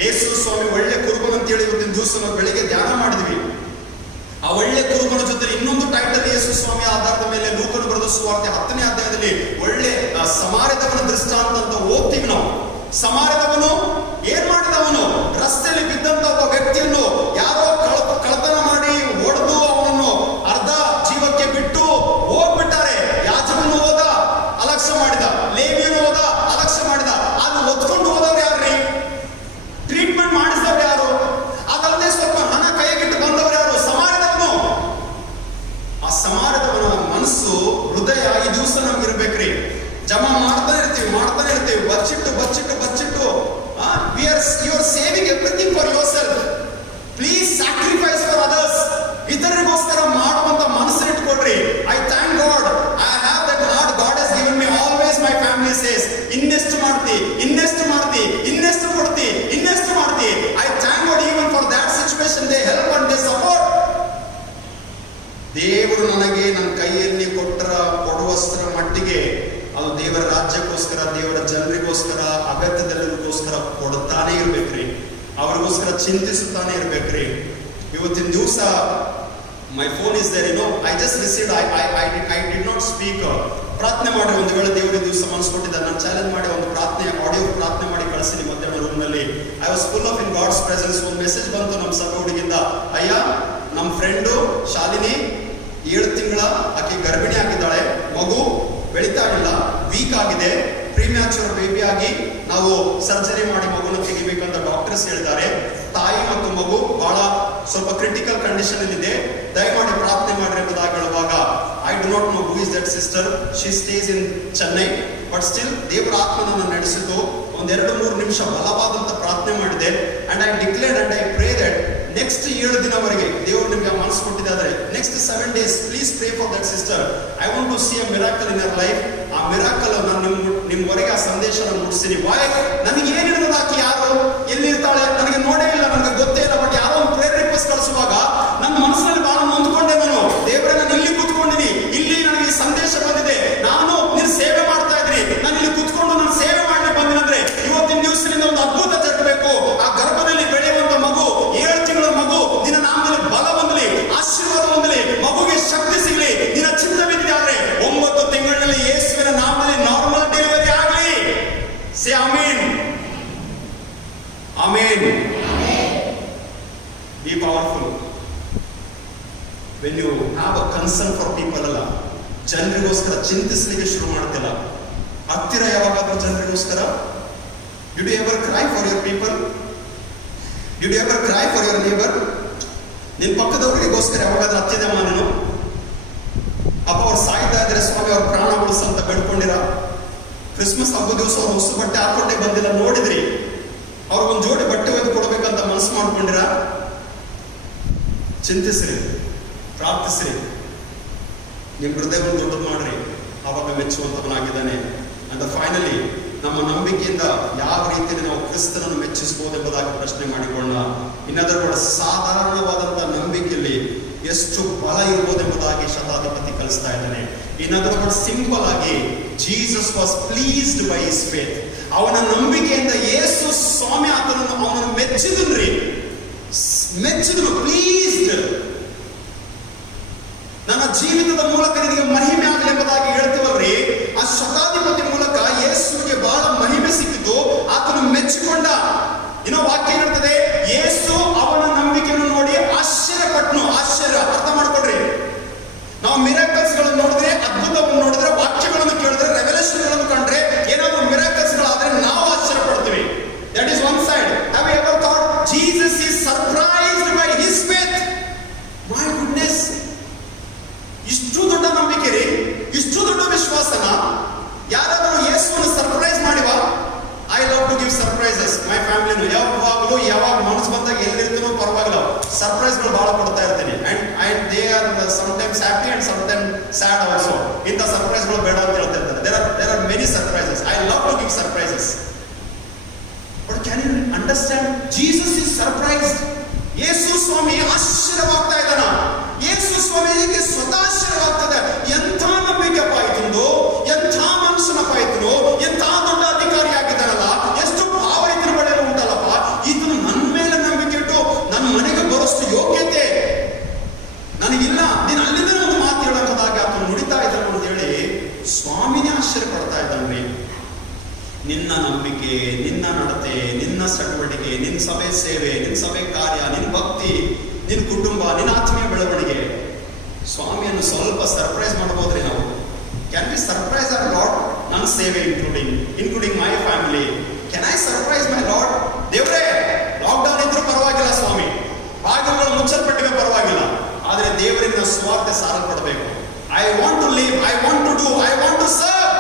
ಯೇಸು ಸ್ವಾಮಿ ಒಳ್ಳೆ ಕುರುಬನ ಅಂತ ಹೇಳಿ ಇವತ್ತಿನ ದಿವಸ ನಾವು ಬೆಳಿಗ್ಗೆ ಧ್ಯಾನ ಮಾಡಿದ್ವಿ. ಆ ಒಳ್ಳೆ ಕುರುಬನ ಜೊತೆ ಇನ್ನೊಂದು ಟೈಟಲ್ ಯೇಸು ಸ್ವಾಮಿಯ ಆಧಾರದ ಮೇಲೆ ಲೂಕನು ಬರೆದ ಸುವಾರ್ತೆ 10ನೇ ಅಧ್ಯಾಯದಲ್ಲಿ ಒಳ್ಳೆ ಸಮಾರ್ಯದವನ ದೃಷ್ಟಾಂತ ಅಂತ ಓದ್ತೀವಿ ನಾವು. ಸಮಾರ್ಯದವನು ಏನ್ ಮಾಡಿದವನು? ರಸ್ತೆಯಲ್ಲಿ ಬಿದ್ದಂತ ಒಬ್ಬ ವ್ಯಕ್ತಿಯನ್ನು ಯಾರೋ ಕಳತನ ಮಾಡಿ ಹೊಡೆದು ಅವನನ್ನು ಅರ್ಧ ಜೀವಕ್ಕೆ ಬಿಟ್ಟು ಹೋಗ್ಬಿಟ್ಟಾರೆ. ಯಾಜಕನು ಹೋದ, ಅಲಕ್ಷ್ಯ ಮಾಡಿದ. ಲೇವಿಯನು ಹೋದ, ಅಲಕ್ಷ್ಯ ಮಾಡಿದ. ಅದು ಹೊತ್ಕೊಂಡು ಹೋದವ್ರು ಯಾರ್ರಿ? ಟ್ರೀಟ್ಮೆಂಟ್ ಮಾಡಿಸಿದವ್ರು ಯಾರು? ಅದಲ್ಲದೆ ಸ್ವಲ್ಪ ಹಣ ಕೈಗಿಟ್ಟು ಬಂದವರು ಯಾರು? ಸಮಾರ್ಯದವನು. ಆ ಸಮಾರ್ಯದವನ ಮನಸ್ಸು, ಹೃದಯ ಈ ದಿವಸ ನಮ್ಗಿರ್ಬೇಕ್ರಿ. ಜಮಾ ಮಾಡ್ತಾನೆ ಇರ್ತೀವಿ, ಬಚ್ಚಿಟ್ಟು you are saving everything for yourself. Please sacrifice for others. ಇತರರಿಗೋಸ್ಕರ ಮಾಡುವಂತ ಮನಸ್ಸನ್ನು ಇಟ್ಕೊಡ್ರಿ. I thank God, I have that heart God has given me. Always my family says, ಇನ್ನೆಷ್ಟು ಮಾಡ್ತಿ, ಇನ್ನೆಷ್ಟು ಕೊಡ್ತಿ. I thank God even for that situation they help and they support. ದೇವರು ನನಗೆ ನನ್ನ ಕೈಯಲ್ಲಿ ಕೊಡುವಷ್ಟರ ಮಟ್ಟಿಗೆ ಅದು ದೇವರ ರಾಜ್ಯಕ್ಕೋಸ್ಕರ, ದೇವರ ಜನರಿಗೋಸ್ಕರ, ಅಗತ್ಯದಲ್ಲಿಗೋಸ್ಕರ ಕೊಡ್ತಾನೆ ಇರ್ಬೇಕ್ರಿ. ಅವ್ರಿಗೋಸ್ಕರ ಚಿಂತಿಸುತ್ತಾನೆ ಇರ್ಬೇಕ್ರಿ. ಇವತ್ತಿನ ದಿವಸ my phone is there, I just received, I did not speak. ಪ್ರಾರ್ಥನೆ ಮಾಡಿ, ಒಂದು ವೇಳೆ ದೇವರ ದಿವಸ ಮನಸ್ಸು ಕೊಟ್ಟಿದ್ದಾರೆ, ನಾನು ಚಾಲೆಂಜ್ ಮಾಡಿ ಒಂದು ಆಡಿಯೋ ಪ್ರಾರ್ಥನೆ ಮಾಡಿ ಕಳಿಸಿನಿ ಮಧ್ಯಾಹ್ನ ರೂಮ್ನಲ್ಲಿ. I was full of in God's presence. ಒಂದು ಮೆಸೇಜ್ ಬಂತು ನಮ್ಮ ಸಭೆ ಹುಡುಗಿಂದ, ಅಯ್ಯ ನಮ್ಮ ಫ್ರೆಂಡ್ ಆಗಿದೆ, ಪ್ರಿಮ್ಯಾಚುರ್ ಬೇಬಿ ಆಗಿ ನಾವು ಸರ್ಜರಿ ಮಾಡಿ ಮಗುನ ತೆಗಿಬೇಕಂತ ಡಾಕ್ಟರ್ಸ್ ಹೇಳ್ತಾರೆ. ತಾಯಿ ಮತ್ತು ಮಗು ಬಹಳ ಸ್ವಲ್ಪ ಕ್ರಿಟಿಕಲ್ ಕಂಡೀಷನ್ ಇದೆ, ದಯಮಾಡಿ ಪ್ರಾರ್ಥನೆ ಮಾಡಿ ಎಂಬುದಾಗಿ ಹೇಳುವಾಗ, I do not know who is that sister, she stays in Chennai, but still ದೇವರ ಆತ್ಮನನ್ನು ನಡೆಸಿತು. ಒಂದ್ 2-3 ನಿಮಿಷ ಬಲವಾದಂತ ಪ್ರಾರ್ಥನೆ ಮಾಡಿದೆ. And I declared and I pray that next 7 ದಿನವರೆಗೆ ದೇವರು ನಿಮಗೆ ಮನಸ್ಸು ಕೊಟ್ಟಿದ್ದಾರೆ, next 7 days please pray for that sister. I want to see a miracle in your life. ಆ ಮಿರಾಕಲ್ ನಾನು ನಿಮ್ವರೆಗೆ ಆ ಸಂದೇಶನ ಮುಟ್ಟಿಸ್ತೀನಿ. ವಾಯ್, ನನಗೆ ಏನಿರೋದು ಆಕೆ ಯಾರು, ಎಲ್ಲಿರ್ತಾಳೆ ನನಗೆ ನೋಡೇ ಇಲ್ಲ, ನನಗೆ ಗೊತ್ತೇ ಇಲ್ಲ. ಬಟ್ ಯಾರೋ ಒಂದು ಪ್ರೇಯರ್ ರಿಕ್ವೆಸ್ಟ್ ಕಳಿಸುವಾಗ ನನ್ನ ಮನಸ್ಸಿನಲ್ಲಿ ಬಹಳ ನೊಂದ್ಕೊಂಡೆ. ನಾನು ದೇವರೇ, ನಾನು ಇಲ್ಲಿ ಕೂತ್ಕೊಂಡಿನಿ, ಇಲ್ಲಿ ನನಗೆ ಈ ಸಂದೇಶ ಬಂದಿದೆ, ನಾನು ನಿನ್ನ ಸೇವೆ ಮಾಡ್ತಾ ಇದ್ದೀನಿ, ನಾನು ಇಲ್ಲಿ ಕೂತ್ಕೊಂಡು ನಾನು ಸೇವೆ ಮಾಡಲಿಕ್ಕೆ ಬಂದಿನಂದ್ರೆ ಇವತ್ತಿನ ದಿವಸದಿಂದ ಒಂದು ಅದ್ಭುತ ಜರಗಬೇಕು. ಆ ಗರ್ಭದಲ್ಲಿ ಬೆಳೆಯುವಂತ ಮಗು, 7 ತಿಂಗಳ ಮಗು, ನಿನ್ನ ನಾಮದಲ್ಲಿ ಬಲ ಹೊಂದಲಿ, ಆಶೀರ್ವಾದ ಹೊಂದಲಿ, ಮಗುಗೆ ಶಕ್ತಿ ಸಿಗಲಿ. ನಿನ್ನ ಚಿತ್ತವಿದ್ದರೆ 9 ತಿಂಗಳಿನಲ್ಲಿ ಯೇಸುವಿನ ನಾಮದಲ್ಲಿ ನಾರ್ಮಲ್ ಡೆಲಿವರಿ ಆಗಲಿ. Say amen. Amen. Be powerful. When you have a concern for people ಅಲ್ಲ, ಜನರಿಗೋಸ್ಕರ ಚಿಂತಿಸಲಿಕ್ಕೆ ಶುರು ಮಾಡ್ತಿಲ್ಲ. ಹತ್ತಿರ ಯಾವಾಗಾದ್ರೂ ಜನರಿಗೋಸ್ಕರ? Did you ever cry for your people? Did you ever cry for your neighbour? ನಿನ್ ಪಕ್ಕದವರಿಗೋಸ್ಕರ ಯಾವಾಗಾದ್ರೂ ಹತ್ತಿದಮ್ಮ ನೀನು? ಅಪ್ಪ ಅವ್ರು ಸಾಯ್ತಾ ಇದ್ರೆ ಸ್ವಾಮಿ ಅವ್ರ ಪ್ರಾಣ ಉಳಿಸ ಅಂತ ಬೇಡ್ಕೊಂಡಿರ? ಕ್ರಿಸ್ಮಸ್ ಹಬ್ಬದ ದಿವಸ ಅವ್ರು ಹೊಸ ಬಟ್ಟೆ ಹಾಕೊಂಡೆ ಬಂದಿಲ್ಲ, ನೋಡಿದ್ರಿ? ಅವ್ರಿಗೊಂದು ಜೋಡಿ ಬಟ್ಟೆ ಒಯ್ದು ಕೊಡ್ಬೇಕಂತ ಮನಸ್ಸು ಮಾಡ್ಕೊಂಡಿರ? ಚಿಂತಿಸ್ರಿ, ಪ್ರಾರ್ಥಿಸ್ರಿ, ನಿಮ್ ಹೃದಯವನ್ನು ದೊಡ್ಡದು ಮಾಡ್ರಿ, ಆವಾಗ ಮೆಚ್ಚುವಂತವನಾಗಿದ್ದಾನೆ. ಅಂಡ್ ಫೈನಲಿ ನಮ್ಮ ನಂಬಿಕೆಯಿಂದ ಯಾವ ರೀತಿಯಲ್ಲಿ ನಾವು ಕ್ರಿಸ್ತನನ್ನು ಮೆಚ್ಚಿಸಬಹುದು ಎಂಬುದಾಗಿ ಪ್ರಶ್ನೆ ಮಾಡಿಕೊಳ್ಳೋಣ. ಇನ್ನದರ ಕೂಡ ಸಾಧಾರಣವಾದಂತಹ ನಂಬಿಕೆಯಲ್ಲಿ ಎಷ್ಟು ಬಲ ಇರಬಹುದೆಂಬುದಾಗಿ ಶತಾಧಿಪತಿ ಕಲಿಸ್ತಾ ಇದ್ದಾನೆ. ಇನ್ನದರ ಕೂಡ ಸಿಂಪಲ್ ಆಗಿ, Jesus was pleased by his faith. ಅವನ ನಂಬಿಕೆಯಿಂದ ಯೇಸು ಸ್ವಾಮಿ ಅವನನ್ನು ಮೆಚ್ಚಿದ್ರಿ, ಮೆಚ್ಚಿದ್ರು, ಪ್ಲೀಸ್ಡ್. ನನ್ನ ಜೀವಿತದ ಮೂಲಕ ನಿನಗೆ ಮಹಿಮೆ ಆಗಲಿ ಎಂಬುದಾಗಿ ಹೇಳ್ತೀವಲ್ರಿ, ಆ ಶತಾಧಿಪತಿ ಮೂಲಕ ಯೇಸುವಿಗೆ ಬಹಳ ಮಹಿಮೆ ಸಿಕ್ಕಿತು, ಆತನು ಮೆಚ್ಚಿಕೊಂಡ. ಇನ್ನೋ ವಾಕ್ಯ ಹೇಳ್ತದೆ, ಯೇಸು ಅವನ ನಂಬಿಕೆಯನ್ನು ನೋಡಿ ಆಶ್ಚರ್ಯಪಟ್ಟನು. ಆಶ್ಚರ್ಯ ಅರ್ಥ ಮಾಡ್ಕೊಡ್ರಿ. ನಾವು ಮಿರಾಕಲ್ಸ್ ಗಳನ್ನು ನೋಡಿದ್ರೆ, ಅದ್ಭುತವನ್ನು ನೋಡಿದ್ರೆ, ವಾಕ್ಯಗಳನ್ನು ಕೇಳಿದ್ರೆ, ರೆವಲ್ಯೂಷನ್ ಗಳನ್ನು ಕಂಡ್ರೆ, ಏನಾದ್ರು ಮಿರಾಕಲ್ಸ್ ಗಳಾದ್ರೆ ನಾವು ಆಶ್ಚರ್ಯ ಪಡ್ತೀವಿ. That is one side. Have you ever thought Jesus is surprised by his faith? My goodness, ಇಷ್ಟು ದೊಡ್ಡ ನಂಬಿಕೆ ರೀ, ಇಷ್ಟು ದೊಡ್ಡ ವಿಶ್ವಾಸನ ಯಾರಾದರೂ ಯೇಸುವನ್ನು ಸರ್ಪ್ರೈಸ್ ಮಾಡಿವ? I love to give surprises. My ಫ್ಯಾಮಿಲಿನು ಯಾವಾಗಲೂ ಯಾವಾಗ ಮನಸ್ಸು ಬಂದಾಗ ಎಲ್ಲಿರ್ತೀನೋ ಪರವಾಗಿಲ್ಲ, ಸರ್ಪ್ರೈಸ್ಗಳು ಬಹಳ ಕೊಡ್ತಾ ಇರ್ತೀನಿ. And they are sometimes happy and sometimes sad also. ಇಂಥ ಸರ್ಪ್ರೈಸ್ಗಳು ಬೇಡ ಅಂತ ಹೇಳ್ತಿರ್ತಾರೆ. There are many surprises. I love to give surprises. But can you understand? Jesus is surprised. ಯೇಸು ಸ್ವಾಮಿ ಆಶ್ಚರ್ಯವಾಗ್ತಾ ಇದ್ದಾನ. ಯೇಸು ಸ್ವಾಮಿಗೆ ಸ್ವತಃ ಆಶ್ಚರ್ಯವಾಗ್ತದೆ. ಎಂಥ ನಂಬಿಕೆಪ್ಪ ಇತ್ತು, ಎಂಥ ಮನುಷ್ಯನಪ್ಪ ಇತ್ತು, ಎಂಥ ದೊಡ್ಡ ಅಧಿಕಾರಿ ಆಗಿದ್ದಾನಲ್ಲ, ಎಷ್ಟು ಭಾವ ಇದ್ರ ಬಳಿ ಉಂಟಲ್ಲಪ್ಪ, ಇದನ್ನು ನನ್ನ ಮೇಲೆ ನಂಬಿಕೆ ಇಟ್ಟು ನನ್ನ ಮನೆಗೆ ಬರೋಷ್ಟು ಯೋಗ್ಯತೆ ನನಗಿಲ್ಲ, ನೀನು ಅಲ್ಲಿಂದ ಒಂದು ಮಾತು ಹೇಳೋದಾಗಿ ಆತನು ನುಡಿತಾ ಇದ್ದಾನೆ ಅಂತ ಹೇಳಿ ಸ್ವಾಮಿನೇ ಆಶ್ಚರ್ಯ ಪಡ್ತಾ ಇದ್ದಾನ್ರಿ. ನಿನ್ನ ನಂಬಿಕೆ, ನಿನ್ನ ನಡತೆ, ನಿನ್ನ ಚಟುವಟಿಕೆ, ನಿನ್ನ ಸಭೆ ಸೇವೆ, ನಿನ್ನ ಸಭೆ ಕಾರ್ಯ, ನಿನ್ನ ಭಕ್ತಿ, ನಿನ್ನ ಕುಟುಂಬ, ನಿನ್ನ ಆತ್ಮೀಯ ಬೆಳವಣಿಗೆ, ಸ್ವಾಮಿಯನ್ನು ಸ್ವಲ್ಪ ಸರ್ಪ್ರೈಸ್ ಮಾಡಬಹುದ್ರಿ ನಾವು? Can we surprise our Lord? ನನ್ನ ಸೇವೆ including my family. Can I surprise my Lord? ದೇವರೇ, ಲಾಕ್ಡೌನ್ ಇದ್ರೂ ಪರವಾಗಿಲ್ಲ ಸ್ವಾಮಿ, ಬಾಗಿಲುಗಳು ಮುಚ್ಚಲ್ಪಟ್ಟಿವೆ ಪರವಾಗಿಲ್ಲ, ಆದರೆ ದೇವರಿಂದ ಸುವಾರ್ತೆ ಸಾರಲ್ಪಡಬೇಕು. I want to live, I want to do, I want to serve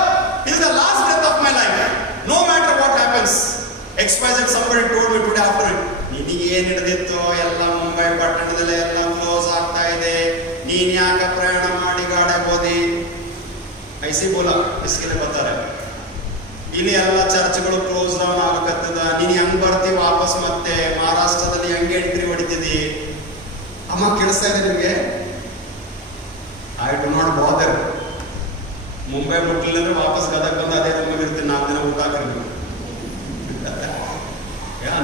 till the last breath of my life, no matter what happens. XYZ somebody told me today afternoon, ನಿನಗೆ ಏನ್ ಹಿಡಿದಿತ್ತು, ಎಲ್ಲ ಮುಂಬೈ ಪಟ್ಟಣದಲ್ಲಿ ಎಲ್ಲ ಕ್ಲೋಸ್ ಆಗ್ತಾ ಇದೆ, ನೀನ್ ಯಾಕ ಪ್ರಯಾಣ ಮಾಡಿ ಗಾಡಿ ಬೋದಿ ಐಸಿ ಬೋಲ ಇಸ್ಕೆಲೆ ಬರ್ತಾರೆ, ಇಲ್ಲಿ ಎಲ್ಲ ಚರ್ಚ್ಗಳು ಕ್ಲೋಸ್ ಡೌನ್ ಆಗಕತ್ತದ, ನೀನ್ ಹೆಂಗ್ ಬರ್ತೀವಿ ವಾಪಸ್, ಮತ್ತೆ ಮಹಾರಾಷ್ಟ್ರದಲ್ಲಿ ಹೆಂಗೆ ಎಂಟ್ರಿ ಹೊಡಿತಿದಿ? ಅಮ್ಮ ಕೇಳಿಸ್ತಾ ಇದೆ ನಿಮ್ಗೆ? I do not bother. Mumbai ಮುಟ್ಲಿಲ್ಲಂದ್ರೆ ವಾಪಸ್ ಗದಗ ಬಂದು ಅದೇ ರೂಮಿಗೆ ಇರ್ತೀನಿ, 4 ದಿನ ಊಟ ಹಾಕ್ರಿ.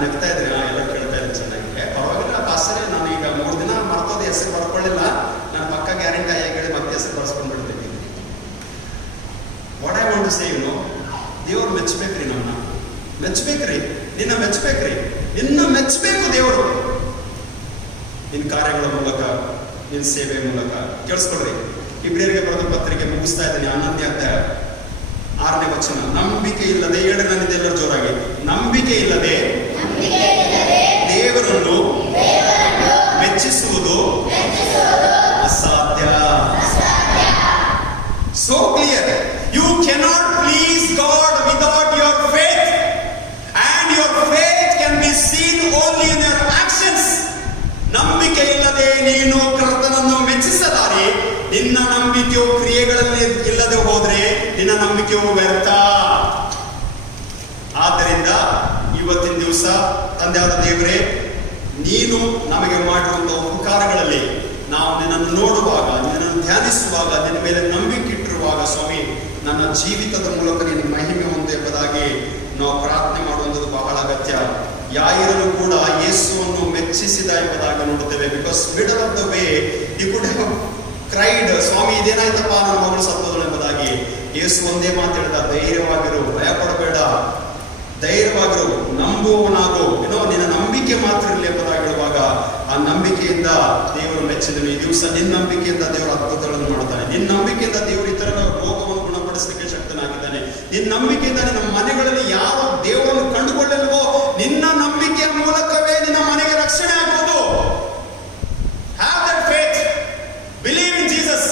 ನಗ್ತಾ ಇದ್ರಿ, ಎಲ್ಲ ಕೇಳ್ತಾ ಇದ್ದೀನಿ ಚೆನ್ನಾಗಿ. ಪರವಾಗಿಲ್ಲ ಪಾಸ್ಟರೇ, ನಾನು ಈಗ 3 ದಿನ ಮರ್ತೋದು ಹೆಸರು ಬರ್ಕೊಳ್ಳಿಲ್ಲ, ನಾನು ಪಕ್ಕ ಗ್ಯಾರಂಟಿ ಹೇಳಿ ಮತ್ತೆ ಹೆಸರು ಬರ್ಸ್ಕೊಂಡು ಬಿಡ್ತೀನಿ. What I want to say, ದೇವ್ರು ಮೆಚ್ಚಬೇಕ್ರಿ, ನಮ್ಮನ್ನ ಮೆಚ್ಚಬೇಕ್ರಿ, ನಿನ್ನ ಮೆಚ್ಚಬೇಕ್ರಿ, ನಿನ್ನ ಮೆಚ್ಚಬೇಕು ದೇವರು. ನಿನ್ನ ಕಾರ್ಯಗಳ ಮೂಲಕ, ನಿನ್ನ ಸೇವೆ ಮೂಲಕ. ಕೇಳಿಸ್ಕೊಳ್ರಿ, ಇಬ್ರಿಯರಿಗೆ ಬರೆದ ಪತ್ರಿಕೆ ಮುಗಿಸ್ತಾ ಇದ್ದೀನಿ, 11ನೇ ಅಧ್ಯಾಯ. 6ನೇ ವಚನ, ನಂಬಿಕೆ ಇಲ್ಲದೆ, ಹೇಳಿ ನನ್ನಿಂದ ಎಲ್ಲರೂ ಜೋರಾಗಿ, ನಂಬಿಕೆ ಇಲ್ಲದೆ ದೇವರನ್ನು ಮೆಚ್ಚಿಸುವುದು ಅಸಾಧ್ಯ. So clear. You cannot please God without your faith, and your faith can be seen only in your actions. ನಂಬಿಕೆ ಇಲ್ಲದೆ ನೀನು ಕರ್ತನನ್ನು ಮೆಚ್ಚಿಸಲಾರೆ. ನಿನ್ನ ನಂಬಿಕೆಯು ಕ್ರಿಯೆಗಳಲ್ಲಿ ಇಲ್ಲದೆ ಹೋದ್ರೆ ನಿನ್ನ ನಂಬಿಕೆಯು ವ್ಯರ್ಥ. ಆದ್ದರಿಂದ ಇವತ್ತಿನ ದಿವಸ ತಂದೆಯಾದ ದೇವರೇ, ನೀನು ನಮಗೆ ಮಾಡಿರುವಂತಹ ಉಪಕಾರಗಳಲ್ಲಿ ನಾವು ನಿನ್ನನ್ನು ನೋಡುವಾಗ, ನಿನ್ನನ್ನು ಧ್ಯಾನಿಸುವಾಗ, ನಿನ್ನ ಮೇಲೆ ನಂಬಿಕೆ ಇಟ್ಟಿರುವಾಗ ಸ್ವಾಮಿ, ನನ್ನ ಜೀವಿತದ ಮೂಲಕ ನಿನ್ನ ಮಹಿಮೆ ಹೊಂದು ಎಂಬುದಾಗಿ ನಾವು ಪ್ರಾರ್ಥನೆ ಮಾಡುವಂಥದ್ದು ಬಹಳ ಅಗತ್ಯ. ಯಾಯಿರನು ಕೂಡ ಯೇಸುವನ್ನು ಮೆಚ್ಚಿಸಿದ ಎಂಬುದಾಗಿ ನೋಡುತ್ತೇವೆ. Because middle of the way you could have cried, ಸ್ವಾಮಿ ಇದೇನಾಯ್ತಪ್ಪ ನನ್ನ ಮಗಳು ಸತ್ತೋದಳು ಎಂಬುದಾಗಿ. ಯೇಸು ಒಂದೇ ಮಾತು ಹೇಳಿದ, ಧೈರ್ಯವಾಗಿರು, ಭಯ ಪಡಬೇಡ, ಧೈರ್ಯವಾಗಿರು, ನಂಬುವವನಾಗು, ನಿನ್ನ ನಂಬಿಕೆ ಮಾತ್ರ ಇರಲಿ ಎಂಬುದಾಗಿ ಹೇಳುವಾಗ ಆ ನಂಬಿಕೆಯಿಂದ ದೇವರು ಮೆಚ್ಚಿದನು. ಈ ದಿವಸ ನಿನ್ನ ನಂಬಿಕೆಯಿಂದ ದೇವರು ಅದ್ಭುತಗಳನ್ನು ಮಾಡುತ್ತಾನೆ. ನಿನ್ನ ನಂಬಿಕೆಯಿಂದ ದೇವರು ಇತರರ ರೋಗವನ್ನು ಗುಣಪಡಿಸಲಿಕ್ಕೆ ಶಕ್ತನಾಗಿದ್ದಾನೆ. ನಿನ್ನ ನಂಬಿಕೆಯಿಂದ ನಿನ್ನ ಮನೆಗಳಲ್ಲಿ ಯಾರು ದೇವರನ್ನು ಕಂಡುಕೊಳ್ಳಲ್ವೋ ನಿನ್ನ ನಂಬಿಕೆಯ ಮೂಲಕವೇ ನಿನ್ನ ಮನೆಗೆ ರಕ್ಷಣೆ ಆಗುವುದು. Have that faith, believe in Jesus.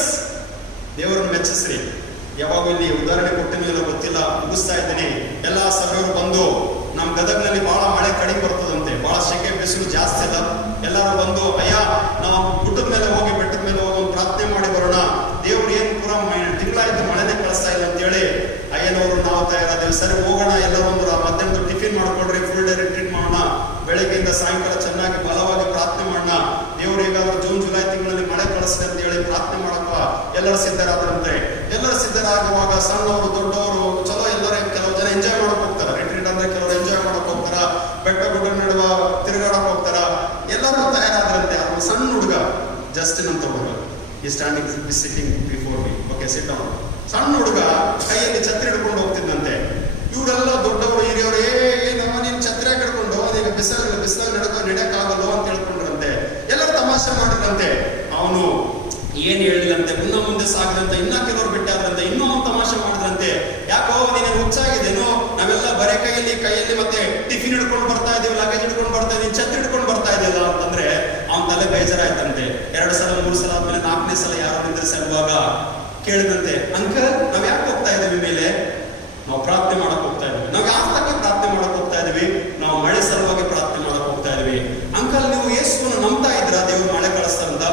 ದೇವರನ್ನು ಮೆಚ್ಚಿಸ್ರಿ. ಯಾವಾಗ ಇಲ್ಲಿ ಉದಾಹರಣೆ ಕೊಟ್ಟಿಲ್ಲ ಗೊತ್ತಿಲ್ಲ, ಮುಗಿಸ್ತಾ ಇದ್ದೀನಿ. ಎಲ್ಲ ಸಭೆಯವರು ಬಂದು, ನಮ್ಮ ಗದಗ್ನಲ್ಲಿ ಬಹಳ ಮಳೆ ಕಡಿಮೆ ಬರ್ತದಂತೆ, ಬಹಳ ಸೆಕೆ ಬಿಸಿಲು ಜಾಸ್ತಿ ಅಲ್ಲ. ಎಲ್ಲರೂ ಬಂದು, ಅಯ್ಯ ನಾವು ಗುಡ್ಡದ ಮೇಲೆ ಹೋಗಿ, ಬೆಟ್ಟದ ಮೇಲೆ ಹೋಗಿ ಒಂದು ಪ್ರಾರ್ಥನೆ ಮಾಡಿ ಬರೋಣ, ದೇವ್ರು ಏನು ಪೂರ ತಿಂಗಳಾಯ್ತು ಮಳೆನೇ ಕಳಿಸ್ತಾ ಇಲ್ಲ ಅಂತೇಳಿ ಅಯ್ಯನವರು ನಾವು ತಯಾರಾದೇವಿ. ಸರಿ ಹೋಗೋಣ, ಎಲ್ಲರೂ ಒಂದು ಮಧ್ಯಾಹ್ನದ ಟಿಫಿನ್ ಮಾಡ್ಕೊಡ್ರಿ, ಫುಲ್ ಡೇ ರಿಟ್ರೀಟ್ ಮಾಡೋಣ, ಬೆಳಗ್ಗೆಯಿಂದ ಸಾಯಂಕಾಲ ಚೆನ್ನಾಗಿ ಬಲವಾಗಿ ಪ್ರಾರ್ಥನೆ ಮಾಡೋಣ, ದೇವ್ರು ಹೇಗಾದ್ರೂ ಜೂನ್ ಜುಲೈ ತಿಂಗಳಲ್ಲಿ ಮಳೆ ಕಳಿಸ್ಲಿ ಅಂತ ಹೇಳಿ ಪ್ರಾರ್ಥನೆ ಮಾಡಪ್ಪ. ಎಲ್ಲರೂ ಸಿದ್ಧರಾದ್ರಂತೆ. ಎಲ್ಲರೂ ಸಿದ್ಧರಾಗುವಾಗ ಸಣ್ಣವರು ದೊಡ್ಡವರು ಚಲೋ ಎಲ್ಲರೂ, ಕೆಲವು ಜನ ಎಂಜಾಯ್ ಮಾಡಕ್ ಹೋಗ್ತಾರ. ರಿಟ್ರೀಟ್ ಅಂದ್ರೆ ಕೆಲವರು ಎಂಜಾಯ್ ಮಾಡಕ್ ಹೋಗ್ತಾರ, ಬೆಟ್ಟ ಗುಡ್ಡ ನಡುವ ತಿರುಗಾಡಕ್ ಹೋಗ್ತಾರ. ಎಲ್ಲರೂ ತಯಾರಾದ್ರಂತೆ. ಅವ್ರು ಸಣ್ಣ ಹುಡುಗ, ಜಸ್ಟಿನ್ ಅಂತ ಹುಡುಗ, ಈ ಸ್ಟ್ಯಾಂಡಿಂಗ್ ಸಿಟ್ಟಿಂಗ್ ಬಿಫೋರ್ ಮಿ, ಓಕೆ ಸಿಟ್ ಡೌನ್. ಸಣ್ಣ ಹುಡುಗ ಕೈಯಲ್ಲಿ ಛತ್ರಿ ಹಿಡ್ಕೊಂಡು ಹೋಗ್ತಿದ್ದಂತೆ. ಇವರೆಲ್ಲ ದೊಡ್ಡವರು ಹಿರಿಯವರು, ನಮ್ಮ ನೀನು ಛತ್ರಿ ಹಿಡ್ಕೊಂಡು ಅದೀಗ ಬಿಸಿಲಾಗ ನಡೆಯಕ್ಕಾಗಲ್ಲೋ ಅಂತ ಹೇಳ್ಕೊಂಡ್ರಂತೆ. ಎಲ್ಲರೂ ತಮಾಷೆ ಮಾಡಿದ್ರಂತೆ. ಅವನು ಏನ್ ಹೇಳಿಲ್ಲಂತೆ, ಮುಂದೆ ಸಾಗದಂತೆ. ಇನ್ನ ಕೆಲವರು ಬಿಟ್ಟಾದ್ರಂತೆ, ಇನ್ನೂ ಅವನು ತಮಾಷೆ ಮಾಡಿದ್ರಂತೆ. ಯಾಕೋ ನೀನು ಹುಚ್ಚಾಗಿದ್ದೇನೋ, ನಾವೆಲ್ಲ ಬರೇ ಕೈಯಲ್ಲಿ ಮತ್ತೆ ಟಿಫಿನ್ ಹಿಡ್ಕೊಂಡು ಬರ್ತಾ ಇದೀವಿ, ಲಗೇಜ್ ಹಿಡ್ಕೊಂಡು ಬರ್ತಾ ಇದೀವಿ, ಛತ್ರಿ ಹಿಡ್ಕೊಂಡು ಬರ್ತಾ ಇದೆಯಲ್ಲ ಅಂತಂದ್ರೆ ಅವನ ತಲೆ ಬೇಜಾರಾಯ್ತಂತೆ. 2 ಸಲ 3 ಸಲ ಆದ್ಮೇಲೆ 4ನೇ ಸಲ ಯಾರು ನಿಂದ್ರಿಸುವಾಗ ಕೇಳಿದಂತೆ, ಅಂಕಲ್ ನಾವ್ ಯಾಕೆ ಹೋಗ್ತಾ ಇದೀವಿ ಮೇಲೆ? ನಾವು ಪ್ರಾರ್ಥನೆ ಮಾಡಕ್ ಹೋಗ್ತಾ ಇದೀವಿ. ನಾವು ಯಾಕೆ ಪ್ರಾರ್ಥನೆ ಮಾಡಕ್ ಹೋಗ್ತಾ ಇದೀವಿ? ನಾವು ಮಳೆ ಸಲುವಾಗಿ ಪ್ರಾರ್ಥನೆ ಮಾಡಕ್ ಹೋಗ್ತಾ ಇದೀವಿ. ಅಂಕಲ್ ನೀವು ಯೇಸುವನ್ನು ನಂಬ್ತಾ ಇದ್ರ ದೇವ್ರು ಮಳೆ ಕಳಿಸ್ತಾರಂತ?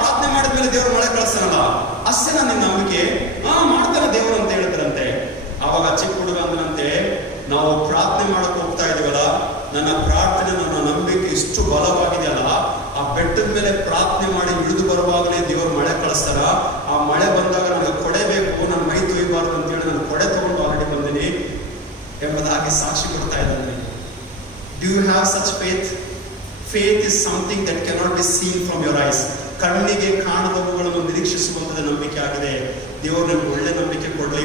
ಪ್ರಾರ್ಥನೆ ಮಾಡಿದ್ಮೇಲೆ ದೇವ್ರು ಮಳೆ ಕಳಿಸ್ತಾನಲ್ಲ, ಅಷ್ಟೇ ನಿನ್ನ ನಂಬಿಕೆ? ಮಾಡ್ತಾನೆ ದೇವ್ರು ಅಂತ ಹೇಳಿದ್ರಂತೆ. ಅವಾಗ ಚಿಕ್ಕ ಹುಡುಗ ಅಂದನಂತೆ, ನಾವು ಪ್ರಾರ್ಥನೆ ಮಾಡಕ್ ಹೋಗ್ತಾ ಇದೀವಲ್ಲ, ನನ್ನ ಪ್ರಾರ್ಥನೆ, ನನ್ನ ನಂಬಿಕೆ ಇಷ್ಟು ಬಲವಾಗಿದೆಯಲ್ಲ, ಆ ಬೆಟ್ಟದ ಮೇಲೆ ಪ್ರಾರ್ಥನೆ ಮಾಡಿ ಇಳಿದು ಬರುವಾಗಲೇ ದೇವರು ಮಳೆ ಕಳಿಸ್ತಾರ. ಆ ಮಳೆ ಬಂದಾಗ ನನಗೆ ಕೊಡೆ ಬೇಕು, ನನ್ನ ಮೈ ತೊಯ್ಬಾರ್ದು ಅಂತೇಳಿ ನಾನು ಕೊಡೆ ತಗೊಂಡು ಆಲ್ರೆಡಿ ಬಂದಿನಿ ಎಂಬುದಾಗಿ ಸಾಕ್ಷಿ ಕೊಡ್ತಾ ಇದ್ದಾನೆ. Do you have such faith? Faith is something that cannot be seen from your eyes. ಕಣ್ಣಿಗೆ ಕಾಣದವುಗಳನ್ನು ನಿರೀಕ್ಷಿಸುವಂಥದ್ದು ನಂಬಿಕೆ ಆಗಿದೆ. ದೇವರು ನಿಮ್ಗೆ ಒಳ್ಳೆ ನಂಬಿಕೆ ಕೊಡ್ಲಿ,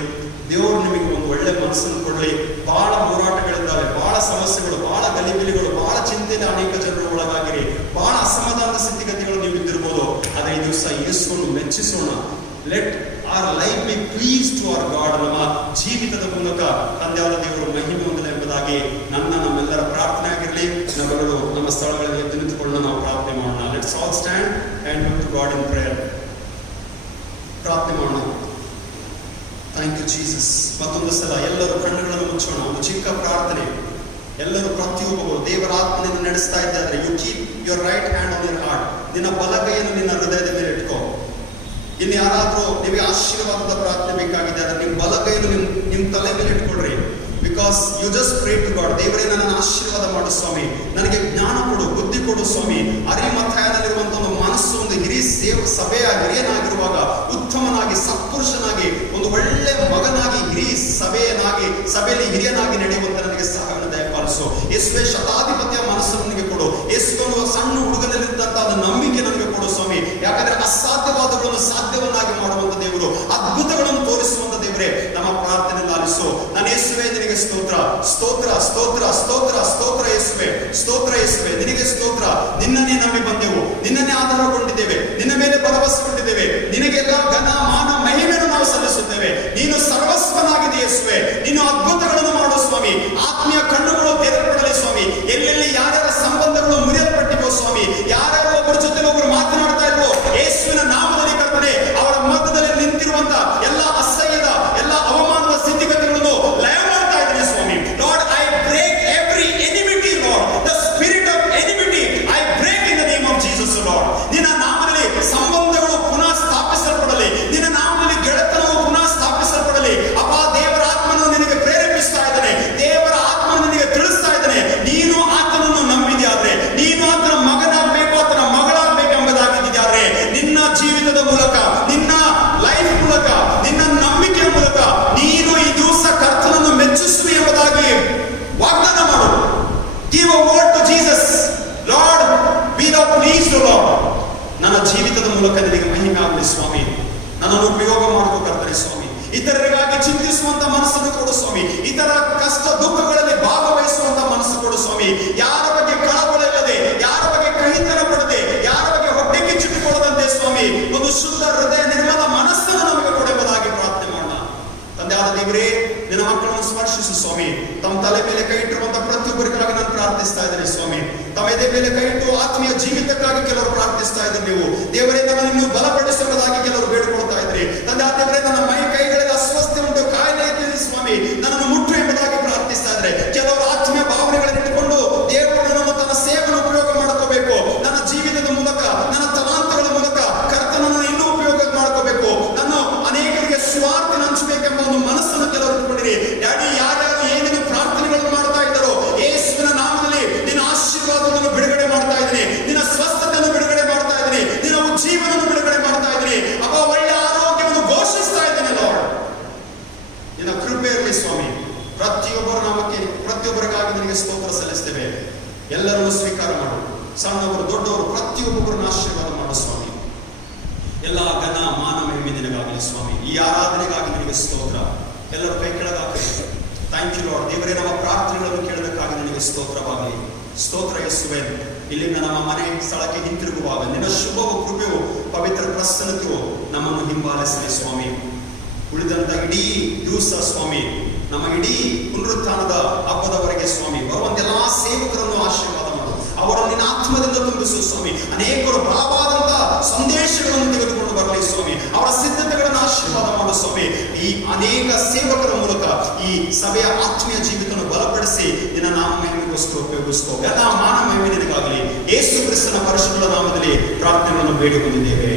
ದೇವರು ನಿಮಗೆ ಒಂದು ಒಳ್ಳೆ ಮನಸ್ಸನ್ನು ಕೊಡ್ಲಿ. ಬಹಳ ಹೋರಾಟಗಳಿದ್ದಾವೆ, ಬಹಳ ಸಮಸ್ಯೆಗಳು, ಬಹಳ ಗಲಿಬಿಲಿಗಳು, ಬಹಳ ಚಿಂತೆಯಲ್ಲಿ ಅನೇಕ ಜನರು ಒಳಗಾಗಿರಿ, ಬಹಳ ಅಸಮಾಧಾನದ ಸ್ಥಿತಿಗತಿಗಳು ನೀವು ಇದ್ದಿರ್ಬೋದು. ಆದರೆ ಈ ದಿವಸ ಯೇಸುವನ್ನು ಮೆಚ್ಚಿಸೋಣ. Let our life be please to our God. ನಮ್ಮ ಜೀವಿತದ ಮೂಲಕ ತಂದೆಯಾದ ದೇವರು ಮಹಿಮೆ ಹೊಂದಲಿ ಎಂಬುದಾಗಿ ನಮ್ಮೆಲ್ಲರ ಪ್ರಾರ್ಥನೆ ಆಗಿರಲಿ. ನಾವೆಲ್ಲರೂ ನಮ್ಮ ಸ್ಥಳಗಳಲ್ಲಿ ಎದ್ದು ನಿಂತುಕೊಂಡು ನಾವು ಪ್ರಾರ್ಥನೆ ಮಾಡೋಣ. Let's all stand and look to God in prayer. ಪ್ರಾರ್ಥನೆ ಮಾಡೋಣ. Thank you Jesus. ಮತ್ತೊಂದು ಸಲ ಎಲ್ಲರೂ ಕಣ್ಣುಗಳನ್ನು ಮುಚ್ಚೋಣ. ಒಂದು ಚಿಕ್ಕ ಪ್ರಾರ್ಥನೆ. ಎಲ್ಲರೂ ಪ್ರತಿಯೊಬ್ಬರು ದೇವರ ಆತ್ಮನಿಂದ ನಡೆಸ್ತಾ ಇದ್ದಾರೆ. You keep your right hand on your heart. ನಿನ್ನ ಬಲಗೈಯನ್ನು ನಿನ್ನ ಹೃದಯದ ಮೇಲೆ ಇಟ್ಕೋ. ಇನ್ನು ಯಾರಾದ್ರೂ ನಿಮಗೆ ಆಶೀರ್ವಾದದ ಪ್ರಾರ್ಥನೆ ಬೇಕಾಗಿದೆ ಅಂದ್ರೆ ನಿಮ್ಮ ಬಲಗೈಯನ್ನು ನಿಮ್ಮ ತಲೆ ಮೇಲೆ ಇಟ್ಕೊಳ್ರಿ. Because you just pray to God. ದೇವರೇ ನನ್ನನ್ನು ಆಶೀರ್ವಾದ ಮಾಡು ಸ್ವಾಮಿ, ನನಗೆ ಜ್ಞಾನ ಕೊಡು, ಬುದ್ಧಿ ಕೊಡು ಸ್ವಾಮಿ. ಅರಿಮಥಾಯದಲ್ಲಿರುವಂತಹ ಒಂದು ಮನಸ್ಸು, ಒಂದು ಸಭೆಯ ಹಿರಿಯನಾಗಿರುವಾಗ ಉತ್ತಮನಾಗಿ, ಸತ್ಪುರುಷನಾಗಿ, ಒಂದು ಒಳ್ಳೆ ಮಗನಾಗಿ, ಸಭೆಯಲ್ಲಿ ಹಿರಿಯನಾಗಿ ನಡೆಯುವಂತ ನನಗೆ ಸಹಾಯವನ್ನು ದಯಪಾಲಿಸು. ಯೇಸುವೆ, ಶತಾಧಿಪತಿಯ ಮನಸ್ಸು ನನಗೆ ಕೊಡು. ಯೇಸುವನ್ನು ಸಣ್ಣ ಹುಡುಗನಲ್ಲಿದ್ದಂತಹ ನಂಬಿಕೆ ನನಗೆ ಕೊಡು ಸ್ವಾಮಿ. ಯಾಕಂದ್ರೆ ಅಸಾಧ್ಯವಾದಗಳನ್ನು ಸಾಧ್ಯವನ್ನಾಗಿ ಮಾಡುವಂತ ದೇವರು, ಅದ್ಭುತಗಳನ್ನು ತೋರಿಸುವಂತ ದೇವರೇ, ನಮ್ಮ ಪ್ರಾರ್ಥನೆ ಲಾಲಿಸು. ನಾನು ಯೇಸುವೆ ನಿನಗೆ ಸ್ತೋತ್ರ, ಸ್ತೋತ್ರ, ಸ್ತೋತ್ರ, ಸ್ತೋತ್ರ, ಸ್ತೋತ್ರ ಯೇಸುವೆ, ಸ್ತೋತ್ರ ಯೇಸುವೆ, ನಿನಗೆ ಸ್ತೋತ್ರ. ನಿನ್ನನ್ನೇ ನಂಬಿ ಬಂದೆವು, ನಿನ್ನನ್ನೇ ಆಧಾರಗೊಂಡಿದ್ದೇವೆ, ನಿನ್ನ ಮೇಲೆ ಭರವಸೆ ಕೊಟ್ಟಿದ್ದೇವೆ. ನಿನಗೆಲ್ಲ ಘನ ಮಾನ ಮಹಿಮೆಯನ್ನು ನಾವು ಸಲ್ಲಿಸುತ್ತೇವೆ. ನೀನು ಸರ್ವಸ್ವನಾಗಿದೆ ಯೇಸುವೆ, ನೀನು ಅದ್ಭುತಗಳನ್ನು ಮಾಡು ಸ್ವಾಮಿ. ಆತ್ಮೀಯ ಕಣ್ಣುಗಳು ತೆರೆಯಲ್ಪಡಲಿ ಸ್ವಾಮಿ. ಎಲ್ಲೆಲ್ಲಿ ಯಾರ್ಯಾರ ಸಂಬಂಧಗಳು ಮುರಿಯಲ್ಪಟ್ಟಿವೋ ಸ್ವಾಮಿ, ಯಾರ್ಯಾರು ಒಬ್ಬರ ಜೊತೆ ಒಬ್ಬರು ಮಾತನಾಡ್ತಾ ಇದ್ರು, ಯೇಸುವಿನ ನಾಮದಲ್ಲಿ ಕರ್ತನೆ ಅವರ ಮಧ್ಯದಲ್ಲಿ ನಿಂತಿರುವಂತ ಎಲ್ಲ ಅಸಹ್ಯದ ಎಲ್ಲ ಅವಮಾನದ ಸ್ಥಿತಿಗತಿಗಳನ್ನು ಲಯ ಮಾಡ್ತಾ ಇದ್ದೇನೆ ಸ್ವಾಮಿ. Lord, I break every enmity Lord, the spirit of enmity I break in the name of Jesus Lord. ನಿನ್ನ ನಾಮದಲ್ಲಿ ಸಂಬಂಧಗಳು ಪುನಃ ಸ್ಥಾಪಿಸಲ್ಪಡಲಿ, ನಿನ್ನ ನಾಮದಲ್ಲಿ ಗೆಳೆತನವು ಪುನಃ ಸ್ಥಾಪಿಸಲ್ಪಡಲಿ. ಅಪ್ಪ, ದೇವರ ಆತ್ಮನು ನಿನಗೆ ಪ್ರೇರೇಪಿಸ್ತಾ ಇದ್ದಾನೆ, ದೇವರ ಆತ್ಮನು ನಿನಗೆ ತಿಳಿಸ್ತಾ ಇದ್ದಾನೆ. ನೀನು ಆತನನ್ನು ನಂಬಿದ್ಯಾದ್ರೆ, ನೀನು ಆತನ ಮಗನಾಗಬೇಕು, ಆತನ ಮಗಳಾಗಬೇಕೆಂಬುದಾಗಿದ್ದರೆ ನಿನ್ನ ಜೀವಿತದ ಮೂಲಕ, ನಿನ್ನ ಲೈಫ್ ಮೂಲಕ, ನಿನ್ನ ನಂಬಿಕೆಯ ಮೂಲಕ ನೀನು ಈ ದಿವಸ ಕರ್ತನನ್ನು ಮೆಚ್ಚಿಸುವೆ ಎಂಬುದಾಗಿ ವಾಗ್ದಾನ ಮಾಡು. Give a word to Jesus. Lord, be thou pleased Lord. ನನ್ನ ಜೀವಿತದ ಮೂಲಕ ನಿನಗೆ ಮಹಿಮೆ ಆಗಲಿ ಸ್ವಾಮಿ. ನನ್ನನ್ನು ಉಪಯೋಗ ಮಾಡಿಕೊ ಕರ್ತನೆ ಸ್ವಾಮಿ. ಇತರರಿಗಾಗಿ ಚಿಂತಿಸುವಂತ ಮನಸ್ಸನ್ನು ಕೊಡು ಸ್ವಾಮಿ. ಇತರ ಕಷ್ಟ ದುಃಖಗಳಲ್ಲಿ ಭಾಗವಹಿಸುವಂತ ಮನಸ್ಸು ಕೊಡು ಸ್ವಾಮಿ. ಯಾರ ಬಗ್ಗೆ ಕಳವಳ ಇಲ್ಲದೆ, ಯಾರ ಬಗ್ಗೆ ಕಹಿತನ ಪಡದೆ, ಯಾರ ಬಗ್ಗೆ ಹೊಟ್ಟೆ ಕಿಚ್ಚಿಟ್ಟುಕೊಳ್ಳದಂತೆ ಸ್ವಾಮಿ ಒಂದು ಶುದ್ಧ ಹೃದಯ, ನಿರ್ಮಲ ಮನಸ್ಸನ್ನು ನಮಗೆ ಕೊಡುವುದಾಗಿ ಪ್ರಾರ್ಥನೆ ಮಾಡೋಣ. ತಂದೆ ಆದ ದೇವರೇ, ನಿನ್ನ ಮಕ್ಕಳನ್ನು ಸ್ಪರ್ಶಿಸು ಸ್ವಾಮಿ. ತಮ್ಮ ತಲೆ ಮೇಲೆ ಕೈ ಇಟ್ಟಿರುವಂತ ಪ್ರತಿಯೊಬ್ಬರಿಗಾಗಿ ನಾನು ಪ್ರಾರ್ಥಿಸ್ತಾ ಇದ್ದೇನೆ ಸ್ವಾಮಿ. ತಮ್ಮ ಎದೆ ಮೇಲೆ ಕೈ ಇಟ್ಟು ಆತ್ಮೀಯ ಜೀವಿತಕ್ಕಾಗಿ ಕೆಲವರು ಪ್ರಾರ್ಥಿಸ್ತಾ ಇದ್ದಾರೆ. ನೀವು ದೇವರೇ, ನನ್ನನ್ನು ಬಲಪಡಿಸುವುದಾಗಿ ಕೆಲವರು ಬೇಡಿಕೊಳ್ತಾ ಇದ್ರಿ. ತಂದೆ ಆದ ದೇವರೇ, ನನ್ನ ಮೈ ಕೈಗಳಲ್ಲಿ ಅಸ್ವಸ್ಥೆ ಉಂಟು, ಕಾಯಿಲೆ ಇದ್ದೀನಿ ಸ್ವಾಮಿ, ನನ್ನನ್ನು ಮುಟ್ಟು ಎಂಬುದಾಗಿ ಪ್ರಾರ್ಥಿಸ್ತಾ ಇದ್ದಾರೆ. ಕೆಲವರು ಆತ್ಮೀಯ ಭಾವನೆಗಳನ್ನು ಇಟ್ಟುಕೊಂಡು ದೇವರು ನನ್ನನ್ನು ತನ್ನ ಸೇವೆಯನ್ನು ಉಪಯೋಗ ಮಾಡ್ಕೋಬೇಕು, ನನ್ನ ಜೀವಿತದ ಮೂಲಕ, ನನ್ನ ತಲಾಂತಗಳ ಮೂಲಕ ಕರ್ತನನ್ನು ಇನ್ನೂ ಉಪಯೋಗ ಮಾಡ್ಕೋಬೇಕು, ನಾನು ಅನೇಕರಿಗೆ ಸ್ವಾರ್ಥನ ಹಂಚಬೇಕೆಂಬ ಒಂದು ಮನಸ್ಸನ್ನು ಕೆಲವರು ಇಟ್ಕೊಂಡಿರಿ. ಡ್ಯಾಡಿ, ಯಾರ್ಯಾರು ಏನೇನು ಪ್ರಾರ್ಥನೆಗಳನ್ನು ಮಾಡ್ತಾ ಇದ್ದಾರೋ ಯೇಸುವಿನ ನಾಮದಲ್ಲಿ ನಿನ್ನ ಆಶೀರ್ವಾದವನ್ನು ಬಿಡುಗಡೆ ಮಾಡ್ತಾ ಇದ್ದೀನಿ, ನಿನ್ನ ಸ್ವಸ್ಥತೆಯನ್ನು ಬಿಡುಗಡೆ ಮಾಡ್ತಾ ಇದ್ದೀನಿ, ನಿನ್ನ ಉಜ್ಜೀವನವನ್ನು ಬಿಡುಗಡೆ ಮಾಡ್ತಾ ಇದ್ದೀನಿ. ಅಪ್ಪ, ಒಳ್ಳೆ ಆರೋಗ್ಯವನ್ನು ಘೋಷಿಸ್ತಾ ಇದ್ದೇನೆ ಲಾರ್ಡ್. ನಿನ್ನ ಕೃಪೆ ಇರಲಿ ಸ್ವಾಮಿ. ಪ್ರತಿಯೊಬ್ಬರ ನಾಮಕ್ಕೆ, ಪ್ರತಿಯೊಬ್ಬರಿಗಾಗಿ ನಿನಗೆ ಸ್ತೋತ್ರ ಸಲ್ಲಿಸ್ತೇವೆ. ಎಲ್ಲರನ್ನು ಸ್ವೀಕಾರ ಮಾಡು. ಸಣ್ಣವರು ದೊಡ್ಡವರು ಪ್ರತಿಯೊಬ್ಬರನ್ನು ಆಶೀರ್ವಾದ ಮಾಡು ಸ್ವಾಮಿ. ಎಲ್ಲ ಘನ ಮಾನ ಮಹಿಮೆ ನಿನಗಾಗಲಿ ಸ್ವಾಮಿ. ಈ ಆರಾಧನೆಗಾಗಿ ನಿನಗೆ ಸ್ತೋತ್ರ. ಎಲ್ಲರೂ ಕೈ ಕೆಳಗಾಗಲಿ. Thank you lord. ದೇವರೇ, ನಮ್ಮ ಪ್ರಾರ್ಥನೆಗಳನ್ನು ಕೇಳೋದಕ್ಕಾಗಿ ನಿನಗೆ ಸ್ತೋತ್ರವಾಗಲಿ. ಸ್ತೋತ್ರ ಯೇಸುವೆ. ಇಲ್ಲಿಂದ ನಮ್ಮ ಮನೆ ಸ್ಥಳಕ್ಕೆ ಹಿಂತಿರುಗುವಾಗ ನಿನ್ನ ಶುಭವು, ಕೃಪೆಯು, ಪವಿತ್ರ ಪ್ರಸನ್ನತೆಯು ನಮ್ಮನ್ನು ಹಿಂಬಾಲಿಸಲಿ ಸ್ವಾಮಿ. ಉಳಿದಂತ ಇಡೀ ದಿವಸ ಸ್ವಾಮಿ, ನಮ್ಮ ಇಡೀ ಪುನರುತ್ಥಾನದ ಹಬ್ಬದವರೆಗೆ ಸ್ವಾಮಿ ಬರುವಂತ ಎಲ್ಲಾ ಸೇವಕರನ್ನು ಆಶೀರ್ವಾದ ಮಾಡು. ಅವರನ್ನು ನಿನ್ನ ಆತ್ಮದಿಂದ ತುಂಬಿಸು ಸ್ವಾಮಿ. ಅನೇಕರು ಬಲವಾದಂತಹ ಸಂದೇಶಗಳನ್ನು ತೆಗೆದುಕೊಂಡು ಬರಲಿ ಸ್ವಾಮಿ. ಅವರ ಸಿದ್ಧತೆಗಳನ್ನು ಆಶೀರ್ವಾದ ಮಾಡು ಸ್ವಾಮಿ. ಈ ಅನೇಕ ಸೇವಕರ ಮೂಲಕ ಈ ಸಭೆಯ ಆತ್ಮೀಯ ಜೀವಿತವನ್ನು ಬಲಪಡಿಸಿ ನಿನ್ನ ನಾಮ ಮಹಿಮೆಗೋಸ್ಕರ ಉಪಯೋಗಿಸ್ಕೋ. ಎಲ್ಲ ಮಾನ ಮಹಿಮೆ ನಿನಗಾಗಲಿ. ಯೇಸು ಕ್ರಿಸ್ತನ ಪರಿಶುದ್ಧ ನಾಮದಲ್ಲಿ ಪ್ರಾರ್ಥನೆಗಳನ್ನು ಬೇಡಿಕೊಂಡಿದ್ದೇವೆ.